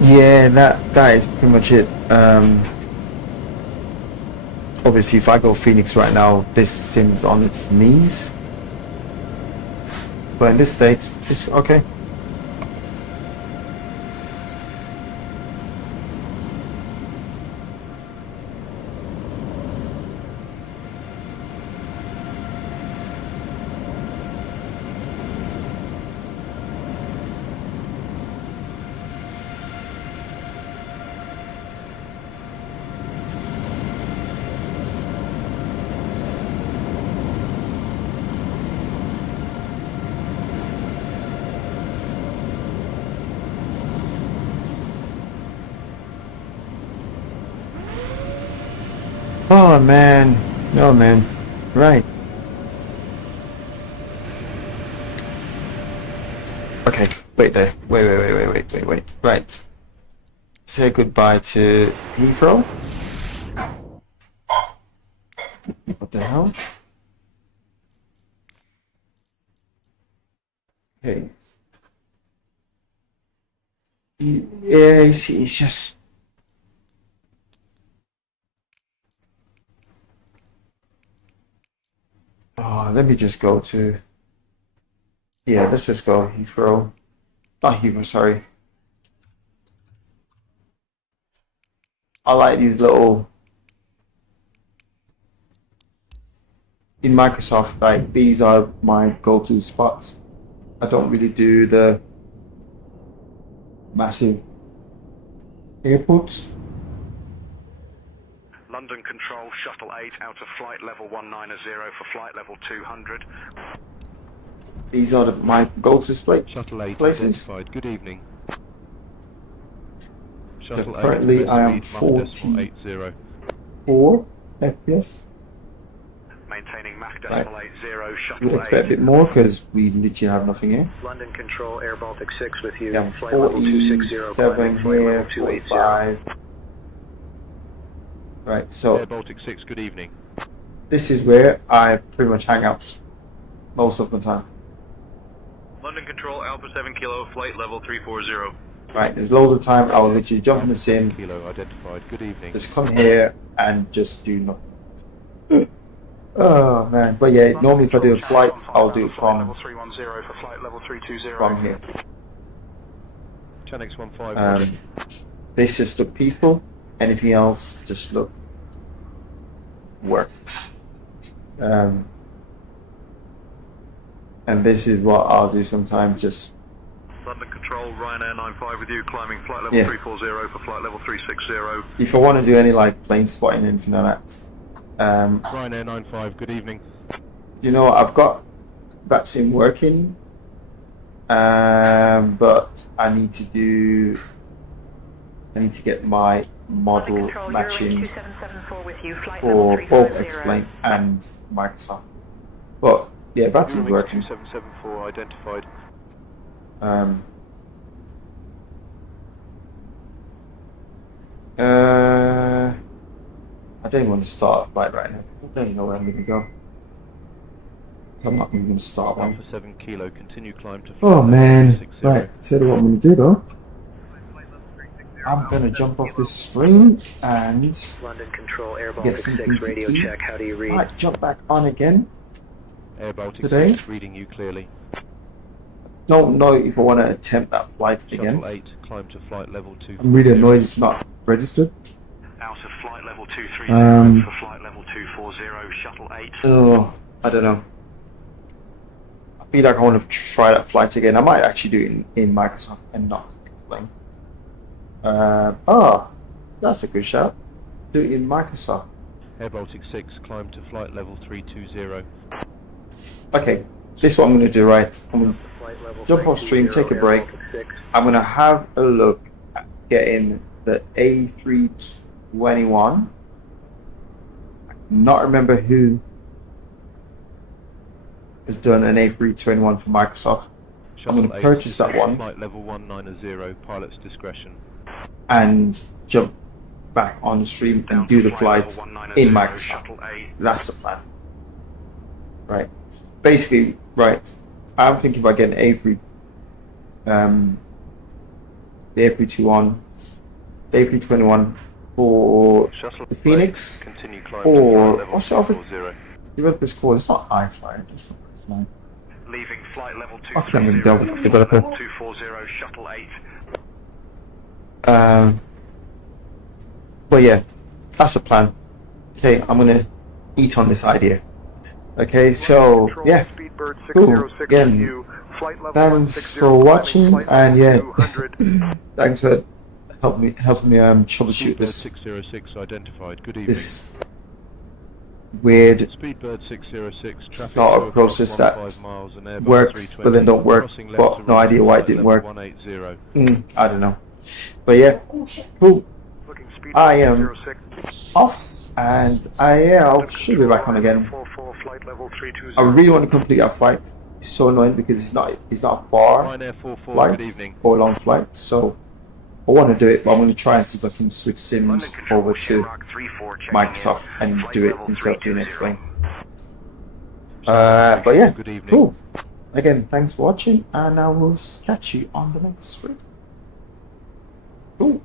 Yeah, that is pretty much it. Obviously, if I go Phoenix right now, this sim's on its knees. But in this state, it's okay. Oh man, oh man, right. Okay, wait there, wait. Right. Say goodbye to Heathrow. What the hell? Okay. Yeah, it's just. Oh, Let me just go to. Yeah, let's just go Heathrow. Not Heathrow, sorry. I like these little. In Microsoft, like these are my go-to spots. I don't really do the massive airports. London Control, Shuttle 8 out of flight level 190 for flight level 200. These are my go-to Shuttle 8 places. identified. Good evening. So Shuttle 8, currently I am speed Mach 80. 44 FPS. Maintaining Mach Right. decimal 80, Shuttle We'd 8. expect a bit more because we literally have nothing here. London Control, Air Baltic 6 with you. Yeah, I'm Flight level 260, 47 climbing flight here, level 280. 45. Right, so Air Baltic 6, good evening. this is where I pretty much hang out most of the time. London Control, Alpha 7 Kilo, flight level 340. Right, there's loads of time I will literally jump in the sim, Kilo identified. Good evening. just come here and just do nothing. Oh man, but yeah, normally if I do a flight, I'll do it Flight level from 310 for flight level 320. here. 10x15. This just look peaceful. Anything else just look work. And this is what I'll do sometimes. Just London Control, Ryanair 95 with you, climbing flight level Yeah. 340 for flight level 360. if I want to do any like plane spotting and anything like that. Ryanair 95, good evening. You know, I've got that sim working, but I need to get my model matching for both Xplane and Microsoft. But yeah, that sim's working. 2774 identified. I don't want to start a flight right now because I don't know where I'm going to go. So I'm not even going to start one. Alpha 7 Kilo, continue climb to flight Oh level man, 360. right, tell you what I'm going to do though. I'm going to jump off this stream and London Control, Air get Baltic something 6 to radio eat. check. How do you read? Might jump back on again. Air Baltic Today? 6, reading you clearly. Don't know if I want to attempt that flight again. Shuttle 8, climb to flight level 2. I'm really annoyed it's not registered. Out of flight level 230 for flight level 240, Shuttle 8. Oh, I don't know. I feel like I want to try that flight again. I might actually do it in Microsoft and not Xplane. That's a good shout. Do it in Microsoft. Air Baltic 6, climb to flight level 320. Okay, this is what I'm going to do, right? I'm going to jump off stream, take a break. I'm going to have a look at getting the A321. I cannot remember who has done an A321 for Microsoft. I'm going to purchase that one Flight level 190, pilot's discretion. and jump back on the stream and do the flight in Microsoft. That's the plan. Right. Basically, right. I'm thinking about getting the A321 for the Phoenix, Continue climb or to flight level what's the other 240. developer's called? It's not iFly. It's not iFly. Leaving flight level I can't remember the developer. 240, Shuttle 8. But yeah, that's the plan. Okay, I'm gonna eat on this idea. Okay, so yeah, cool. Again, thanks for watching, and yeah, thanks for helping me troubleshoot Speedbird this 606 identified. Good evening. this weird Speedbird 606 traffic startup 2 process across that 15 miles and Airbus works, but 320, then don't work. crossing left But to no right idea to why it flight didn't level work. 180. I don't know. But yeah, cool. I am off, and I should be back on again. I really want to complete our flight. It's so annoying because it's not a far Ryanair 44, flight good evening. or a long flight. So I want to do it, but I'm going to try and see if I can switch sims over to Microsoft and do it instead of doing Xplane. But yeah, Good evening. cool. Again, thanks for watching, and I will catch you on the next stream. Cool.